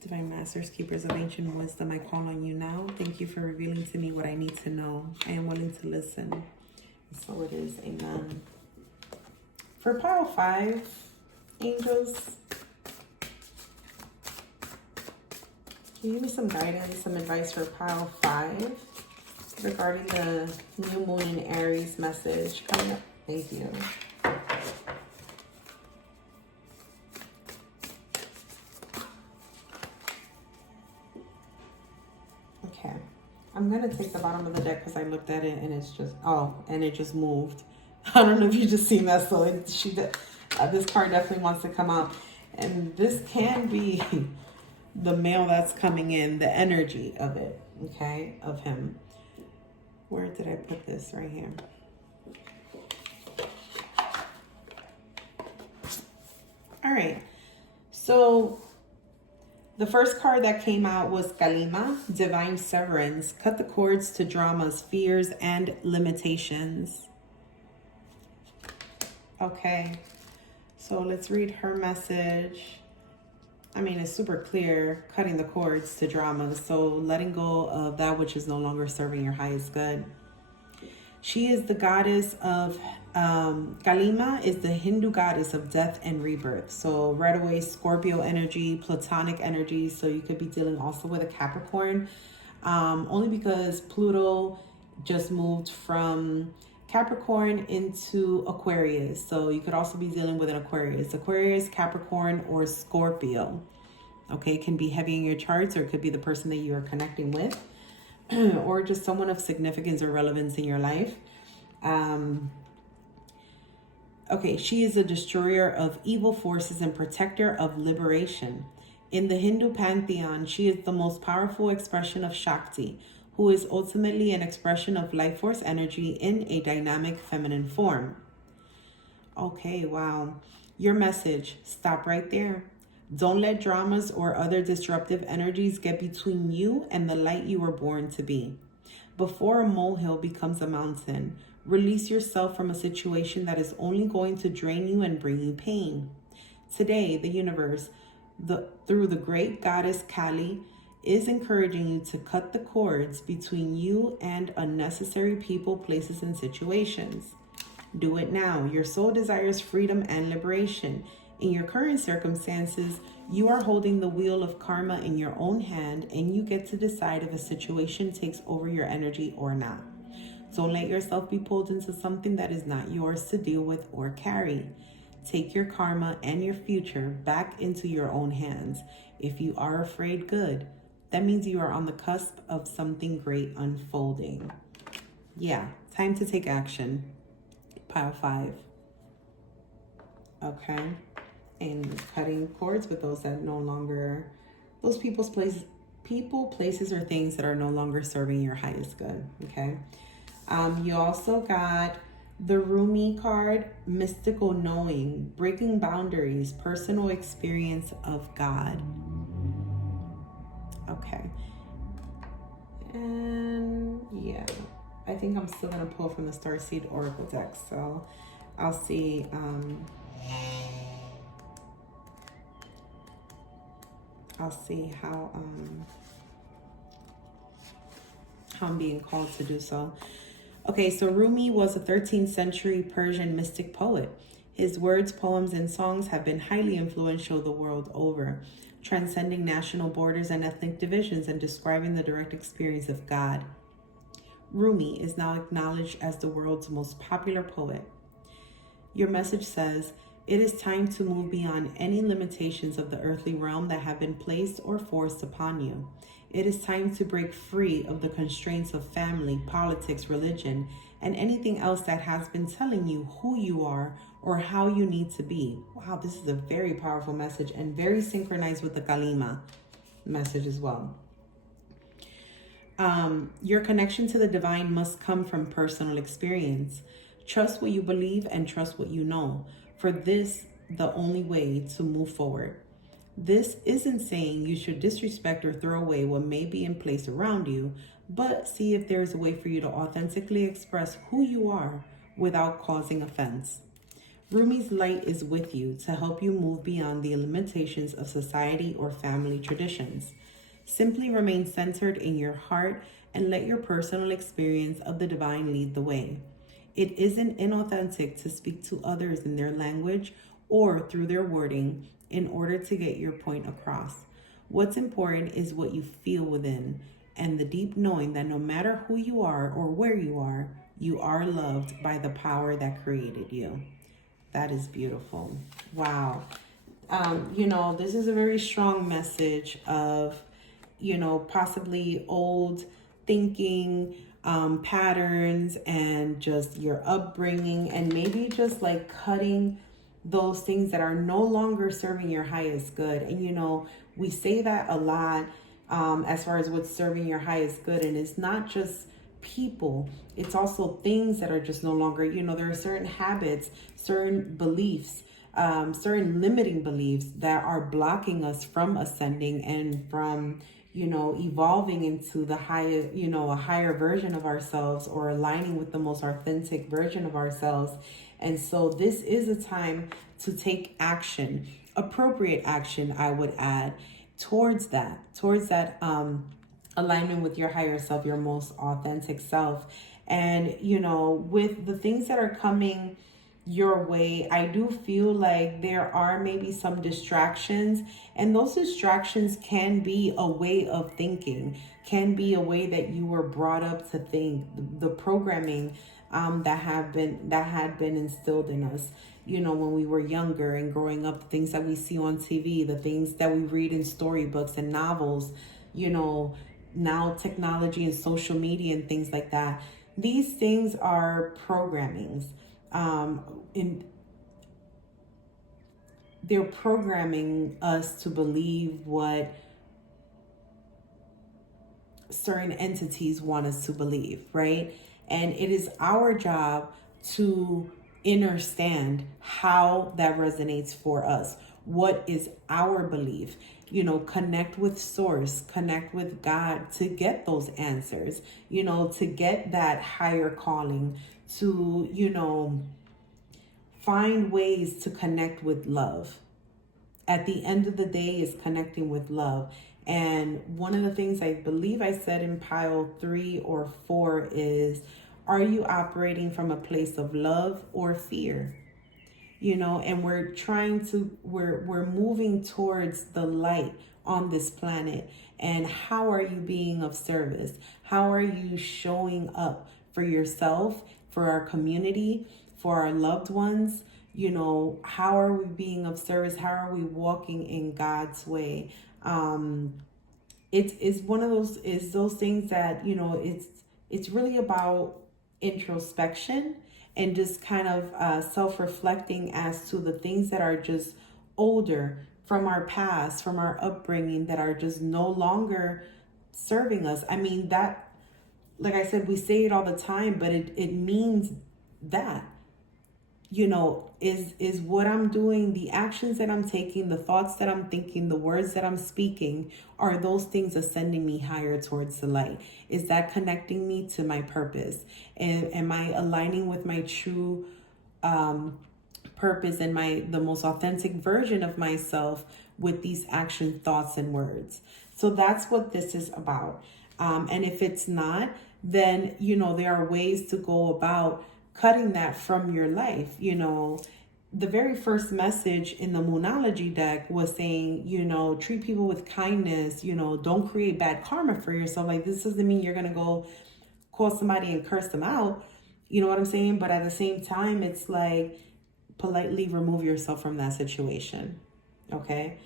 Divine masters, keepers of ancient wisdom, I call on you now. Thank you for revealing to me what I need to know. I am willing to listen. So it is. Amen. For pile 5, angels, can you give me some guidance, some advice for pile 5 regarding the new moon in Aries message coming up? Thank you. Okay. I'm going to take the bottom of the deck because I looked at it and it's just, oh, and it just moved. I don't know if you just seen that. So this card definitely wants to come out. And this can be the male that's coming in, the energy of it, okay, of him. Where did I put this? Right here. All right. So the first card that came out was Kalima, Divine Severance. Cut the cords to dramas, fears, and limitations. Okay. So let's read her message. I mean, it's super clear, cutting the cords to dramas. So letting go of that which is no longer serving your highest good. She is the goddess of, Kalima is the Hindu goddess of death and rebirth. So right away, Scorpio energy, Platonic energy. So you could be dealing also with a Capricorn. Only because Pluto just moved from Capricorn into Aquarius. So you could also be dealing with an Aquarius, Capricorn, or Scorpio. Okay, it can be heavy in your charts, or it could be the person that you are connecting with, or just someone of significance or relevance in your life. Okay, she is a destroyer of evil forces and protector of liberation. In the Hindu pantheon, she is the most powerful expression of Shakti, who is ultimately an expression of life force energy in a dynamic feminine form. Okay, wow. Your message, stop right there. Don't let dramas or other disruptive energies get between you and the light you were born to be. Before a molehill becomes a mountain, release yourself from a situation that is only going to drain you and bring you pain. Today, the universe, through the great goddess Kali, is encouraging you to cut the cords between you and unnecessary people, places, and situations. Do it now. Your soul desires freedom and liberation. In your current circumstances, you are holding the wheel of karma in your own hand, and you get to decide if a situation takes over your energy or not. Don't let yourself be pulled into something that is not yours to deal with or carry. Take your karma and your future back into your own hands. If you are afraid, good. That means you are on the cusp of something great unfolding. Yeah, time to take action. Pile 5. Okay. And cutting cords with those that no longer, those people, places, or things that are no longer serving your highest good. Okay. You also got the Rumi card, mystical knowing, breaking boundaries, personal experience of God. Okay. And yeah, I think I'm still going to pull from the Starseed Oracle deck. So I'll see. I'll see how I'm being called to do so. Okay, so Rumi was a 13th century Persian mystic poet. His words, poems, and songs have been highly influential the world over, transcending national borders and ethnic divisions and describing the direct experience of God. Rumi is now acknowledged as the world's most popular poet. Your message says, it is time to move beyond any limitations of the earthly realm that have been placed or forced upon you. It is time to break free of the constraints of family, politics, religion, and anything else that has been telling you who you are or how you need to be. Wow, this is a very powerful message and very synchronized with the Kalima message as well. Your connection to the divine must come from personal experience. Trust what you believe and trust what you know. For this, the only way to move forward. This isn't saying you should disrespect or throw away what may be in place around you, but see if there is a way for you to authentically express who you are without causing offense. Rumi's light is with you to help you move beyond the limitations of society or family traditions. Simply remain centered in your heart and let your personal experience of the divine lead the way. It isn't inauthentic to speak to others in their language or through their wording in order to get your point across. What's important is what you feel within and the deep knowing that no matter who you are or where you are loved by the power that created you. That is beautiful. Wow. This is a very strong message of, possibly old thinking patterns and just your upbringing, and maybe just like cutting those things that are no longer serving your highest good. And, we say that a lot as far as what's serving your highest good. And it's not just people, it's also things that are just no longer, there are certain habits, certain beliefs, certain limiting beliefs that are blocking us from ascending and from, evolving into the higher, a higher version of ourselves, or aligning with the most authentic version of ourselves. And so this is a time to take action, appropriate action, I would add, towards that alignment with your higher self, your most authentic self. And, with the things that are coming your way, I do feel like there are maybe some distractions, and those distractions can be a way of thinking, can be a way that you were brought up to think, the programming that had been instilled in us, when we were younger and growing up, the things that we see on TV, the things that we read in storybooks and novels, now technology and social media and things like that. These things are programmings. They're programming us to believe what certain entities want us to believe, right? And it is our job to understand how that resonates for us. What is our belief? Connect with source, connect with God to get those answers, to get that higher calling, to, find ways to connect with love. At the end of the day, is connecting with love. And one of the things I believe I said in pile 3 or 4 is, are you operating from a place of love or fear? And we're moving towards the light on this planet. And how are you being of service? How are you showing up for yourself, for our community, for our loved ones? How are we being of service? How are we walking in God's way? It's one of those things that, it's really about introspection and just kind of self-reflecting as to the things that are just older from our past, from our upbringing, that are just no longer serving us. I mean, that, like I said, we say it all the time, but it means that, is what I'm doing, the actions that I'm taking, the thoughts that I'm thinking, the words that I'm speaking, are those things ascending me higher towards the light? Is that connecting me to my purpose? And am I aligning with my true purpose and the most authentic version of myself with these action, thoughts, and words? So that's what this is about. And if it's not, then, there are ways to go about cutting that from your life. The very first message in the Moonology deck was saying, treat people with kindness, don't create bad karma for yourself. Like, this doesn't mean you're going to go call somebody and curse them out. You know what I'm saying? But at the same time, it's like, politely remove yourself from that situation. Okay?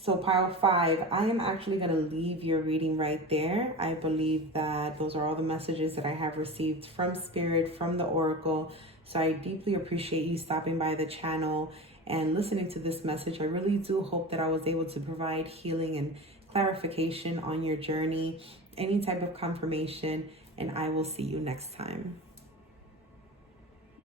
So pile 5, I am actually going to leave your reading right there. I believe that those are all the messages that I have received from Spirit, from the Oracle. So I deeply appreciate you stopping by the channel and listening to this message. I really do hope that I was able to provide healing and clarification on your journey, any type of confirmation, and I will see you next time.